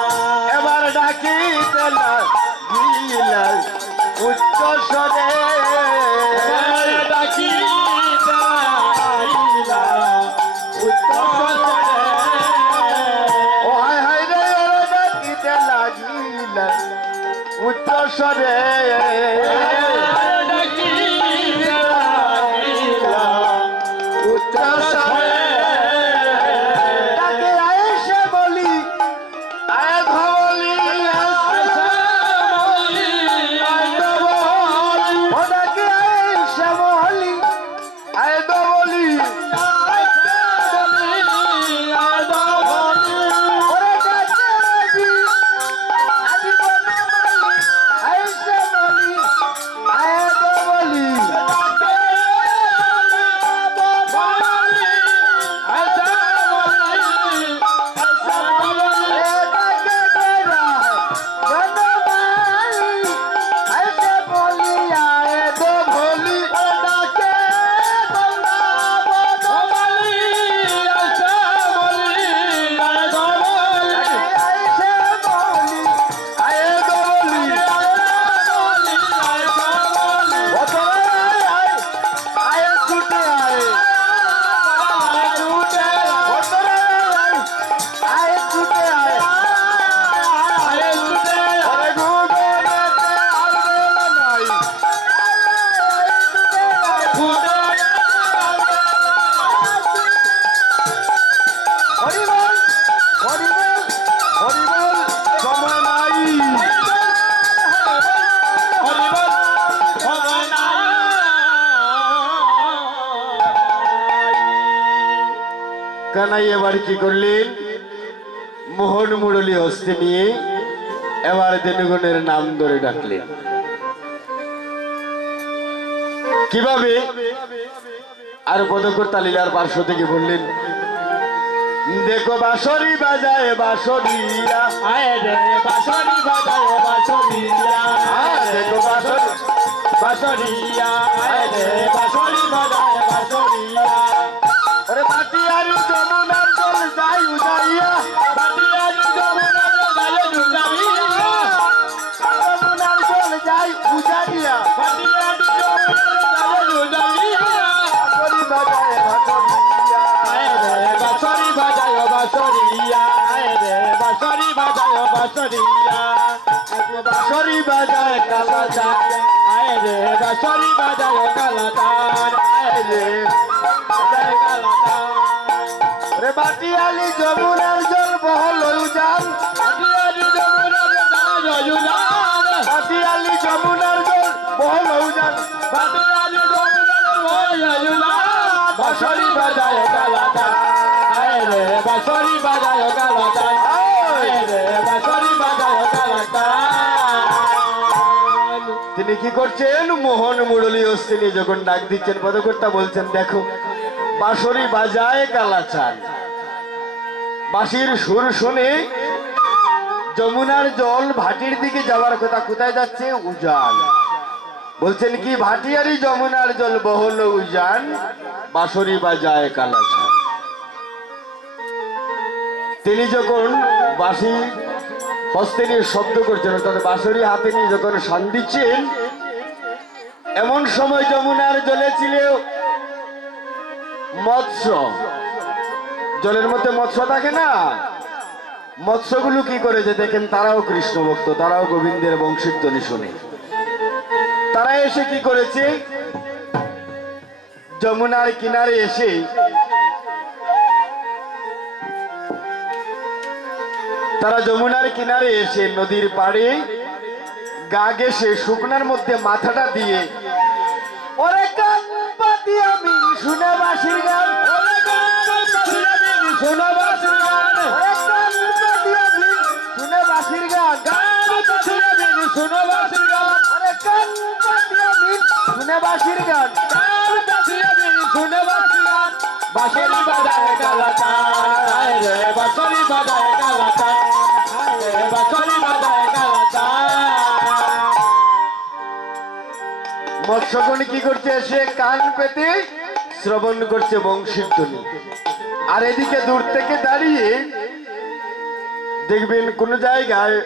এবার ডাকিতে লাগিলা উচ্চ স্বরে ডাকি উত্তর ও হায় হায় রে ওরে ডাকিতে লাগিলা উচ্চ স্বরে উচ্চ স্বরে ডাকে আয়েশে বলি আয় ধবলি ও ডাকে আয়েশে বলি আয় ধবলি ওরে ডাকে আজি আজি বনা মালি আয়েশে বলি আয় ধবলি কানাই এবার কি করলেন মোহন মুরলী হস্তে নিয়ে এবার দেনুগণের নাম ধরে ডাকলেন কিভাবে আর পদকর্তা লীলার পার্শ্ব থেকে বললেন দেখো বাঁশরি বাজায় বাঁশরিয়া আয় রে বাঁশরি বাজায় বাঁশরিয়া দেখো বাঁশরি বাঁশরিয়া আয় রে বাঁশরি বাজায় বাঁশরিয়া ওরে পাটিয়ারি যমুনার জল যাই উজাইয়া বাটিয়ারি যমুনা জলে ডুবাইয়া যমুনার জল যাই উজাইয়া বাটিয়ারি যমুনা জলে ডুবাইয়া বাঁশরি বাজায় বাঁশরিয়া আয় রে বাঁশরি বাজায় বাঁশরিয়া আয় রে বাঁশরি বাজায় বাঁশরিয়া বাঁশরি বাজায় কালা যায় আয় রে বাঁশরি বাজায় কালাতার আয় রে বাজায় কালাতার রে বাটিয়ালি যমুনার জল বহল উজান বাটিয়ারি যমুনা জলে ডুবাইয়া বাটিয়ালি যমুনার জল বহল উজান বাটিয়ারি যমুনা জলে ডুবাইয়া বাঁশরি বাজায় কালাতার আয় রে বাঁশরি বাজায় কালাতার আয় রে বাঁশরি বাজায় কালাতার তিনি কি করছেন মোহন মুরলী হস্তিনী যখন ডাক দিচ্ছেন পদকর্তা বলছেন দেখো বাঁশরি বাজায় কালাচান বাঁশির সুর শুনে যমুনার জল ভাটির দিকে যাওয়ার কথা কোথায় যাচ্ছে উজান বলছেন কি ভাটিয়ারি যমুনার জল বহল উজান বাঁশরি বাজায় কালাচান তিনি যখন বাঁশি হস্তে নিয়ে শব্দ করছেন অর্থাৎ বাঁশরি হাতে নিয়ে যখন শান দিচ্ছেন এমন সময় যমুনার জলে ছিল মৎস্য জলের মধ্যে মৎস্য থাকে না মৎস্যগুলো কি করেছে দেখেন তারাও কৃষ্ণ ভক্ত তারাও গোবিন্দের বংশীর ধ্বনি শুনে তারা এসে কি করেছে যমুনার কিনারে এসে তারা যমুনার কিনারে এসে নদীর পাড়ে গা ঘেঁষে শুকনার মধ্যে মাথাটা দিয়ে ওরে কান পাতিয়া মিন শুনে বাঁশির গান, ওরে গান পাতিয়া মিন শুনে বাঁশির গান, ওরে কান পাতিয়া মিন শুনে বাঁশির গান, গান পাতিয়া মিন শুনে বাঁশির গান, ওরে কান পাতিয়া মিন শুনে বাঁশির গান, গান পাতিয়া মিন শুনে বাঁশির গান, বাঁশরি বাজায় কালাতান রে, বাঁশরি বাজায় কালাতান রে, বাঁশরি বাজায় কালাতান। মৎস্যগণি কি করছে? সে কান পেতে শ্রবণ করছে বংশীর ধ্বনি। আর এদিকে দূর থেকে দাঁড়িয়ে দেখবেন কোন জায়গায়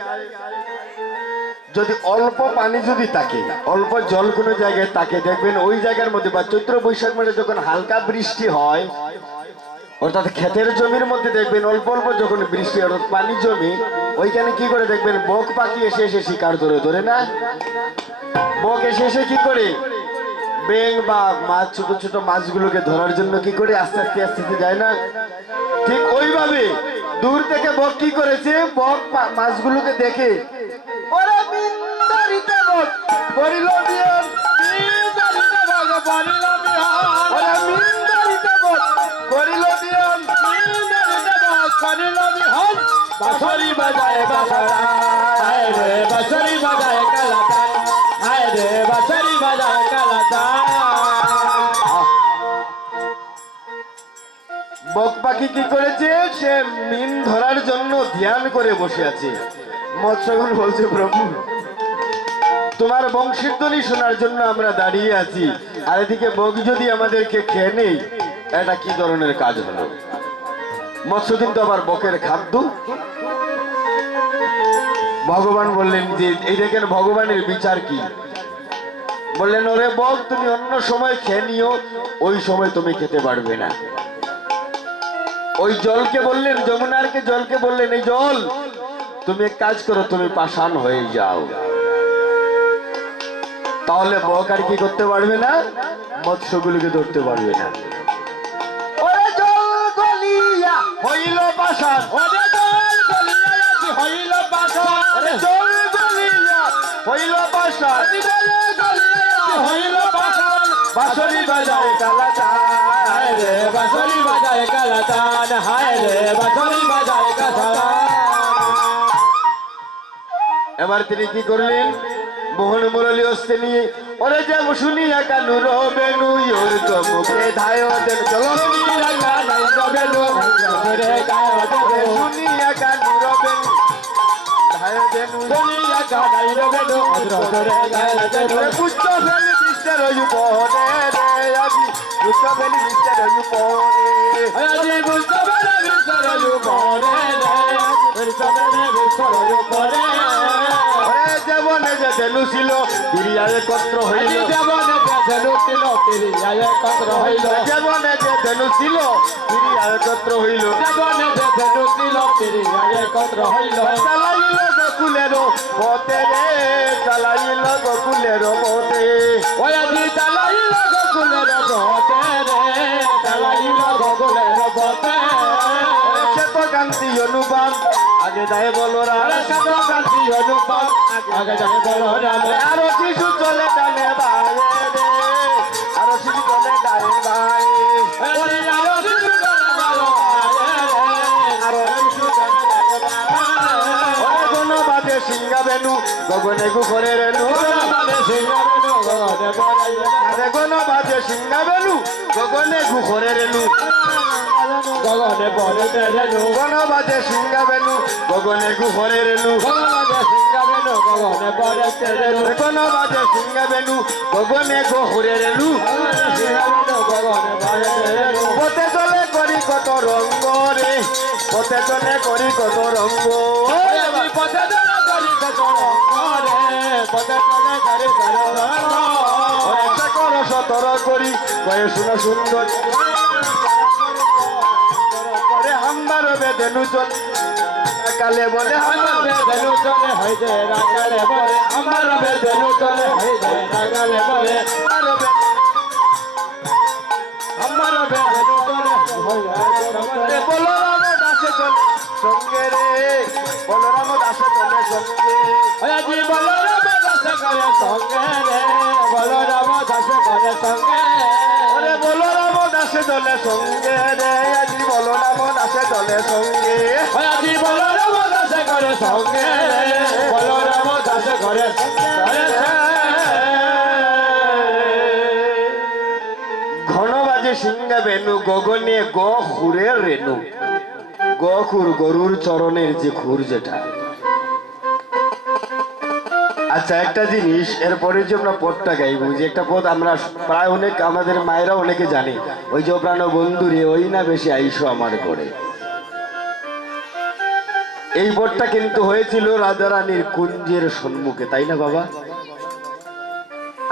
যদি অল্প পানি যদি থাকে, অল্প জল কোনো জায়গায় থাকে, দেখবেন ওই জায়গার মধ্যে বা চৈত্র বৈশাখ মাসে যখন হালকা বৃষ্টি হয়, অর্থাৎ ক্ষেতের জমির মধ্যে দেখবেন অল্প অল্প যখন বৃষ্টি অর্থাৎ পানি জমি, ওইখানে কি করে দেখবেন বক পাখি এসে এসে শিকার ধরে ধরে না, বক এসে এসে কি করে বেং বা মাছ, ছোট ছোট মাছগুলোকে ধরার জন্য কি করে আস্তে আস্তে আস্তে আস্তে যায় না, ঠিক ওইভাবে দূর থেকে বক কি করেছে, বক মাছগুলোকে দেখে ওরে মিন্দারিতে বক করিল বিয়ান, মিন্দারিতে বক করিল বিয়ান, ওরে মিন্দারিতে বক করিল বিয়ান, মিন্দারিতে বক করিল বিয়ান, বাঁশরি বাজায় কালাতান রে, বাঁশরি বাজায় কালাতান, হায় রে বাঁশরি বাজায় কালাতান। বক পাখি কি করেছে, সে মিন ধরার জন্য ধ্যান করে বসে আছে। মৎস্যগণ বলছে, প্রভু তোমার বংশীর ধ্বনি শোনার জন্য আমরা দাঁড়িয়ে আছি, আর এদিকে বক যদি আমাদেরকে খেয়ে নেই, এটা কি ধরনের কাজ হলো? মৎস্য কিন্তু আবার বকের খাদ্য। ভগবান বললেন যে এই দেখেন ভগবানের বিচার কি, বললেন ওরে বক তুমি অন্য সময় খেয়ে নিও, ওই সময় তুমি খেতে পারবে না। ওই জলকে বললেন, যমুনারকে জলকে বললেন, এই জল তুমি এক কাজ করো, তুমি পাষাণ হয়ে যাও। তাহলে বক আর কি করতে পারবে না, মৎস্যগুলোকে ধরতে পারবে না। ওরে জল গলিয়া হইল পাষাণ, ওরে জল গলিয়া হইল পাষাণ, ওরে জল গলিয়া হইল পাষাণ, হইল পাষাণ, বাঁশরি বাজায় কালাতান হায় রে বাঁশরি বাজায় কালাতান, হায় রে বাঁশরি বাজায় কালাতান। এবার তিনি কি করলেন, মোহন মুরলী হস্তে নিয়ে ওরে যে শুনিয়া কানু রবেনু ওর মুখে ধায় দেন, চলো শুনিয়া কানু রবেনু ধায় দেন, পুষ্প ফেলি বৃষ্টের উপরে রে, আজি পুষ্প ফেলি বৃষ্টের উপরে, ওরে জীবনে যে ধেনু ছিল ফিরিয়া একত্র হইল, জীবনে যে ধেনু ছিল ফিরিয়া একত্র হইল, চালাইল গোকুলের পথে রে, চালাইল গোকুলের পথে, কান্তি অনুপম আগে যায় বলরাম, আরো শিশু চলে ডানে বাইরে রে, আরো শিশু চলে ডানে বাইরে, গণবাদে সিংহা বেনু গগনে গুখরে রেনু, আরে গণবাদে সিংহা বেনু গগনে গুখরে রেনু, গণবাদে সিংহা বেনু গগনে গুখরে রেনু, গণবাদে সিংহা বেনু গগনে গুখরে রেনু, পথে চলে করি কত রঙ্গ রে, পথে চলে করি কত রঙ্গ, সতর করি কয়ে শুনো সুন্দর, হাম্বার বেদেনু চল কালে বলে, আমার বেদনু চলে হইতে রাগালে বলে, আমার বেদনু চলে হইতে রাগালে বলে, আমার বেদনু চলে হইতে বলরাম দাসে চলে সঙ্গে রে, বলরাম দাসে চলে সঙ্গে, আজি বলরাম দাসে করে সঙ্গে রে, বলরাম দাসে করে দলে সঙ্গে ওরে বলো রাম দাসে দলে সঙ্গে রে আজি বলো রাম দাসে দলে সঙ্গে আজি বলো রাম দাসে করে সঙ্গে বলো রাম দাসে করে ঘন বাজে সিংহা বেনু গগনে গ খুরের রেণু গ খুর গরুর চরণের যে খুর যেটা। আচ্ছা একটা জিনিস এরপরে যে আমরা পদটা গাইবো যে একটা পদ আমরা প্রায় অনেক আমাদের মায়েরা অনেকে জানে ওই যে প্রাণ বন্ধুরে ওই না বেশি আইসো আমার করে। এই পদটা কিন্তু হয়েছিল রাজারানীর কুঞ্জের সম্মুখে, তাই না বাবা?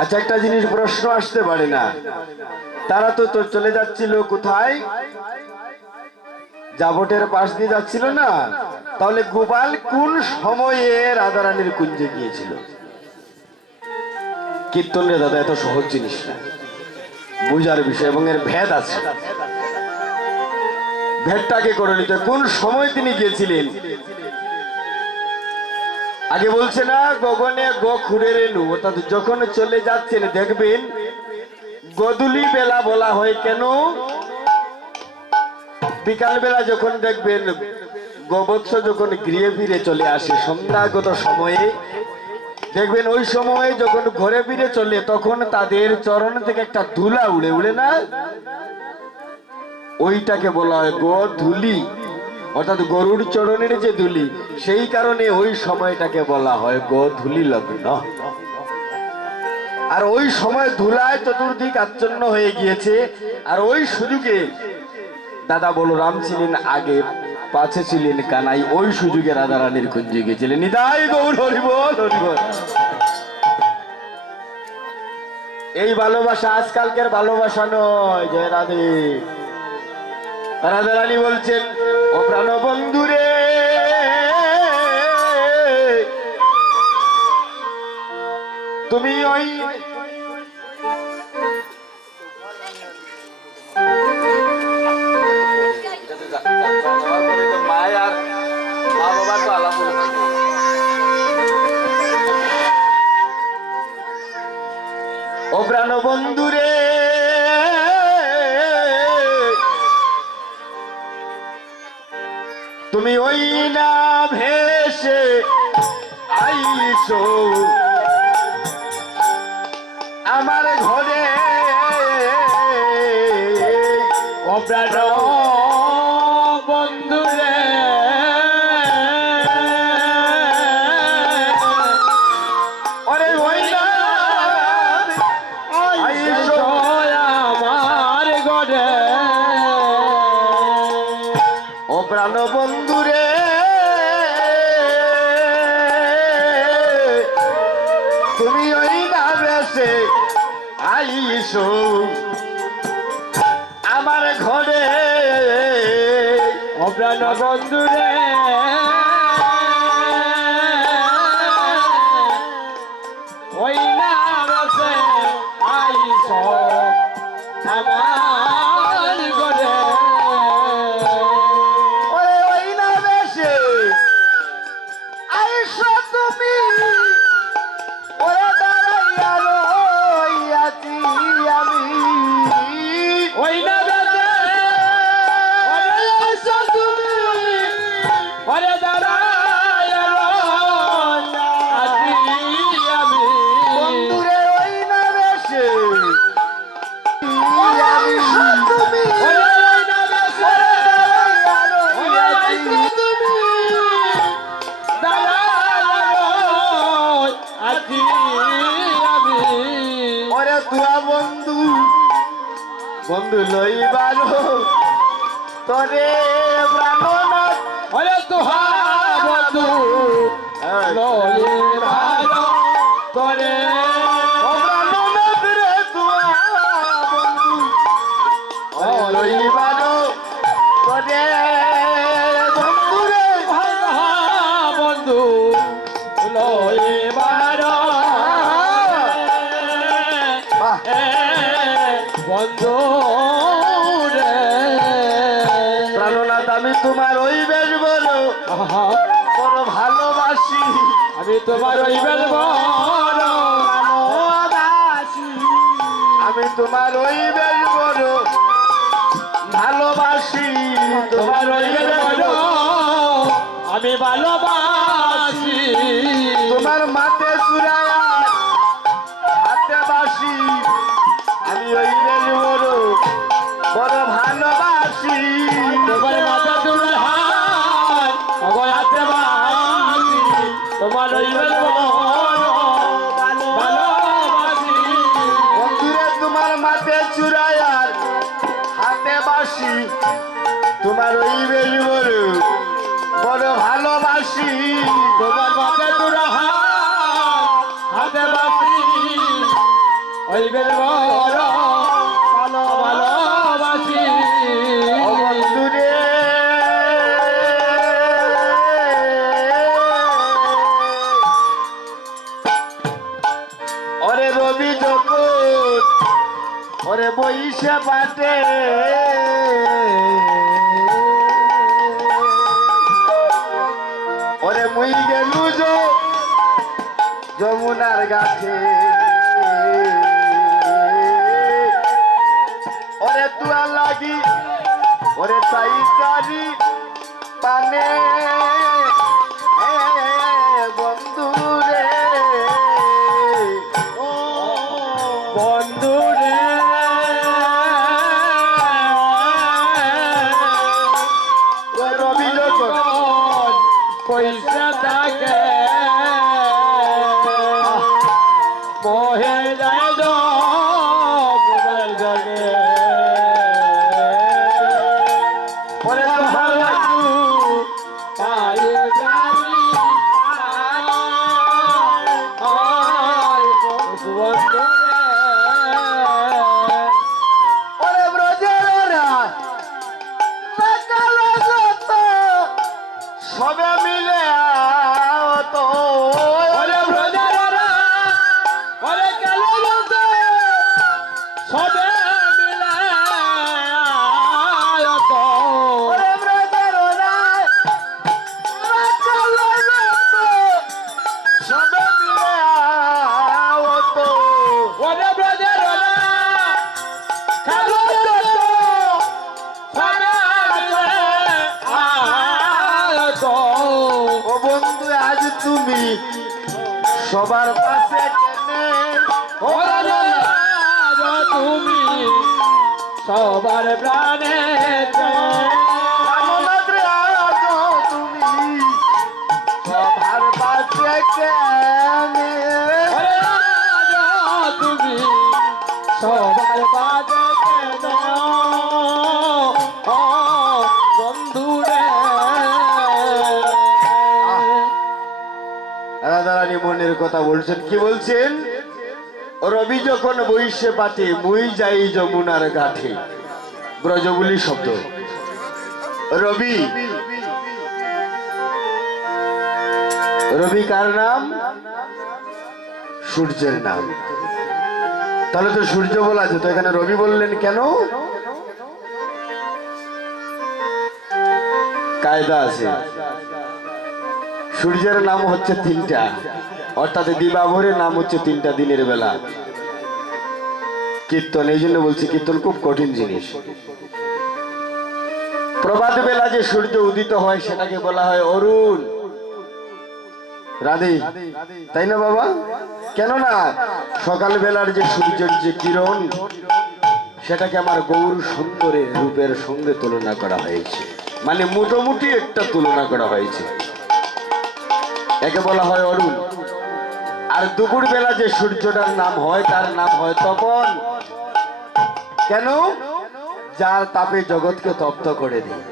আচ্ছা একটা জিনিস প্রশ্ন আসতে পারে না, তারা তো চলে যাচ্ছিল কোথায়? জাবটের পাশ দিয়ে যাচ্ছিল না? তাহলে গোপাল কোন সময়ে রাধারানীর কুঞ্জে গিয়েছিল? কীর্তন রে দাদা, এত সহজ জিনিস না, বুঝার বিষয় এবং এর ভেদ আছে। ভেদটাকে করে নিতে কোন সময় তিনি গিয়েছিলেন? আগে বলছে না গগনে গ খুরে রেণু, অর্থাৎ যখন চলে যাচ্ছেন দেখবেন গদুলি বেলা বলা হয় কেন? বিকাল বেলা যখন দেখবেন গোবৎস যখন গৃহে ফিরে চলে আসে সন্ধ্যাগত সময়ে দেখবেন ওই সময়ে যখন ঘরে ফিরে চলে তখন তাদের চরণ থেকে একটা ধুলা উড়ে উড়ে না, ওইটাকে বলা হয় গোধূলি, অর্থাৎ গরুর চরণের যে ধুলি, সেই কারণে ওই সময়টাকে বলা হয় গোধূলি লগ্ন। আর ওই সময় ধুলায় চতুর্দিক আচ্ছন্ন হয়ে গিয়েছে। আর ওই সুযোগে দাদা বলরাম ছিলেন আগে, পাছে ছিলেন কানাই, ওই সুযোগে রাধারানীর কুঞ্জে গিয়েছিলেন। নিতাই গৌর হরি বল হরি বল। এই ভালোবাসা আজকালকার ভালোবাসা নয়। জয় রাধে। রাধারানী বলছেন ও প্রাণ বন্ধুরে তুমি ওই মায়ার মা বাবা তো আলাপ ও প্রাণ বন্ধুরে তুমি ওই না ভেসে আইসো আমার ঘরে ও প্রাণ বন্ধুরে ওরে ওই না আইসো আমার ঘরে ও প্রাণ বন্ধুরে তুমি ওই না ভেসে আইসো আমার ঘরে ও প্রাণ বন্ধুরে ওই না রসে আইস আমার ঘরে ওরে ওই না ভেসে আইসো তুমি ওরে দাঁড়াইয়া রইয়াছি আমি ওই না রসে ওরে আইসো তুমি ওরে দাঁড়ায় আছি আমি বন্ধুরে ওই না ভেসে আইসো তুমি ওরে ওই না রসে ওরে আইসো তুমি দাঁড়ায় আছি আমি ওরে তুয়া বন্ধু বন্ধু লইবার তরে ব্রাহ্মণাথ ওরে তুহা বন্ধু লয়ে ভালো করে ও ব্রাহ্মণাথ রে তুয়া বন্ধু লইবার তরে বন্ধু রে বন্ধু লয়ে ভালো বন্ধু রে প্রাণনাথ আমি তোমার ওই বেশ বলো বড় ভালোবাসি আমি তোমার ওই বেল বড় ভালোবাসি আমি তোমার ওই বেশ বড় ভালোবাসি, তোমার ওই বড় আমি ভালোবাসি, তোমার মাতে চূড়ায় হাতে বাসি, আমি ওই বেশ বড় বড় ভালোবাসি। তোমার মাথা তুলে হাত আমার হাতে বাসি, তোমার ওই ভালোবাসি, বন্ধুরে তোমার মাতে চূড়ায় হাতে বাসি, তোমার ওই বেশ বড় বড় ভালোবাসি। তোমার মাথা তুলে হাতে বাসি, ওই বের বড় ভালোবাসি। ও বন্ধুরে ওরে রবি যখন ওরে বইসে পাটে ওরে মুই গেলু যমুনার গাছে, ওরে তুয়া লাগি ওরে চাই চারি পানে বন্ধু রে, বন্ধু রে রবি যখন পয়সা থাকে বহে যায় জগে, ওরে তোমার লাগি পায়ে জানি বন্ধু ওরে ব্রজেরা সকাল যত সবে মিলে তো ওরে ব্রজারা ওরে কালো বলতে সবে মিলে তো ওরে ব্রজেরা সকাল যত সবে মিলে তো ওরে ব্রজারা কালো বলতে সবে মিলে তো ও বন্ধু আজ তুমি সবার পাশে কেনে ওরে তুমি সবার প্রাণে রামনাথরে আজ তুমি সবার পাশে কেনে তুমি সবার বাজে বন্ধুরে রাধারানী মনের কথা বলছেন, কি বলছেন? রবি যখন বইসে পাটে মুই যাই যমুনার ঘাটে, ব্রজবুলি শব্দ। রবি রবি কার নাম? সূর্যের নাম। তাহলে তো সূর্য বলা যেত, এখানে রবি বললেন কেন? কায়দা আছে। সূর্যের নাম হচ্ছে তিনটা, অর্থাৎ দিবাভরের নাম হচ্ছে তিনটা দিনের বেলা। কীর্তন, এই জন্য বলছি কীর্তন খুব কঠিন জিনিস। প্রভাত বেলা যে সূর্য উদিত হয় সেটাকে বলা হয় অরুণ। রাধে, তাই না বাবা? কেননা সকাল বেলার যে সূর্যের যে কিরণ সেটাকে আমার গৌর সুন্দরের রূপের সঙ্গে তুলনা করা হয়েছে, মানে মোটামুটি একটা তুলনা করা হয়েছে, একে বলা হয় অরুণ। আর দুপুর বেলা যে সূর্যটার নাম হয় তার নাম হয় তপন। কেন? যার তাপে জগৎকে তপ্ত করে দেয়।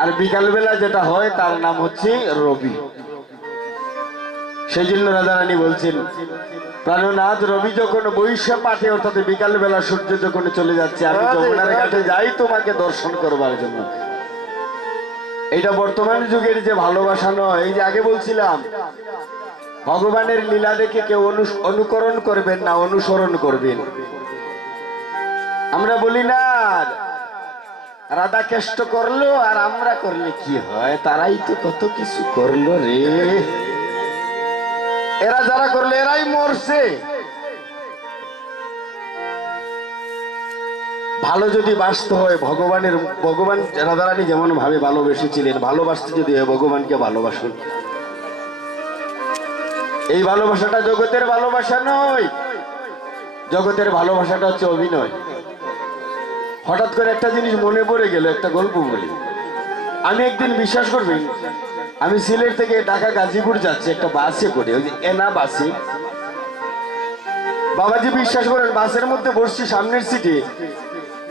আর বিকাল বেলা যেটা হয় তার নাম হচ্ছে রবি। সেই জন্য রাধারানী বলছেন, প্রাণনাথ রবি যখন বৈশা পাঠে, অর্থাৎ বিকাল বেলা সূর্য যখন চলে যাচ্ছে, আমি যমুনার ঘাটে যাই তোমাকে দর্শন করবার জন্য। এটা বর্তমান যুগের যে ভালোবাসা নয়, এই যে আগে বলছিলাম ভগবানের লীলা দেখে কেউ অনুকরণ করবেন না, অনুসরণ করবেন। আমরা বলি না রাধা কেষ্ট করলো আর আমরা করলে কি হয়, তারাই তো কত কিছু করলো রে। এরা যারা করলো এরাই মরছে, ভালো যদি বাসতে হয় ভগবান রাধারানী যেমন ভাবে ভালোবেসেছিলেন, ভালোবাসতে যদি হয় ভগবানকে ভালোবাসুন। এই ভালোবাসাটা জগতের ভালোবাসা নয়, জগতের ভালোবাসাটা হচ্ছে অভিনয়। হঠাৎ করে একটা জিনিস মনে পড়ে গেল, একটা গল্প বলি। আমি একদিন, বিশ্বাস করবেন, আমি সিলেট থেকে ঢাকা গাজীপুর যাচ্ছি একটা বাসে করে, ওই যে এনা বাসে। বাবাজি বিশ্বাস করেন, বাসের মধ্যে বসছি সামনের সিটে,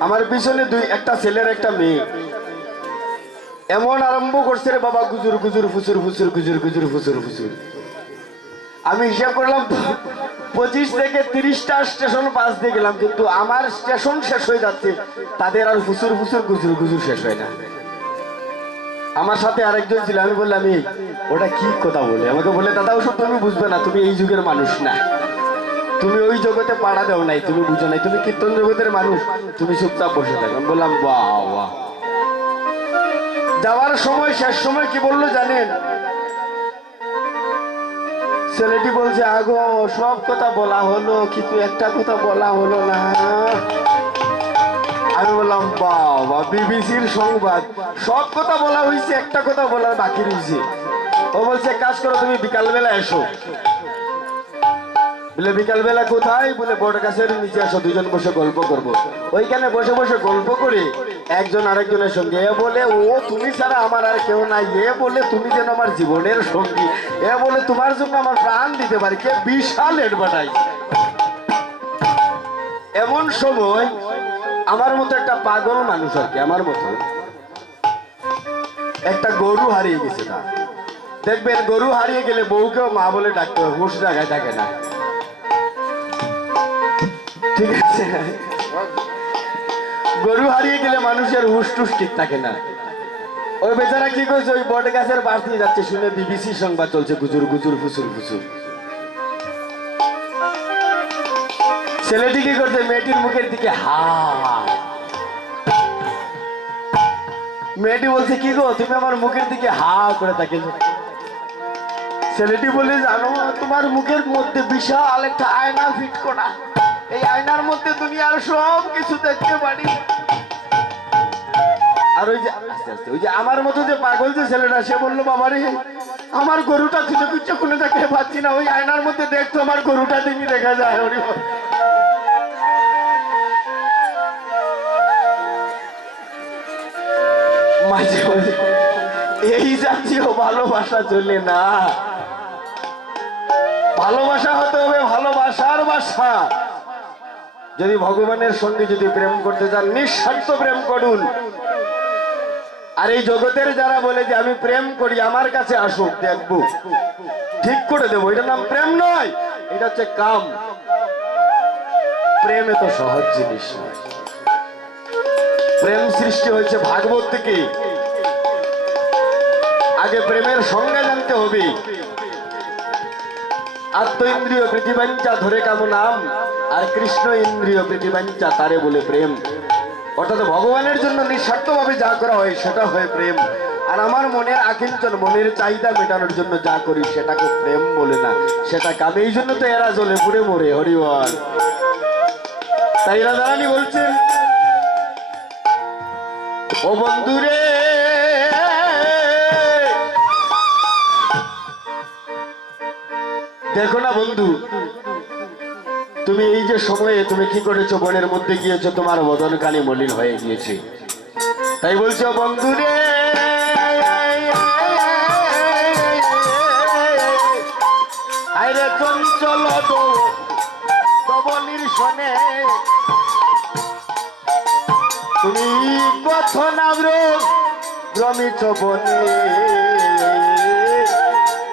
আমার পিছনে একটা ছেলের একটা মেয়ে এমন আরম্ভ করছে রে বাবা, গুজুর গুজুর ফুসুর ফুসুর গুজুর গুজুর ফুসুর ফুসুর। আমি হিসাব করলাম 25 থেকে 30টা স্টেশন পাস দিয়ে গেলাম, কিন্তু আমার স্টেশন শেষ হয়ে যাচ্ছে, তাদের আর ফুসুর ফুসুর গুজুর গুজুর শেষ হয় না। আমার সাথে আরেকজন ছিল, আমি বললাম এই ওটা কি কথা বলে, আমাকে বলে দাদা ওসব তুমি বুঝবে না, তুমি এই যুগের মানুষ না, তুমি ওই জগতে পাড়া দেও নাই, তুমি বুঝো নাই, তুমি কীর্তন জগতের মানুষ, তুমি চুপচাপ বসে থাকো। আমি বললাম বাহ বাহ। যাওয়ার সময়, শেষ সময় কি বললো জানেন? ছেলেটি বলছে আগো সব কথা বলা হলো, কিন্তু একটা কথা বলা হলো না। আমি বললাম বাবা, বিবিসির সংবাদ, সব কথা বলা হয়েছে, একটা কথা বলার বাকি রয়েছে। ও বলছে কাজ করো, তুমি বিকালবেলা এসো। বলে বিকালবেলা কোথায়? বলে বড় গাছের নিচে আসো, দুজন বসে গল্প করব। ওইখানে বসে বসে গল্প করে একজন আরেকজনের সঙ্গে, এ বলে ও তুমি ছাড়া আমার আর কেউ নাই, এ বলে তুমি যেন আমার জীবনের সঙ্গী, এ বলে তোমার জন্য আমার প্রাণ দিতে পারি। কে বিশাল এডভার্টাইজ। এমন সময় আমার মতো একটা পাগল মানুষ, আর কি আমার মতো, একটা গরু হারিয়ে গেছে। না দেখবেন, গরু হারিয়ে গেলে বউকেও মা বলে ডাকতে হয়, হুঁশ জায়গায় থাকে না, ঠিক আছে? গরু হারিয়ে গেলে মানুষের হুশ টুস ঠিক থাকে না। ওই বেচারা কি করছে, ওই বট গাছের পাশ দিয়ে যাচ্ছে, শুনে বিবিসি সংবাদ চলছে, গুজুর গুজুর ফুসুর ফুসুর। ছেলেটি কি করছে, মেয়েটির মুখের দিকে হা। মেয়েটি বলছে কি গো, তুমি আমার মুখের দিকে হা করে তাকিয়ে। ছেলেটি বলে জানো, তোমার মুখের মধ্যে বিশাল একটা আয়না ফিট করা, এই আয়নার মধ্যে দুনিয়ার সব কিছু দেখতে পারি। আর ওই যে আস্তে আস্তে ওই যে আমার মতো যে পাগল যে ছেলেটা, সে বললো বাবা রে, আমার গরুটা খুঁজে খুঁজে খুঁজে দেখতে পাচ্ছি না, ওই আয়নার মধ্যে দেখতো আমার গরুটা দেখি দেখা যায়। মাঝে মাঝে এই জাতীয় ভালোবাসা চলে না। ভালোবাসা হতে হবে ভালোবাসার বাসা। যদি ভগবানের সঙ্গে যদি প্রেম করতে চান, নিঃস্বার্থ প্রেম করুন। আর এই জগতের যারা বলে যে আমি প্রেম করি, আমার কাছে আসুক, দেখবো, ঠিক করে দেবো, এটার নাম প্রেম নয়, এটা হচ্ছে কাম। প্রেম এত সহজ জিনিস নয়। প্রেম সৃষ্টি হয়েছে ভাগবত থেকে। আগে প্রেমের সংজ্ঞা জানতে হবে। আত্ম ইন্দ্রিয় পৃথিবাঞ্চা ধরে কাম নাম, আর কৃষ্ণ ইন্দ্রিয় পৃথিবাঞ্চা তারে বলে প্রেম। অর্থাৎ ভগবানের জন্য নিঃস্বার্থ ভাবে যা করা হয় সেটা হয় প্রেম। আর আমার মনের আকিঞ্চন, মনের চাহিদা মেটানোর জন্য যা করি সেটাকে প্রেম বলে না, সেটা কামে। এই জন্য তো এরা জ্বলে পুড়ে মরে, হরিবল। তাই রাধারানী বলছেন, ও বন্ধুরে, দেখো না বন্ধু, তুমি এই যে সময়ে তুমি কি করেছো, বনের মধ্যে গিয়েছো, তোমার বদন কানে মলিন হয়ে গিয়েছে। তাই বলছো বন্ধুরে, আইরে চঞ্চল দবনির শোনে, তুমি কথা নাম্র ভ্রমিত বনে,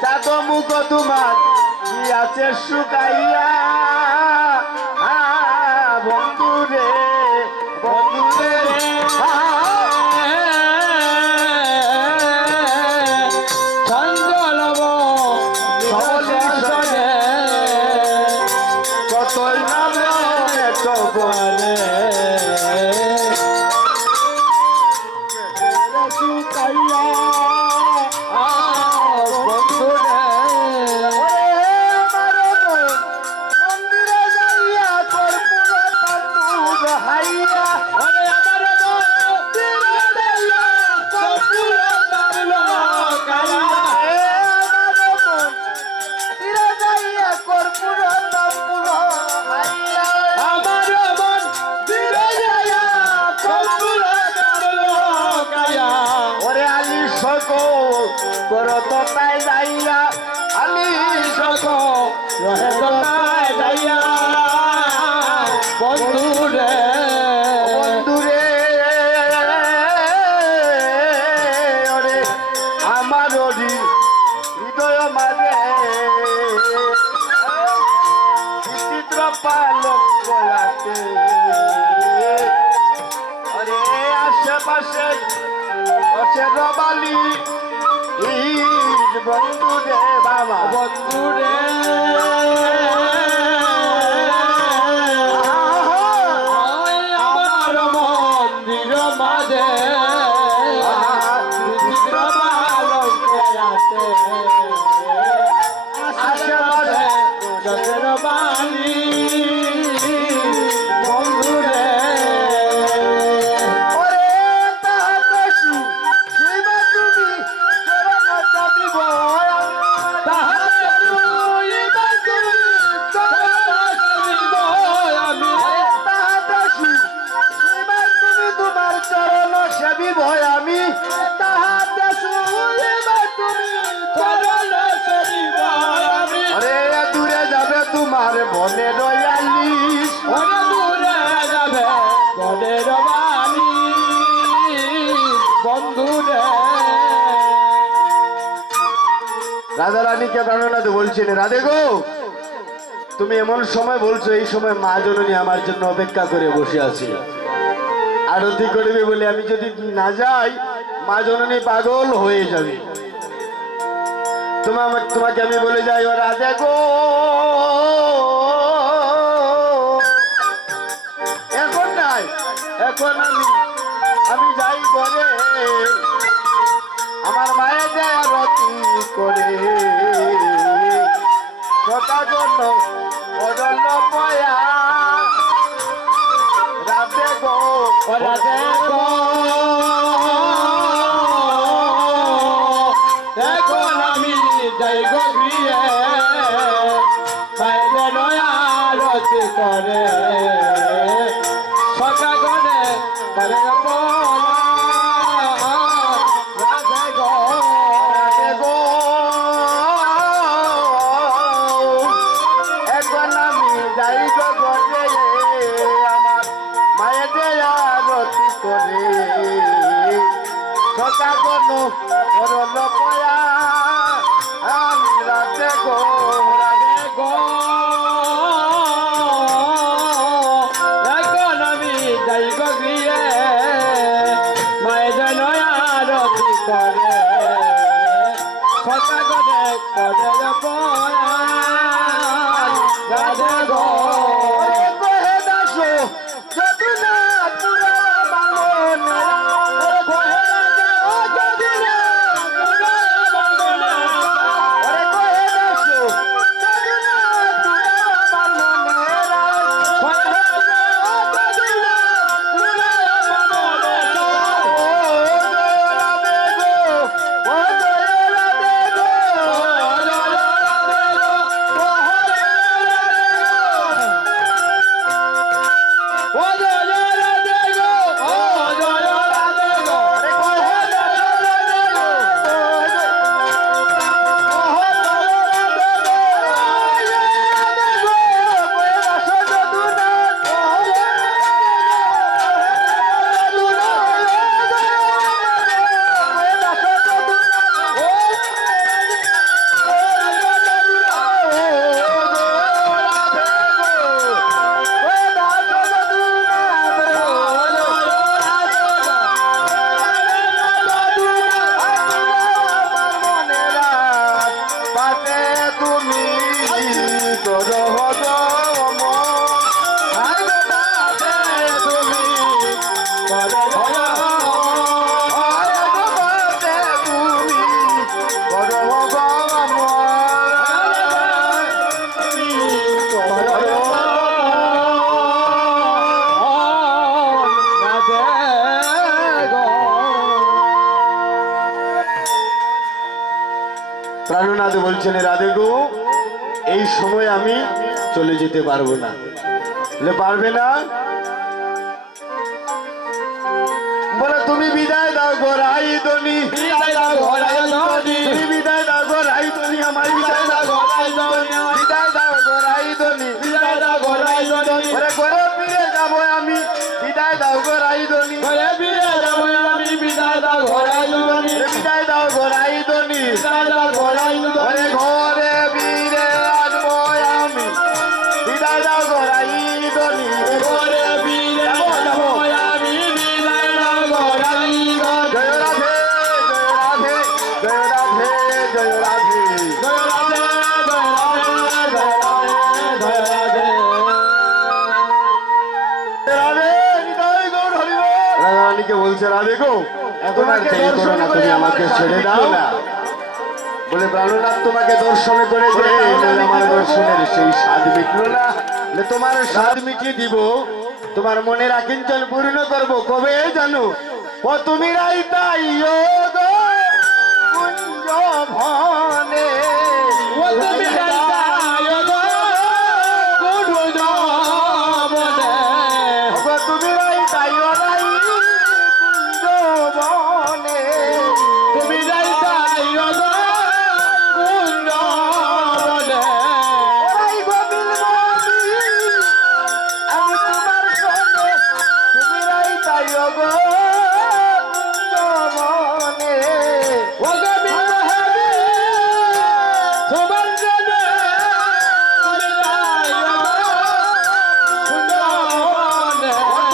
চাঁদ মুখ তোমার কি আছে শুকাইয়া, বন্ধুরে বন্ধুরে, কতই নাম বনে শুকাইয়া, মন্দিরে যাইয়া কর্পূর তান্দুর হাইয়া, বন্ধু রে বাবা বন্ধু রে আমার মন্দির মাঝে বিচিত্র বালকে আছে আশেপাশে যতের বাণী বন্ধু রে ওরে তাহাতে শুইবা তুমি চরণ চাপিব তাহাতে শুইবা তুমি চরণ চাপিব আমি তাহাতে শুইবা তুমি তোমার চরণ সেবিব আমি তাহাতে শুইবা তুমি চরণ চাপিব আমি আরে দূরে যাবে তোমার বনে রয়ালিস ওরে দূরে যাবে বনের বাণী বন্ধু রে রাধা রানীকে প্রাণনাথ বলছেন রাধে গো তুমি এমন সময় বলছো এই সময় মা জননী আমার জন্য অপেক্ষা করে বসে আছে আরতি করবে বলে আমি যদি না যাই মা জননী পাগল হয়ে যাবে তোমাকে আমি বলে যাই ও রাধে গো এখন নাই এখন আমি যাই করে আমার মায়ের দেয় রতি করে সদা জন্য অডল পয়া রাধে গো ওরা দেখো এখন আমি যাই গভীরে বাইরে নয়ারতি করে সকাগনে করে রাধে গো রাধে গো এখন আমি যাই গো ঘরে আমার মায়ের দেয়া রতি করে সদা কোনো অডল পয়া আমি রাধে গো রাধে গো এখন আমি যাই গভীরে মায়ের নয়ারতি করে সকাগনে করে রাধে গো ওরে কহে দাসো যদুনা পুরা বাংলা ওরে কহে দাসো যদুনা পুরা বাংলা ওরে কহে দাসো যদুনা পুরা বাংলা কহে দাসো যদুনা পুরা বাংলা ও জয় রাধে গো ও জয় রাধে গো প্রাণনাথ বলছেন রাধে গো এই সময় আমি চলে যেতে পারবো না বলে পারবে না বলে তুমি বিদায় দাও গোরাই দনি বিদায় দাও গোরাই দনি তুমি বিদায় দাও গোরাই দনি আমার বিদায় দাও গোরাই দনি বিদায় দাও গোরাই দনি বিদায় দাও গোরাই দনি ওরে ঘরে ফিরে যাবো আমি বিদায় দাও গোরাই দনি ঘরে ফিরে যাবো আমি বিদায় দাও গোরাই দনি বিদায় দাও গোরাই দনি বিদায় দাও গোরাই দনি ওরে ঘরে ফিরে আসবো আমি বিদায় দাও গোরাই দনি ঘরে ফিরে যাবো আমি বিদায় দাও গোরাই দনি জয় রাধে জয় রাধে জয় রাধে জয় রাধে বলছে রাধে গো এখন আর দেরি করো না, তুমি আমাকে ছেড়ে দাও না। বলে প্রাণনাথ তোমাকে দর্শন করে যে আমার দর্শনের সেই স্বাদ মিটলো না, বলে তোমার স্বাদ মিটিয়ে দিব, তোমার মনের আকিঞ্চন পূর্ণ করবো কবে জানো? ও তুমি রাইতাই ও গো কুঞ্জ ভনে, ও তুমি রাইতাই ও গো কুঞ্জ ভনে, ও তুমি রাইতাই ও রাই কুঞ্জ ভনে, তুমি রাইতাই ও গো কুঞ্জ ভনে, ওরাই গোবিল মনি আমি তোমার সঙ্গে, তুমি রাইতাই ও গো কুঞ্জ ভনে। ও গোবিন্দ হরি তোমার জন্য তুমি রাই ও গো কুঞ্জ ভনে,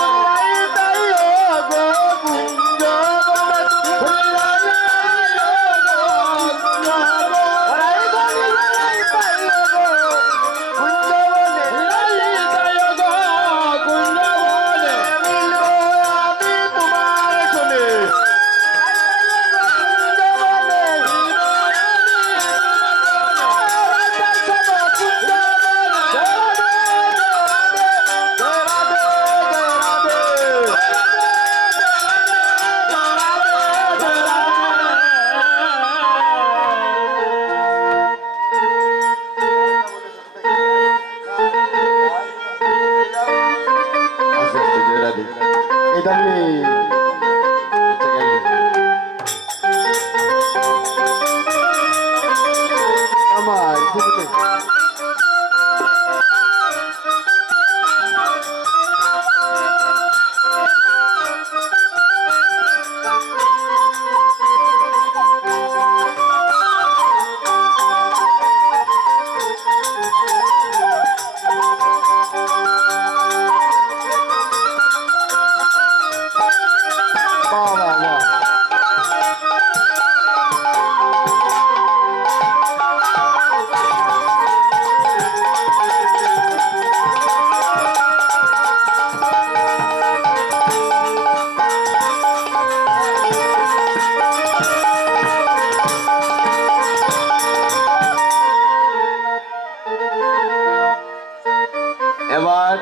এবার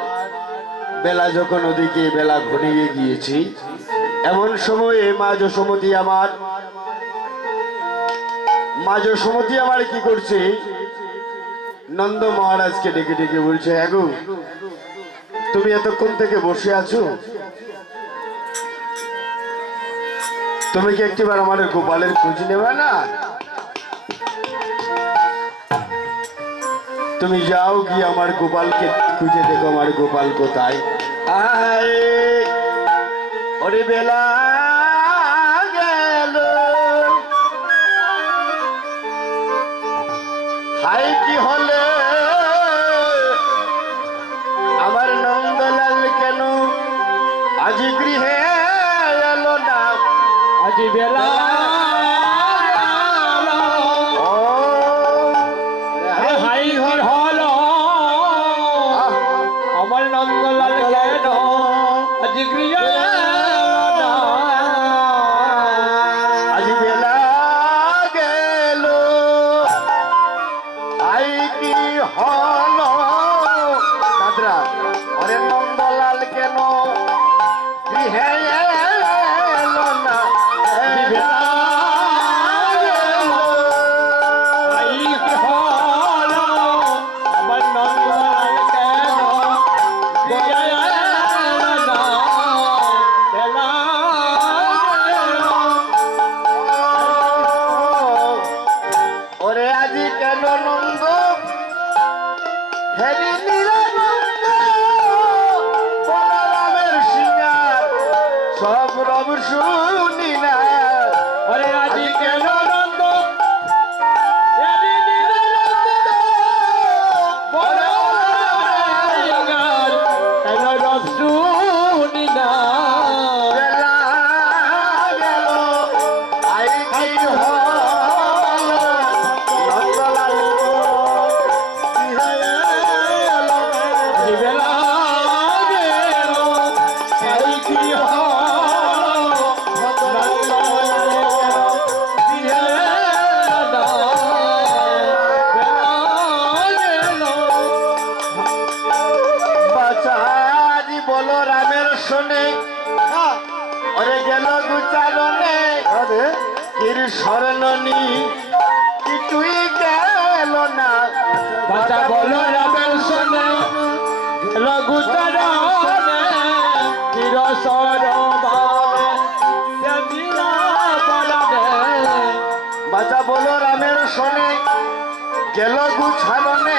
বেলা যখন ওদিকে বেলা ঘনিয়ে গিয়েছি, এমন সময়ে মা যশোমতী আমার কি করছে, নন্দ মহারাজকে ডেকে ডেকে বলছে, এগো তুমি এতক্ষণ থেকে বসে আছো, তুমি কি একটিবার আমার গোপালের খোঁজ নেবে না? তুমি যাও গিয়ে আমার গোপালকে খুঁজে দেখো, আমার গোপাল কোথায়। আয় ওরে বেলা গেল, হাই কি হলে আমার নন্দলাল কেন আজ গৃহে এলো না? আজ বেলা ও হাই ঘর হলো আমার নন্দলাল কেন আজ গৃহে আজ বেলা গেল, আই কি হলো দাদরা, অরে নন্দলাল কেন গৃহে এলো না? আমার নন্দলাল কেন ওরে আজি কেন নন্দ হেরি নিরানন্দ, বলরামের সিঙ্গার সব রব শুনি না। ওরে আজি কেন নন্দ কেন রব শুনি না? বেলা গেল, আই কি হলো নন্দলাল গৃহে এলো না? বেলা গেল, আই কি হলো বাচারি বলো রামের শোনে ওরে গেল গুচারণে কির স্মরণনি কিছুই গেল না বাচ্চা বলো রামের শোনে লঘু চরণে চির সরভাবে সেদিনা পরাণে বাচা বলো রামের শোনে গেল গুছারণে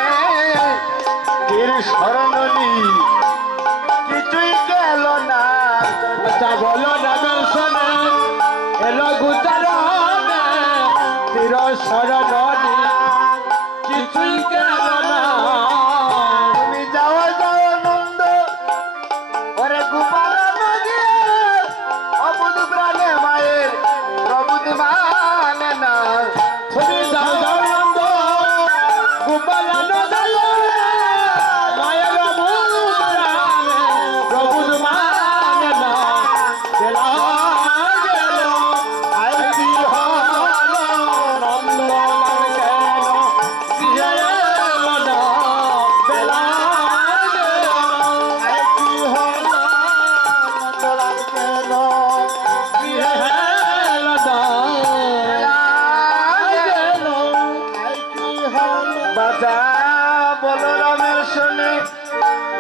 কির স্মরণনি কিছুই গেল না বাচ্চা বলো রামের শোনে লঘু চরণে চির সরণি কিছুই গেল না তুমি যাও যাও নন্দ ওরে গোপাল নগিয়ে অবুধ প্রাণে মায়ের প্রবুধ মানে না তুমি যাও যাও নন্দ গোপাল নগরে মায়ের মুদ্রানে প্রভুর মানে না গেলা গেল আইতি হলো নন্দলাল কেন দিয়ে এলো না বেলা গেল কি হলো নন্দলাল কেন দিয়ে এলো না গেল কি হলো বাজা বলো রামের শোনে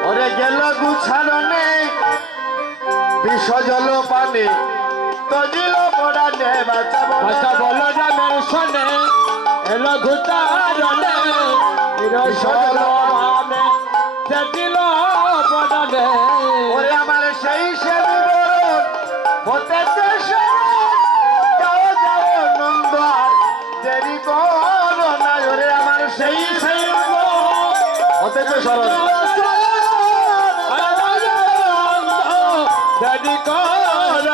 ওরে গেল গুছারণে বিষ জল পানে তজিল পড়ানে বাচ্চা বাচ্চা বলো বলো রামের শোনে এলো ঘুচারণে রসল ভাবে সেদিল পড়ানে ওরে আমার সেই সে বিবরণ হতেছে স্মরণ। যাও যাও নন্দ আর দেরি করো না ওরে আমার সেই সেই হতেছে স্মরণ। যদি কর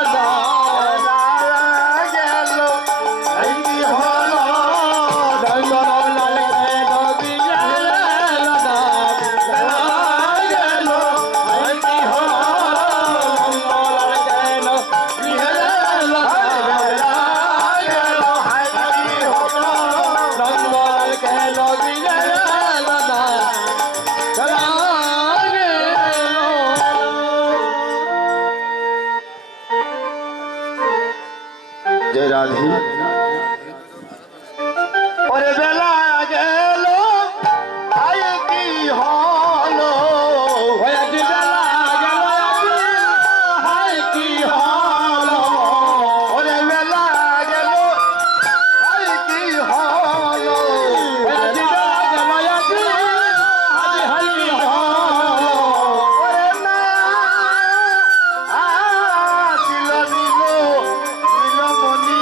গেল এই কি হলো নন্দলাল কেন দিয়ে এলো না গেল কি হলো নন্দলাল কেন দিয়ে এলো না গেল হাই কি হলো নন্দলাল কেন দিয়ে এলো না জয় রাধে ওরে বেলা গেল হাই কি হলো হয়েছি বেলা গেল হাই কি হলো ওরে বেলা গেল হাই কি হলো হয়েছি বেলা গেল হাই হাই কি হলো ওরে না আসিল নীল নীলমণি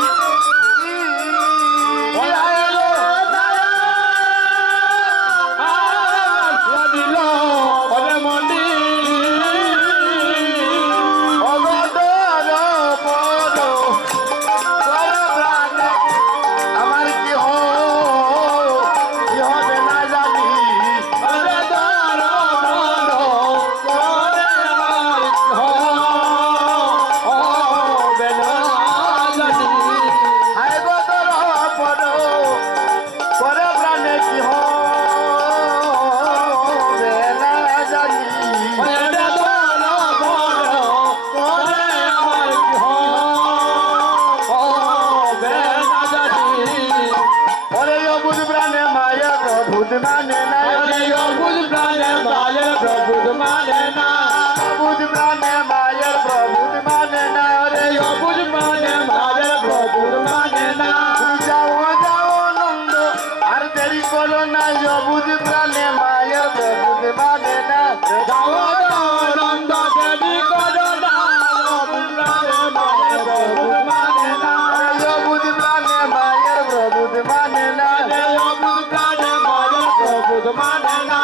আমার কি হবে না জানি হায় বদর পর পরে প্রাণে কি হবে না জানি ওরে অবুধ প্রাণে মায়া প্রভুত মানে না প্রভুদ প্রাণে মায়ের প্রভুদ মানে না অবুধ প্রাণে মায়ের প্রভুত মানে না ওরে প্রভুদ মানে মায়ের প্রভুদ মানে না যাও যাও নন্দ আর দেরি করো না অবুধ প্রাণে মায়ের প্রভুত মানে না নন্দ দেবী করো না মায়ের প্রভুদ মানে না অবুধ প্রাণে মায়ের প্রভুত মানে না প্রভুদ প্রাণে মায়ের প্রভুদ মানে না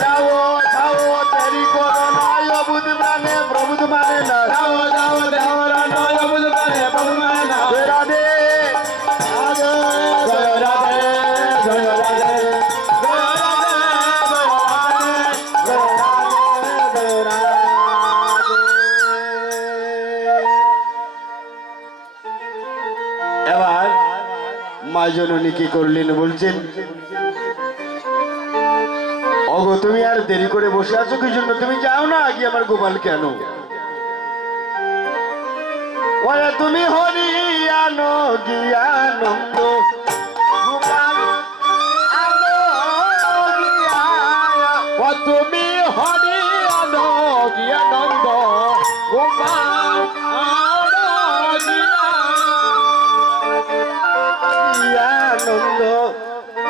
যাও যাও দেরি করো না অবুধ প্রাণে প্রভুত মানে না যাও যাও যাও নয় প্রভুদ প্রাণে প্রভুদ মানে না রাধে রাধে জয় রাধে জয় রাধে জয় রাধে জয় রাধে এবার মা জননী কি করলেন বলছেন ওগো তুমি আর দেরি করে বসে আছো কি জন্য? তুমি যাও না আগে আমার গোপাল কেন? ওরে তুমি হরি আনো গিয়ানন্দ গোপাল আনো গিয়া। ও তুমি হরি আনো গিয়ানন্দ গোপাল আনো গিয়ানন্দ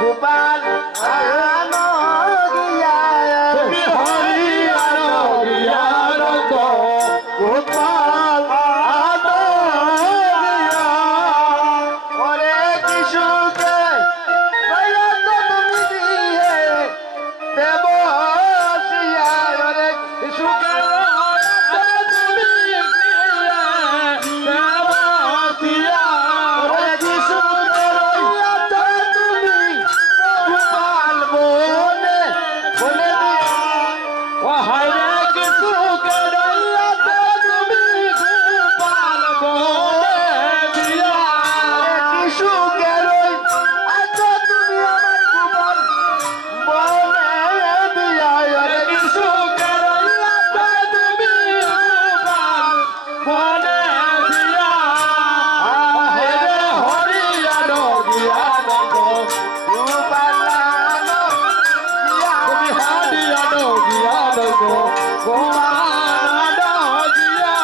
গোপাল আনো গিয়া। তুমি হরি আনো গিয়ানন্দ গোপাল আনো গিয়া। ওরে কিশুকে কইয়া তো তুমি দিয়ে দেব সিয়া। ওরে কিশুকে ওরে কিশুকে রইয়া তো তুমি গোপাল বনে বলে দিয়া। কিশুকে রই আছো তুমি আমার গোপাল বনে দিয়া। ওরে গোপাল আনো গিয়া।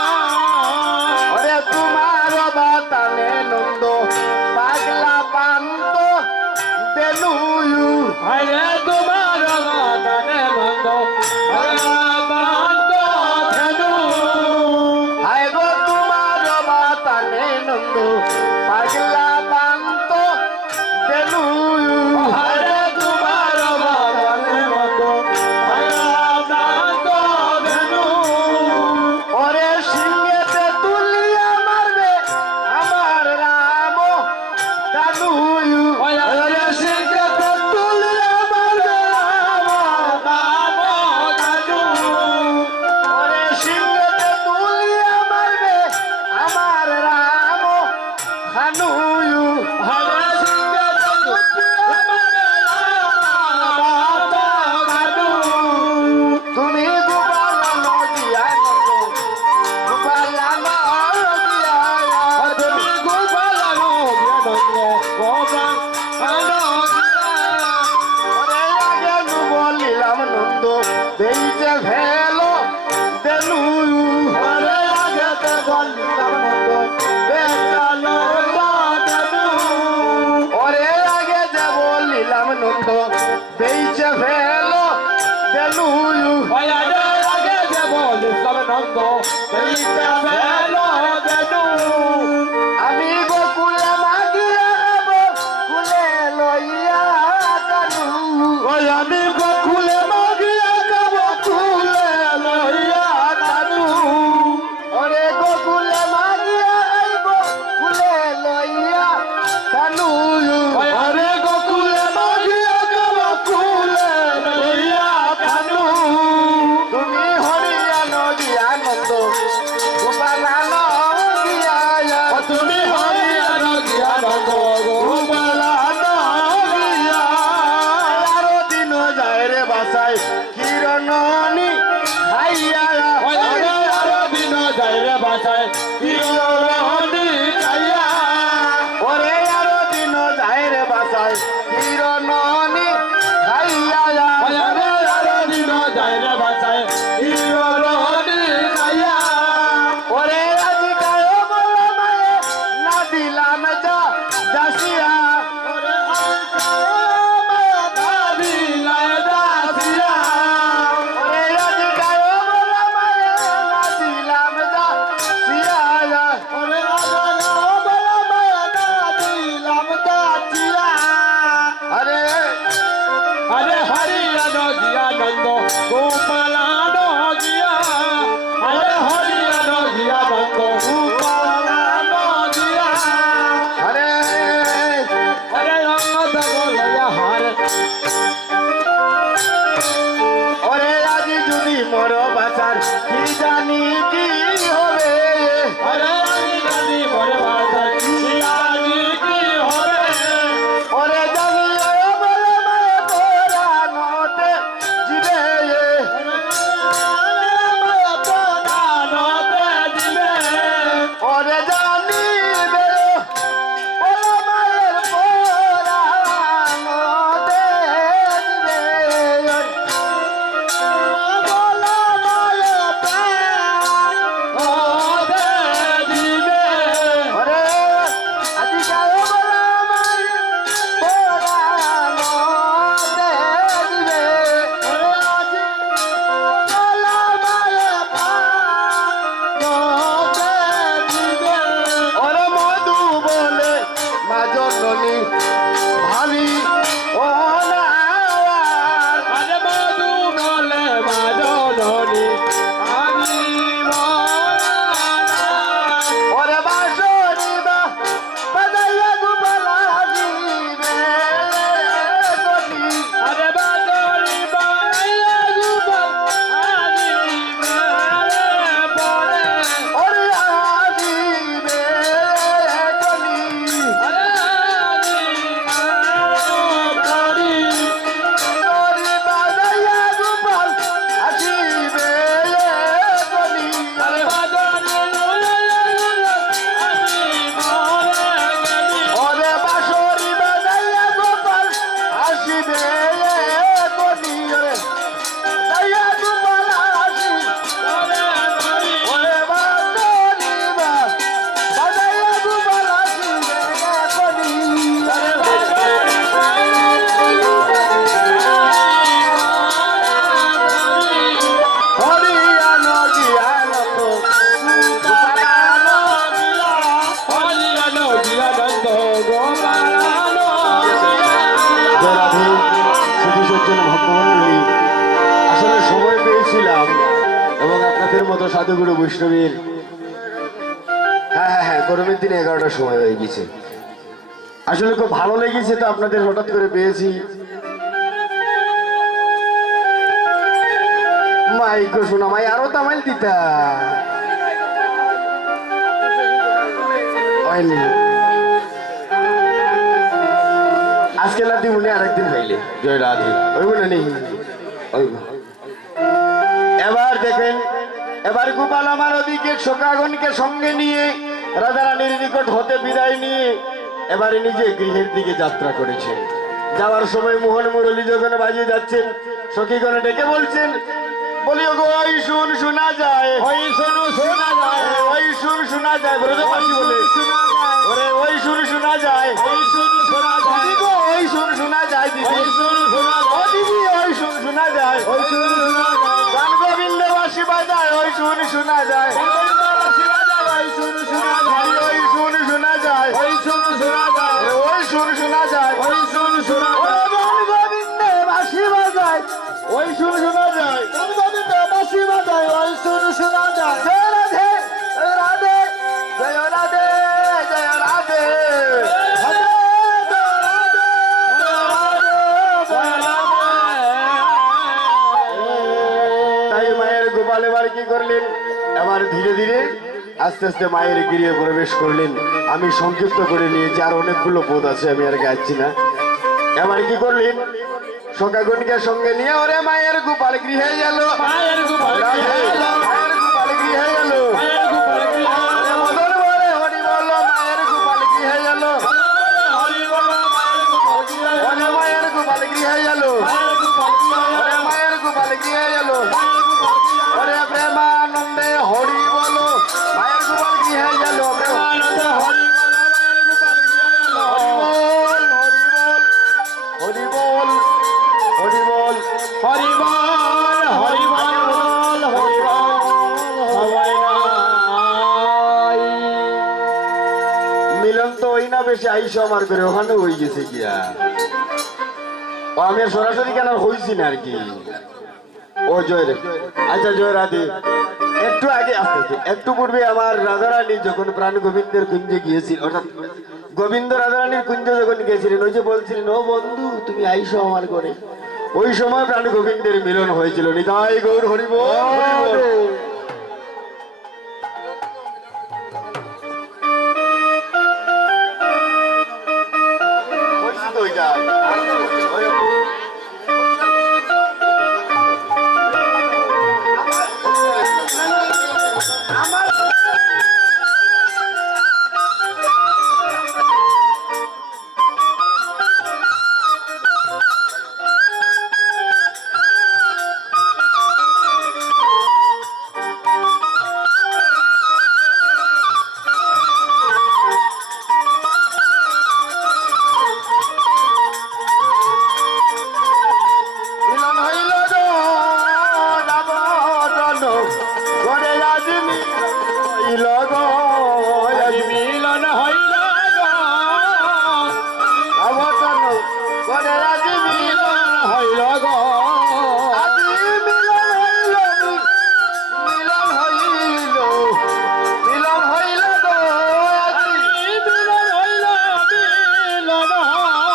ওরে তোমার বাতানে নন্দ পাগলা পান্ত দেনুয়ু। হায় গো তোমার বাতানে নন্দ পাগলা পান্ত দেনুয়ু। ওরে সিংহেতে তুলিয়া মারবে আমার রাম কানুয়ু। ওরে সিংহেতে তুলিয়া মারবে ওরে সিংহেতে তুলিয়া মারবে আমার রাম কানুয়ু। তুমি গোপাল আনো গিয়ানন্দ গোপাল আনো গিয়া। ওরে আগে বলিলাম নন্দ দেইতে ভেলো দেনুয়ু। ওরে আগে বলিলাম নন্দ বেচালো ওরে আগে যে বলিলাম নন্দ দেইতে ভেলো দেনুয়ু। আমি গোকুলে মাগিয়া কুলে লইয়া কানু। আমি গোকুলে মাগিয়া যাব কুলে লইয়া কানু ওরে গোকুলে মাগিয়া আইব কুলে লইয়া কানু। আরে গোকুলে মাগিয়া যাব কুলে লইয়া কানু তুমি হরিয়ানো গিয়ানন্দ গোপাল আনো গিয়া। তুমি হরিয়ান গিয়ানন্দ গোপাল আনো গিয়া। আরো দিন যায় রে বাসায় কিরণনি হাইয়া। আরো দিন যায় রে বাসায় কিরণি যাইয়া। ওরে আরো দিন যায় রে বাসায় কিরণনি হাইয়া। আরো দিন যায় রে বাসায় কিরণি যাইয়া। ওরে আজিকায় বলো মায়ে না দিলাম যা যাসিয়া। ওরে ওরে আজিকায় বলো মায়ে না দিলাম যাসিয়া। আরে আরে হরিয়ান গিয়ানন্দ গোপাল আনো গিয়া। আরে হরিয়ান গিয়ানন্দ গোপাল আনো গিয়া। আরে আরে রঙ দেব লইয়া হারে। ওরে আজি যদি মোর বাঁচার কি জানি কি হবে। আরে আমি জানি মরে বাসায় কি জানি কি হবে। ওরে জানি বলে মায়ে পোড়া নতে মতো সাধুগুরু বৈষ্ণবীর। হ্যাঁ হ্যাঁ হ্যাঁ, গরমের দিনে 11টার সময় হয়ে গেছে। আসলে খুব ভালো লেগেছে তো আপনাদের হঠাৎ করে পেয়েছি। মাইকো শোনা মাই আরো তামাইল দিতা হয়নি। আজকে লাতি মনে আরেকদিন পাইলে জয় রাধে ওইব না নেই। এবার দেখেন, এবার গোপাল আমার ওদিকে শোকাগণকে সঙ্গে নিয়ে রাজা রানীর নিকট হতে বিদায় নিয়ে এবারে নিজে গৃহের দিকে যাত্রা করেছেন। যাওয়ার সময় মোহন মুরলী যখন বাজিয়ে যাচ্ছেন, সখীগণে ডেকে বলছেন, বলিও গো ওই শুন শোনা যায়, ওই শোনো শোনা যায়, ওই শুন শোনা যায়, ব্রজবাসী বলে ওরে ওই শুন শোনা যায়, ওই শোনো শোনা যায়, দিদি গো ওই শুন শোনা যায়, দিদি ওই শোনো শোনা ও যায়, দিদি ওই শুন শোনা যায়, ওই শোনো শোনা যায়, গান গোবিন্দ বাসী বাজায় ওই শুন শোনা যায়, গোবিন্দবাসী বাজায়, ওই শোনো শোনা যায়, ওই শুন শোনা যায়, ওই শোনো শোনা যায়, ওই শুন শোনা যায়, ওই শোনো শোনা ও যায়, গান গোবিন্দ বাসী বাজায় ওই শুন শোনা যায়, গোবিন্দবাসী বাজায়, ওই শোনো শোনা যায়। জয় রাধে জয় রাধে জয় রাধে জয় রাধে। তাই মায়ের গোপাল এবার কি করলেন, এবার ধীরে ধীরে আস্তে আস্তে মায়ের গৃহে প্রবেশ করলেন। আমি সংক্ষিপ্ত করে নিয়েছি, আর অনেকগুলো পদ আছে, আমি আর গাচ্ছি না। এবার কি করলেন, সকাগণকে সঙ্গে নিয়ে ওরে মায়ের গোপাল গৃহে গেল, মায়ের গোপাল রাধে, মায়ের গোপাল গৃহে গেল, মায়ের গোপাল মদন বলে হরি বল মায়ের গোপাল গৃহে গেল, হরি বল, মায়ের গোপাল ওরে মায়ের গোপাল গৃহে গেল, ওরে মায়ের গোপাল গৃহে গেল, ওরে প্রেমানন্দে হরি বল মায়ের গোপাল গৃহে গেল, আনন্দ হরি বল, মায়ের গোপাল হরি বল হরি বল হরি বল হরি বল, হরি বল, হরি বল, সবাই নাই। মিলন তো ওই না বেশি আইসো আমার করে ওখানে হয়ে গেছে গিয়া, ও আমি আর সরাসরি কেন হইছি না আর কি। ও জয় রে, আচ্ছা জয় রাধে। একটু আগে আস্তে আস্তে একটু পূর্বে আমার রাধারানী যখন প্রাণ গোবিন্দের কুঞ্জে গিয়েছিল, অর্থাৎ গোবিন্দ রাধারানীর কুঞ্জে যখন গিয়েছিলেন, ওই যে বলছিলেন ও বন্ধু তুমি আইসো আমার করে, ওই সময় প্রাণ গোবিন্দের মিলন হয়েছিল। নিতাই গৌর হরি বল, হরি বল। হয়েছে তো ওইটা। মিলন হইল গো যাবতন ঘরে রাজমি হইল গো আজ মিলন হইল গো, যাবতন ঘরে রাজমি মিলন হইল গো, আজি মিলন হইল, মিলন হইল, মিলন হইল গো আজি মিলন হইল, মিলন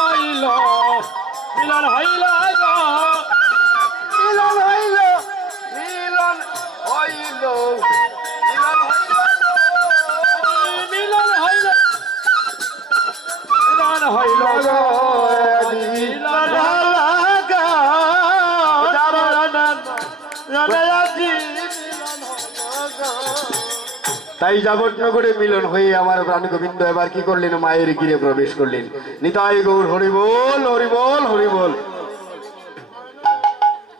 হইল, মিলন হইল গো, মিলন হইল, মিলন হইল, মিলন হইল মিলন হইল, মিলন হইল গো, মিলন তাই যাবতনগরে মিলন হয়ে আমার প্রাণ গোবিন্দ এবার কি করলেন, মায়ের গিরে প্রবেশ করলেন। নিতাই গৌর হরি বল, হরি বল, হরি বল।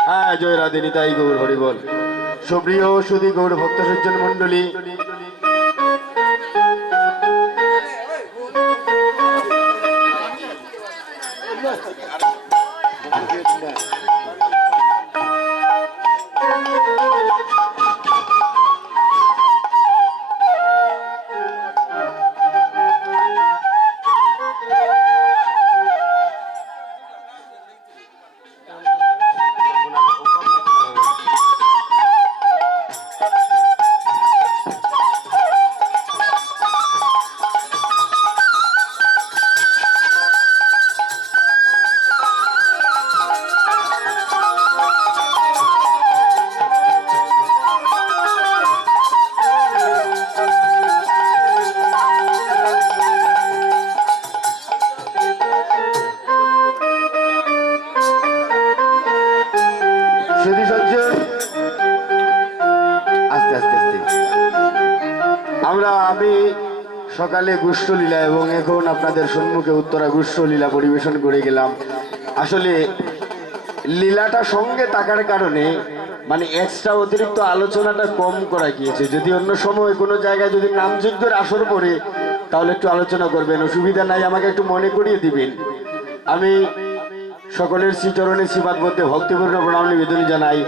হ্যাঁ জয় রাধে, নিতাই গৌর হরি বল। সুপ্রিয় সুধী গৌর ভক্ত সজ্জন মন্ডলী, আস্তে আস্তে আস্তে আমি সকালে গুষ্ঠলীলা এবং এখন আপনাদের সম্মুখে উত্তরা গুষ্ঠলীলা পরিবেশন করে গেলাম। আসলে লীলাটা সঙ্গে থাকার কারণে মানে এক্সট্রা অতিরিক্ত আলোচনাটা কম করা গিয়েছে। যদি অন্য সময় কোনো জায়গায় যদি নামযজ্ঞের আসর পড়ে তাহলে একটু আলোচনা করবেন, অসুবিধা নাই, আমাকে একটু মনে করিয়ে দিবেন। আমি সকলের শ্রীচরণে শ্রীপাদবদ্ধ ভক্তিপূর্ণ প্রণাম নিবেদন জানাই।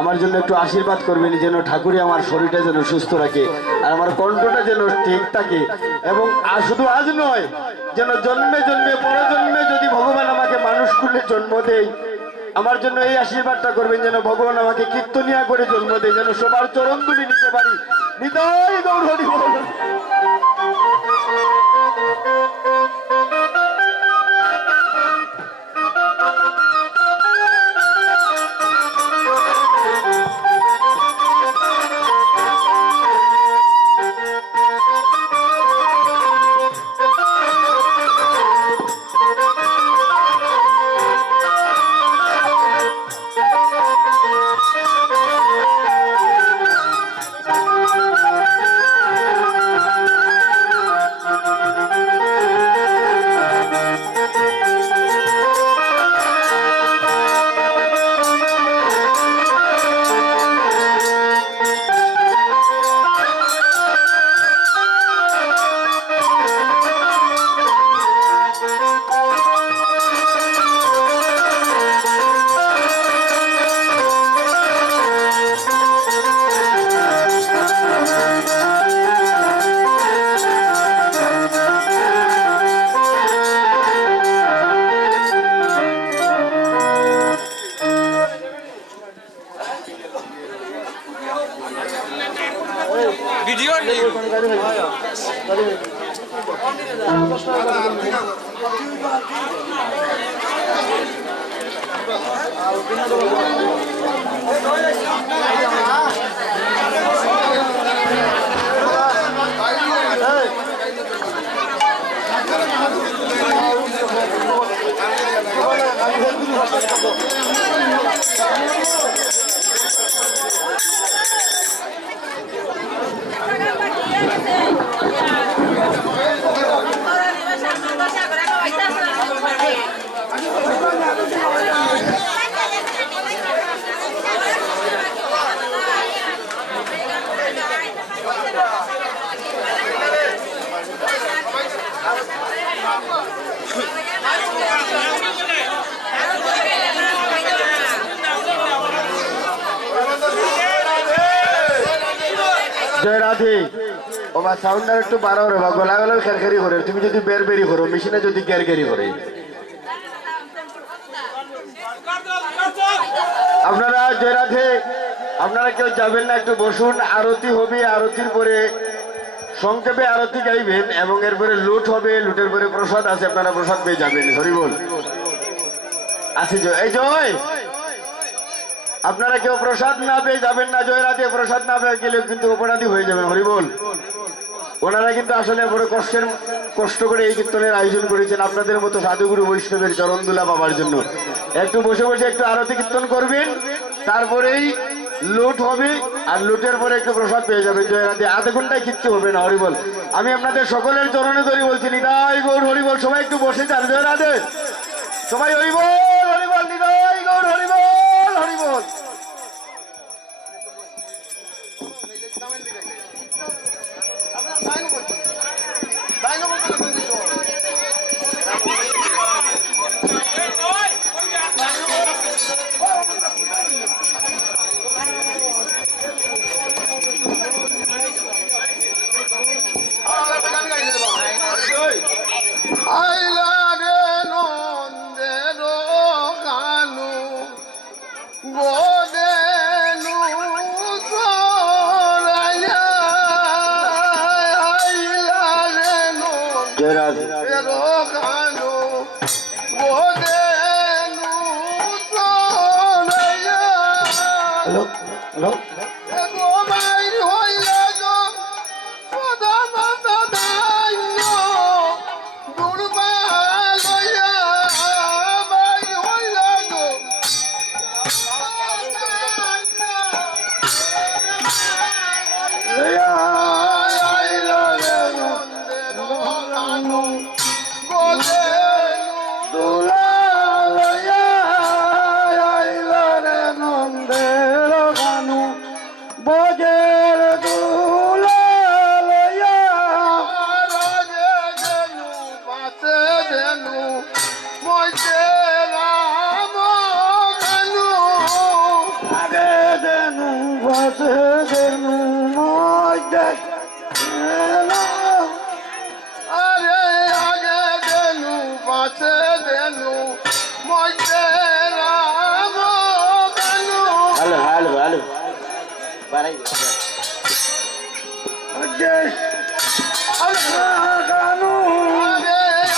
আমার জন্য একটু আশীর্বাদ করবেন যেন ঠাকুরই আমার শরীরটা যেন সুস্থ রাখে আর আমার কণ্ঠটা যেন ঠিক থাকে এবং শুধু আজ নয়, যেন জন্মে জন্মে পরজন্মে যদি ভগবান আমাকে মানুষ করলে জন্ম দেয়, আমার জন্য এই আশীর্বাদটা করবেন যেন ভগবান আমাকে কীর্তনিয়া করে জন্ম দেয়, যেন সবার চরণ তুলি নিতে পারি। নিতাই গৌর হরি বল। ভিডিও নেই জয় রাধে। ও বা সাউন্ডার একটু বাড়াও রে বা গলা গলা খেরখেরি করে, তুমি যদি বেরি করো মেশিনে যদি গেরগেরি করে। আপনারা জয় রাধে, আপনারা কেউ যাবেন না, একটু বসুন। আরতি হবে, আরতির পরে সংক্ষেপে আরতি গাইবেন এবং এরপরে লুট হবে, লুটের পরে প্রসাদ আছে, আপনারা প্রসাদ পেয়ে যাবেন। হরি বল। আছে জয়, এই জয়, আপনারা কেউ প্রসাদ না পেয়ে যাবেন না। জয় রাধে, প্রসাদ না পেয়ে গেলে কিন্তু অপরাধী হয়ে যাবে। হরি বল। ওনারা কিন্তু আসলে বড় কষ্ট করে এই কীর্তনের আয়োজন করেছেন আপনাদের মতো সাধুগুরু বৈষ্ণবের চরণদুলা পাবার জন্য। একটু বসে বসে একটু আরতি কীর্তন করবেন, তারপরেই লুট হবে আর লুটের পরে একটু প্রসাদ পেয়ে যাবেন। জয় রাধে। আধ ঘন্টায় কিচ্ছু হবে না। হরি বল। আমি আপনাদের সকলের চরণে ধরি বলছি, নিতাই গৌর হরি বল। সবাই একটু বসে যান। জয় রাধে। সবাই হরি বল, হরি বল, নিতাই গৌর হরি বল, হরি বল। জয় রাধে। হ্যালো হ্যালো, দেনু মধ্যে আরে আগে দেনু পাশে দেনু মধ্যে রাম কেনু হ্যালো হ্যালো হ্যালো বাড়াই আগে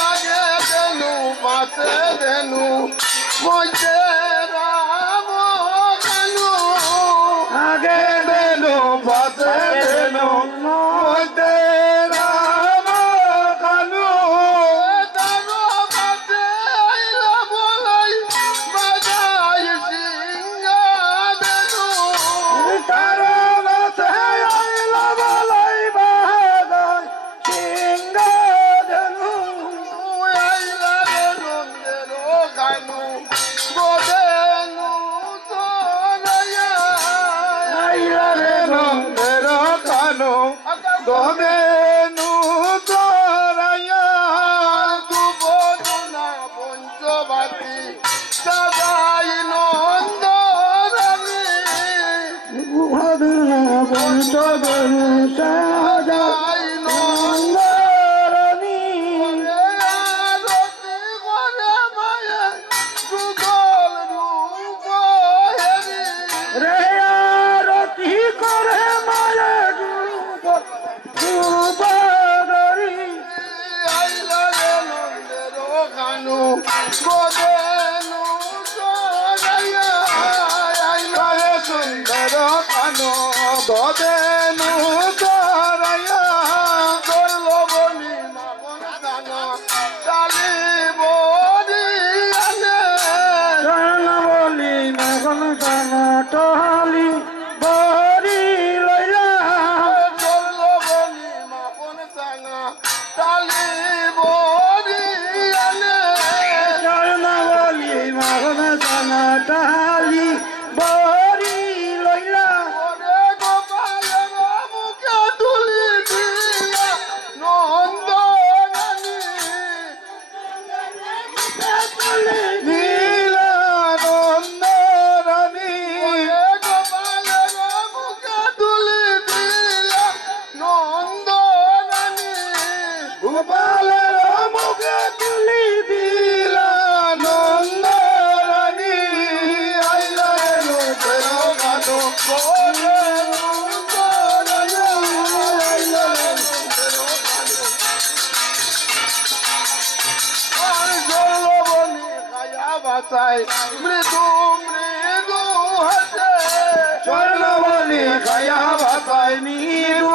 আগে দেনু পাশে দেনু মধ্যে রাম কেনু আগে দেনু পাশে দেনু মধ্যে রাম কানু তারো কাছে আইলা বলাই বাজাই সিংহা দেনু তারা মাথে আইলা বলাই বাহাদাই সিংহ দেনু আইলা রে নন্দের কানু গোদেনু তোরায়া আইলা রে নন্দের কানু গবেনু তোরাইয়া দুবদনা পঞ্চবাতি সদাই নন্দরানী গুহাদনা বঞ্চদনু সাজা সদাই নন্দরানী আরতি করে মায়ে যুগল রূপ হেরি রে আরতি করে মায়ে রূপধরি আইলা রে নন্দের কানু গোদেনু তোরায়া আইলা রে সুন্দর কানু গবেনু তোরাইয়া গর্লবনি মাগন দানা ডালি বনি আনে শরণ বলি মগন কান টহালি বরি লইলা গর্লবনি মাগন দানা ডালি বনি আনে শরণ বলি মগন কান টহালি বরি লইলা ওরে গোপালের মুখে তুলি দিয়া নন্দরানী নীলা নন্দরানী ওরে গোপালের মুখে তুলি দিয়া নন্দরানী গোপালের মুখে তুলি দিলা নন্দরানী আইলা রে নন্দর কানু মৃদু মৃদু হাসে স্বর্ণবলি খায়া বাতায় নীর